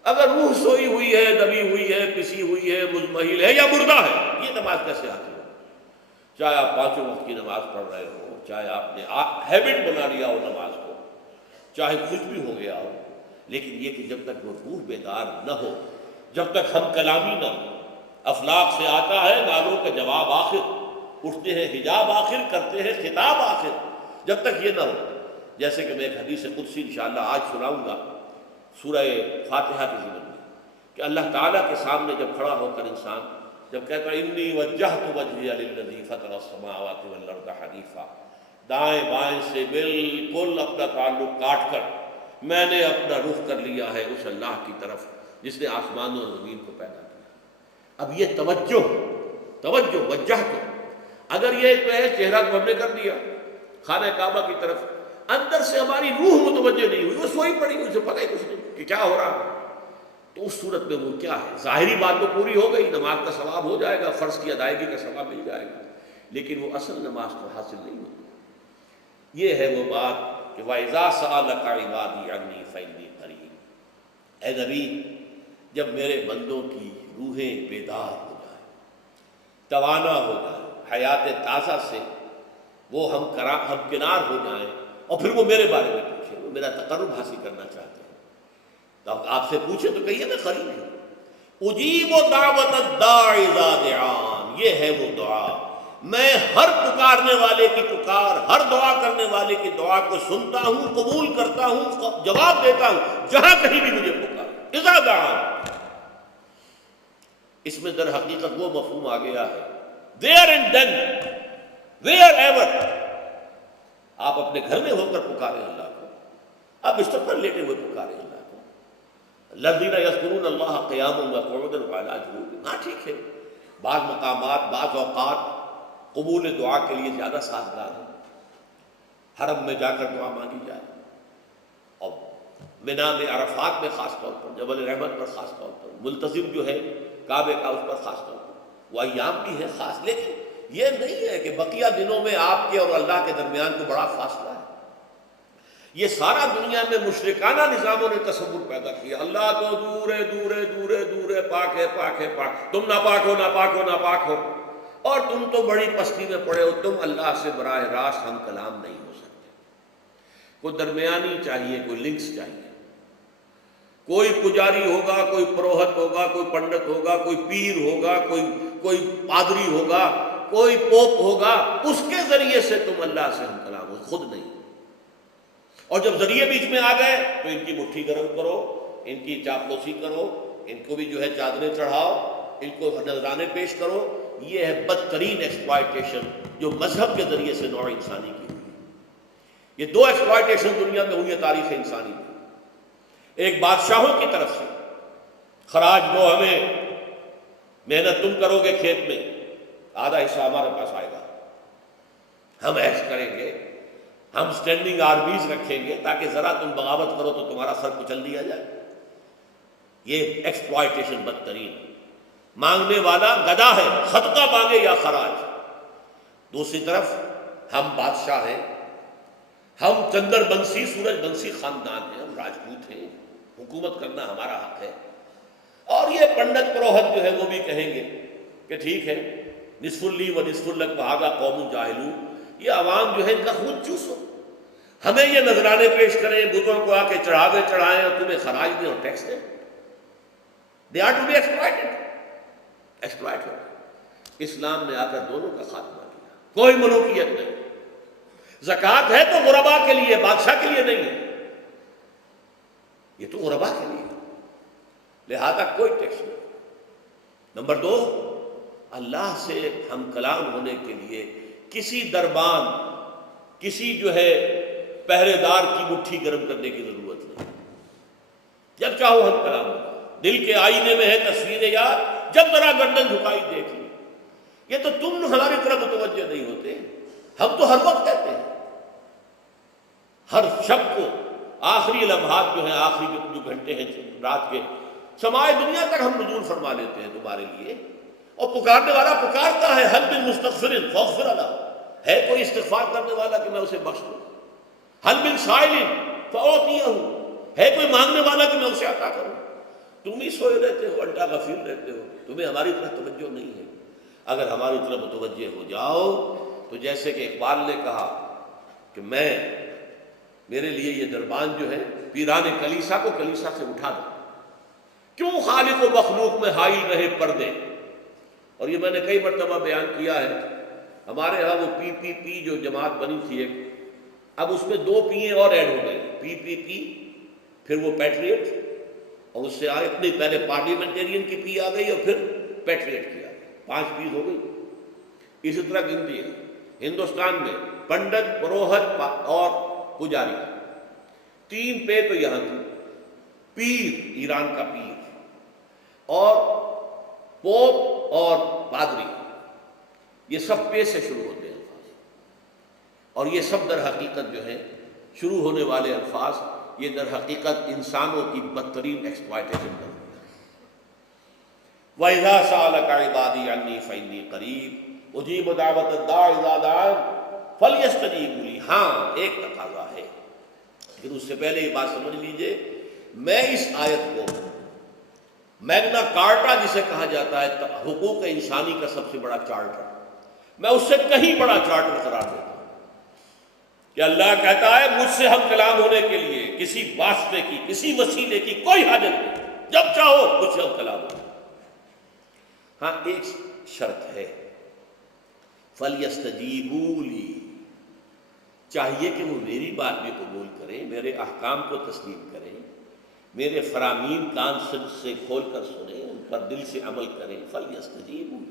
اگر روح سوئی ہوئی ہے, دبی ہوئی ہے, پسی ہوئی ہے, مزمحل ہے یا مردہ ہے؟ یہ نماز کیسے حاصل ہوگی؟ چاہے آپ 5 وقت کی نماز پڑھ رہے ہو, چاہے آپ نے ہیبٹ بنا لیا ہو نماز کو, چاہے کچھ بھی ہو گیا ہو, لیکن یہ کہ جب تک وہ روح بیدار نہ ہو, جب تک ہم کلامی نہ ہو. افلاق سے آتا ہے نالوں کا جواب آخر, اٹھتے ہیں حجاب آخر, کرتے ہیں خطاب آخر. جب تک یہ نہ ہو, جیسے کہ میں ایک حدیث قدسی انشاءاللہ آج سناؤں گا سورہ فاتحہ کی ضمن میں, کہ اللہ تعالیٰ کے سامنے جب کھڑا ہو کر انسان جب کہتا ہے انی وجہت وجہی للذی فطر السماوات والارض حنیفا, دائیں بائیں سے بالکل اپنا تعلق کاٹ کر میں نے اپنا رخ کر لیا ہے اس اللہ کی طرف جس نے آسمان اور زمین کو پیدا کیا. اب یہ توجہ وجہ کو, اگر یہ تو ہے چہرہ کو ہم نے کر دیا خانہ کعبہ کی طرف, اندر سے ہماری روح متوجہ نہیں ہوئی, وہ سوئی پڑی, اسے پتہ ہی کچھ نہیں کہ کیا ہو رہا ہے, تو اس صورت میں وہ کیا ہے؟ ظاہری بات تو پوری ہو گئی, نماز کا ثواب ہو جائے گا, فرض کی ادائیگی کا ثواب مل جائے گا, لیکن وہ اصل نماز تو حاصل نہیں ہوتی. یہ ہے وہ بات کہ وَإِذَا سَأَلَكَ عِبَادِي عَنِّي فَإِنِّي قَرِيبٌ. اے نبی, جب میرے بندوں کی روحیں بیدار ہو جائیں, توانا ہو جائیں, حیات تازہ سے وہ ہم کنار ہو جائیں, اور پھر وہ میرے بارے میں پوچھیں, وہ میرا تقرب حاصل کرنا چاہتے ہیں, تو آپ سے پوچھیں تو کہیے میں قریب ہوں. اجیب دعوت الداع اذا دعان, یہ ہے وہ دعا, میں ہر پکارنے والے کی پکار, ہر دعا کرنے والے کی دعا کو سنتا ہوں, قبول کرتا ہوں, جواب دیتا ہوں جہاں کہیں بھی مجھے پکار. اذا دعان, اس میں در حقیقت وہ مفہوم آ گیا ہے, there and then, wherever. آپ اپنے گھر میں ہو کر پکاریں اللہ کو, آپ بستر پر لیٹے ہوئے پکاریں اللہ کو. الذین یذکرون اللہ قیاما وقعودا وعلی جنوبہم. ہاں ٹھیک ہے, بعض مقامات بعض اوقات قبول دعا کے لیے زیادہ سازگار ہیں, حرم میں جا کر دعا مانگی جائے, اور منا میں عرفات میں خاص طور پر, جبل رحمت پر خاص طور پر, ملتزم جو ہے کعبے کا اس پر خاص طور پر, وہ ایام بھی ہے خاص. لیکن یہ نہیں ہے کہ بقیہ دنوں میں آپ کے اور اللہ کے درمیان کو بڑا فاصلہ ہے. یہ سارا دنیا میں مشرکانہ نظاموں نے تصور پیدا کیا, اللہ تو دور ہے, دور ہے, دور ہے, دور ہے, پاک ہے, پاک ہے, پاک, تم ناپاک ہو, ناپاک ہو, ناپاک ہو, اور تم تو بڑی پستی میں پڑے ہو, تم اللہ سے براہ راست ہم کلام نہیں ہو سکتے. کوئی درمیانی چاہیے, کوئی لنکس چاہیے, کوئی پجاری ہوگا, کوئی پروہت ہوگا, کوئی پنڈت ہوگا, کوئی پیر ہوگا, کوئی پادری ہوگا, کوئی پوپ ہوگا, اس کے ذریعے سے تم اللہ سے ہم کلام ہو, خود نہیں. اور جب ذریعے بیچ میں آ گئے تو ان کی مٹھی گرم کرو, ان کی چاپلوسی کرو, ان کو بھی جو ہے چادریں چڑھاؤ, ان کو نذرانے پیش کرو. یہ ہے بدترین ایکسپلائٹیشن جو مذہب کے ذریعے سے نوع انسانی کی ہوئی. یہ 2 ایکسپلائٹیشن دنیا میں ہوئی ہے تاریخ انسانی میں. ایک بادشاہوں کی طرف سے خراج دو ہمیں, محنت تم کرو گے کھیت میں, آدھا حصہ ہمارے پاس آئے گا, ہم ایش کریں گے, ہم سٹینڈنگ آرمیز رکھیں گے تاکہ ذرا تم بغاوت کرو تو تمہارا سر کچل دیا جائے. یہ ایکسپلائٹیشن بدترین. مانگنے والا گدا ہے، صدقہ مانگے یا خراج۔ دوسری طرف ہم بادشاہ ہیں، ہم چندر بنسی سورج بنسی خاندان ہیں، ہم راجپوت ہیں، حکومت کرنا ہمارا حق ہے۔ اور یہ پنڈت پروہت جو ہے وہ بھی کہیں گے کہ ٹھیک ہے، نصف لی و نصف لک وہذا قوم جاہلون، یہ عوام جو ہے ان کا خون چوسو، ہمیں یہ نذرانے پیش کریں، بتوں کو آ کے چڑھاوے چڑھائیں اور تمہیں خراج دیں اور ٹیکس دیں۔ They are to be exploited. اسلام نے آ کر دونوں کا خاتمہ کیا، کوئی ملوکیت نہیں۔ زکوٰۃ ہے تو غربا کے لیے، بادشاہ کے لیے نہیں ہے، یہ تو غربا کے لیے، لہذا کوئی ٹیکس نہیں۔ نمبر 2، اللہ سے ہم کلام ہونے کے لیے کسی دربان، کسی جو ہے پہرے دار کی مٹھی گرم کرنے کی ضرورت نہیں، جب چاہو ہم کلام ہوگا۔ دل کے آئینے میں ہے تصویر یار، جب ذرا گردن جھکائی دیکھ لی۔ یہ تو تم ہماری طرف متوجہ نہیں ہوتے، ہم تو ہر وقت کہتے ہیں، ہر شب کو آخری لمحات جو ہیں، آخری جو گھنٹے ہیں رات کے، سمائے دنیا تک ہم نزول فرما لیتے ہیں تمہارے لیے۔ اور پکارنے والا پکارتا ہے، حل من مستغفر فاغفر له، ہے کوئی استغفار کرنے والا کہ میں اسے بخش دوں؟ حل من سائل فاعطیہ، ہے کوئی مانگنے والا کہ میں اسے عطا کروں؟ تم ہی سوئے رہتے ہو، الٹا غفیر رہتے ہو، تمہیں ہماری طرف توجہ نہیں ہے۔ اگر ہماری طرف متوجہ ہو جاؤ تو جیسے کہ اقبال نے کہا کہ میرے لیے یہ دربان جو ہے پیران کلیسا کو کلیسا سے اٹھا دو، کیوں خالق و مخلوق میں حائل رہے پردے۔ اور یہ میں نے کئی مرتبہ بیان کیا ہے، ہمارے ہاں وہ پی جو جماعت بنی تھی ایک، اب اس میں 2 پییں اور ایڈ ہو گئے، پی پھر وہ پیٹریٹ، اور اس سے آئے اتنی پہلے پارلیمنٹیرین کی پی آ گئی اور پھر پیٹریٹ کی آ گئی، 5 پیز ہو گئی۔ اسی طرح گنتی ہے ہندوستان میں پنڈت، پروہت اور پجاری، 3 پے تو یہاں تھی، پیر ایران کا پیر، اور پوپ اور پادری، یہ سب پے سے شروع ہوتے ہیں الفاظ، اور یہ سب در حقیقت جو ہے شروع ہونے والے الفاظ، یہ در حقیقت انسانوں کی بدترین ایکسپلائٹیشن ہے۔ وَإِذَا سَأَلَكَ عِبَادِي عَنِّي فَإِنِّي قَرِيبٌ أُجِيبُ دَعْوَةَ الدَّاعِ إِذَا دَعَانِ فَلْيَسْتَجِيبُوا لِي۔ ہاں ایک تقاضا ہے، لیکن اس سے پہلے یہ بات سمجھ لیجئے، میں اس آیت کو میگنا کارٹا جسے کہا جاتا ہے حقوق انسانی کا سب سے بڑا چارٹر، میں اس سے کہیں بڑا چارٹر قرار دیتا ہوں کہ اللہ کہتا ہے مجھ سے ہم کلام ہونے کے لیے کسی واسطے کی، کسی وسیلے کی کوئی حاجت نہیں، جب چاہو مجھ سے ہم کلام ہو۔ ہاں ایک شرط ہے، فَلْيَسْتَجِيبُوا لِي، چاہیے کہ وہ میری بات بھی قبول کریں، میرے احکام کو تسلیم کریں، میرے فرامین کان سے کھول کر سنیں، ان پر دل سے عمل کریں۔ فَلْيَسْتَجِيبُوا لِي،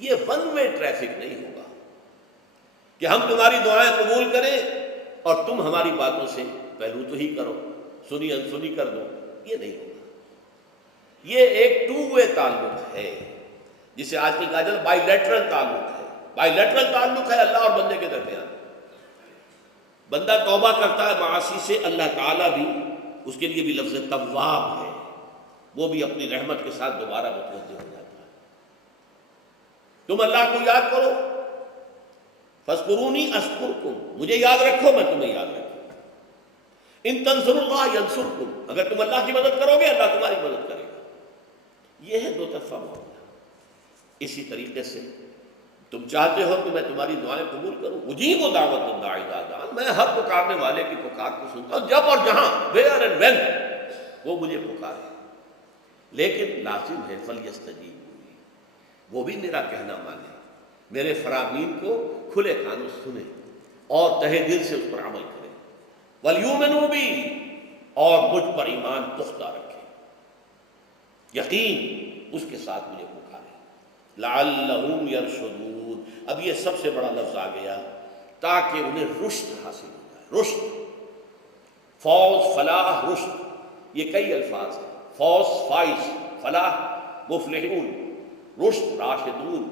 یہ ون وے ٹریفک نہیں ہوگا کہ ہم تمہاری دعائیں قبول کریں اور تم ہماری باتوں سے پہلو تو ہی کرو، سنی انسنی کر دو، یہ نہیں ہوگا۔ یہ ایک 2 وے تعلق ہے، جسے آج کل کہا جاتا ہے بائی لیٹرل تعلق ہے۔ بائی لیٹرل تعلق ہے اللہ اور بندے کے درمیان، بندہ توبہ کرتا ہے معاصی سے، اللہ تعالیٰ بھی اس کے لیے بھی لفظ تواب ہے، وہ بھی اپنی رحمت کے ساتھ دوبارہ متوجہ ہو جاتا ہے۔ تم اللہ کو یاد کرو، فاذکرونی اذکرکم، مجھے یاد رکھو میں تمہیں یاد رکھوں۔ ان تنصروا اللہ ینصرکم، اگر تم اللہ کی مدد کرو گے اللہ تمہاری مدد کرے گا۔ یہ ہے 2 طرفہ معاملہ۔ اسی طریقے سے تم چاہتے ہو کہ میں تمہاری دعائیں قبول کروں، اجیب دعوت الداعی اذا دعان، میں ہر پکارنے والے کی پکار کو سنتا ہوں، جب اور جہاں، ویئر اینڈ وین وہ مجھے پکارے، لیکن لازم ہے فلیستجیبوا لی، وہ بھی میرا کہنا مانے، میرے فرامین کو کھلے کانوں سنیں اور تہہ دل سے اس پر عمل کریں، ولیؤمنوا بی، اور مجھ پر ایمان پختہ رکھیں، یقین اس کے ساتھ مجھے پکاریں، لعلہم یرشدون۔ اب یہ سب سے بڑا لفظ آ گیا تاکہ انہیں رشد حاصل ہو جائے۔ رشد، فوز، فلاح، رشد، یہ کئی الفاظ ہیں، فوز فائز، فلاح مفلحون، رشد راشدون،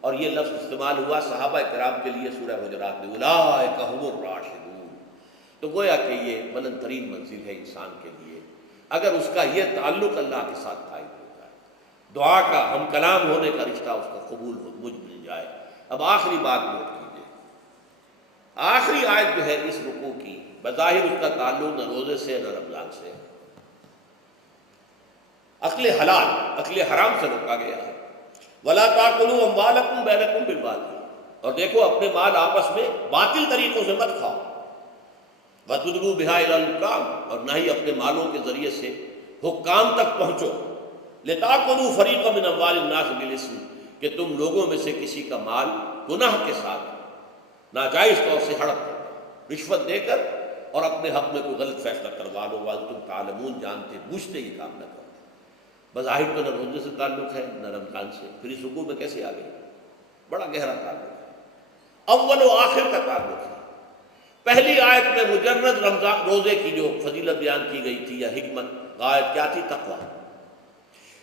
اور یہ لفظ استعمال ہوا صحابہ کرام کے لیے سورہ حجرات میں، اولئک ھم الراشدون۔ تو گویا کہ یہ بلند ترین منزل ہے انسان کے لیے، اگر اس کا یہ تعلق اللہ کے ساتھ قائم ہو جائے۔ دعا کا ہم کلام ہونے کا رشتہ اس کا قبول ہو مجھ مل جائے۔ اب آخری بات نوٹ کیجیے، آخری آیت جو ہے اس رکوع کی، بظاہر اس کا تعلق نہ روزے سے نہ رمضان سے، اکل حلال اکل حرام سے روکا گیا ہے۔ وَلَا تَأْكُلُوا أَمْوَالَكُمْ بَيْنَكُمْ بِالْبَاطِلِ، اور دیکھو اپنے مال آپس میں باطل طریقوں سے مت کھاؤ۔ وَتُدْلُوا بِهَا إِلَى الْحُكَّامِ، اور نہ ہی اپنے مالوں کے ذریعے سے حکام تک پہنچو۔ لِتَأْكُلُوا فَرِيقًا مِنْ أَمْوَالِ النَّاسِ بِالْإِثْمِ، کہ تم لوگوں میں سے کسی کا مال گناہ کے ساتھ ناجائز طور سے ہڑپ کر، رشوت دے کر، اور اپنے حق میں کوئی غلط فیصلہ کروا لو، وَأَنْتُمْ تَعْلَمُونَ، جانتے بوجھتے یہ کام نہ کرو۔ بظاہر تو نہ روزے سے تعلق ہے نہ رمضان سے، پھر اس رکوع میں کیسے آ گئی؟ بڑا گہرا تعلق ہے، اول و آخر کا تعلق ہے۔ پہلی آیت میں مجرد رمضان روزے کی جو فضیلت بیان کی گئی تھی یا حکمت غائب کیا تھی؟ تقویٰ۔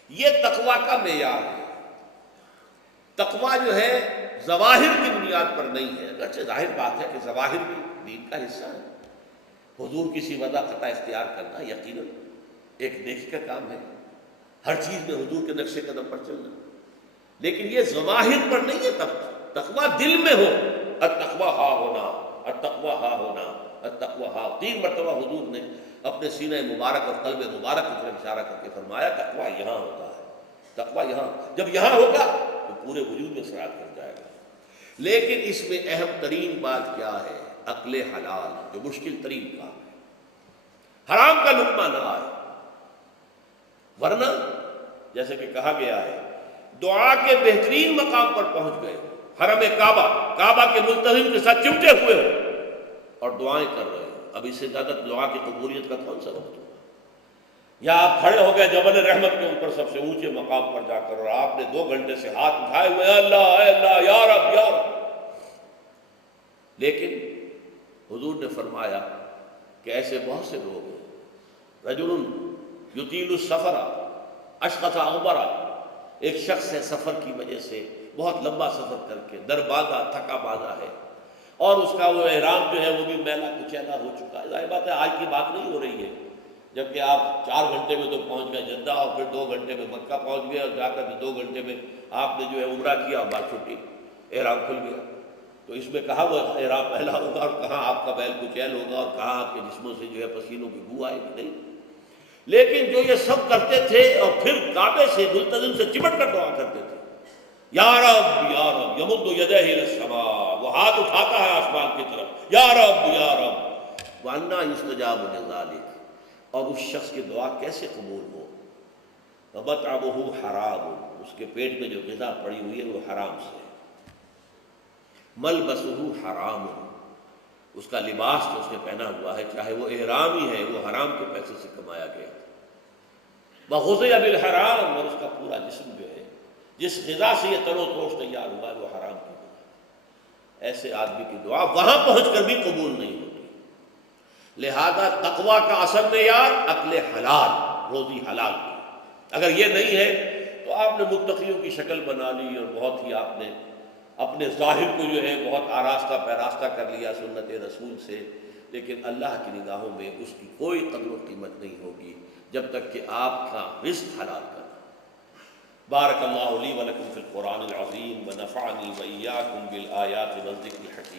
یہ تقویٰ کا معیار ہے۔ تقویٰ جو ہے ظواہر کی بنیاد پر نہیں ہے، اگرچہ ظاہر بات ہے کہ ظواہر بھی دین کا حصہ ہے۔ حضور کسی وضع خطا اختیار کرنا یقیناً ایک نیکی کا کام ہے، ہر چیز میں حضور کے نقش قدم پر چلنا، لیکن یہ ظواہر پر نہیں ہے۔ تقویٰ دل میں ہو، التقویٰ ہا ہونا، التقویٰ ہا ہونا، التقویٰ ہا۔ 3 مرتبہ حضور نے اپنے سینہ مبارک اور قلب مبارک کی طرف اشارہ کر کے فرمایا تقویٰ یہاں ہوتا ہے، تقویٰ یہاں، جب یہاں ہوگا تو پورے وجود میں سرایت کر جائے گا۔ لیکن اس میں اہم ترین بات کیا ہے؟ عقل حلال، جو مشکل ترین کام ہے، حرام کا لقمہ نہ آئے، ورنہ جیسے کہ کہا گیا ہے دعا کے بہترین مقام پر پہنچ گئے، حرم کعبہ کے ملتزم کے ساتھ چمٹے ہوئے ہو اور دعائیں کر رہے ہو، اب اس سے زیادہ دعا کی قبولیت کا کون سا وقت ہوگا؟ یا آپ کھڑے ہو گئے جبل رحمت کے اوپر سب سے اونچے مقام پر جا کر، اور آپ نے 2 گھنٹے سے ہاتھ اٹھائے ہوئے اے اللہ یا رب یا رب، لیکن حضور نے فرمایا کہ ایسے بہت سے لوگ ہیں، رجل یطیل السفر اشخص اغبرا، ایک شخص ہے سفر کی وجہ سے بہت لمبا سفر کر کے دربازہ تھکا بازا ہے، اور اس کا وہ احرام جو ہے وہ بھی میلا کچیلا ہو چکا ہے۔ ظاہر بات ہے آج کی بات نہیں ہو رہی ہے، جبکہ آپ 4 گھنٹے میں تو پہنچ گئے جدہ، اور پھر 2 گھنٹے میں مکہ پہنچ گئے، اور جا کر 2 گھنٹے میں آپ نے جو ہے عمرہ کیا اور بات چھٹی، احرام کھل گیا۔ تو اس میں کہاں وہ احرام پہلا ہوگا، اور کہاں آپ کا بیل کچیل ہوگا، اور کہاں آپ کے جسموں سے جو ہے پسینوں کی بو آئے گی؟ نہیں۔ لیکن جو یہ سب کرتے تھے اور پھر کعبے سے ملتزم سے چمٹ کر دعا کرتے تھے، یا رب یا رب، یمد یدہ الی السماء، وہ ہاتھ اٹھاتا ہے آسمان کی طرف، یا رب وَأَنَّىٰ يُسْتَجَابُ لِذَٰلِكَ، اور اس شخص کی دعا کیسے قبول ہو؟ وَمَطْعَمُهُ حَرَامٌ، اس کے پیٹ میں جو غذا پڑی ہوئی ہے وہ حرام سے، مَلْبَسُهُ حَرَامٌ، اس کا لباس جو اس نے پہنا ہوا ہے چاہے وہ احرام ہی ہے وہ حرام کے پیسے سے کمایا گیا، وَغُذِيَ بِالْحَرَامِ، اور اس کا پورا جسم جو ہے جس غذا سے یہ تر و توش تیار ہوا ہے وہ حرام کی غذا، ایسے آدمی کی دعا وہاں پہنچ کر بھی قبول نہیں ہوتی۔ لہذا تقویٰ کا اصل معیار عقل حلال، روزی حلال کی، اگر یہ نہیں ہے تو آپ نے متقیوں کی شکل بنا لی اور بہت ہی آپ نے اپنے ظاہر کو جو ہے بہت آراستہ پیراستہ کر لیا سنت رسول سے، لیکن اللہ کی نگاہوں میں اس کی کوئی قدر و قیمت نہیں ہوگی جب تک کہ آپ کا رزق حلال کرنا۔ بارک اللہ لی و لکم فی القرآن العظیم ونفعنی و ایاکم بالآیات والذکر الحکیم۔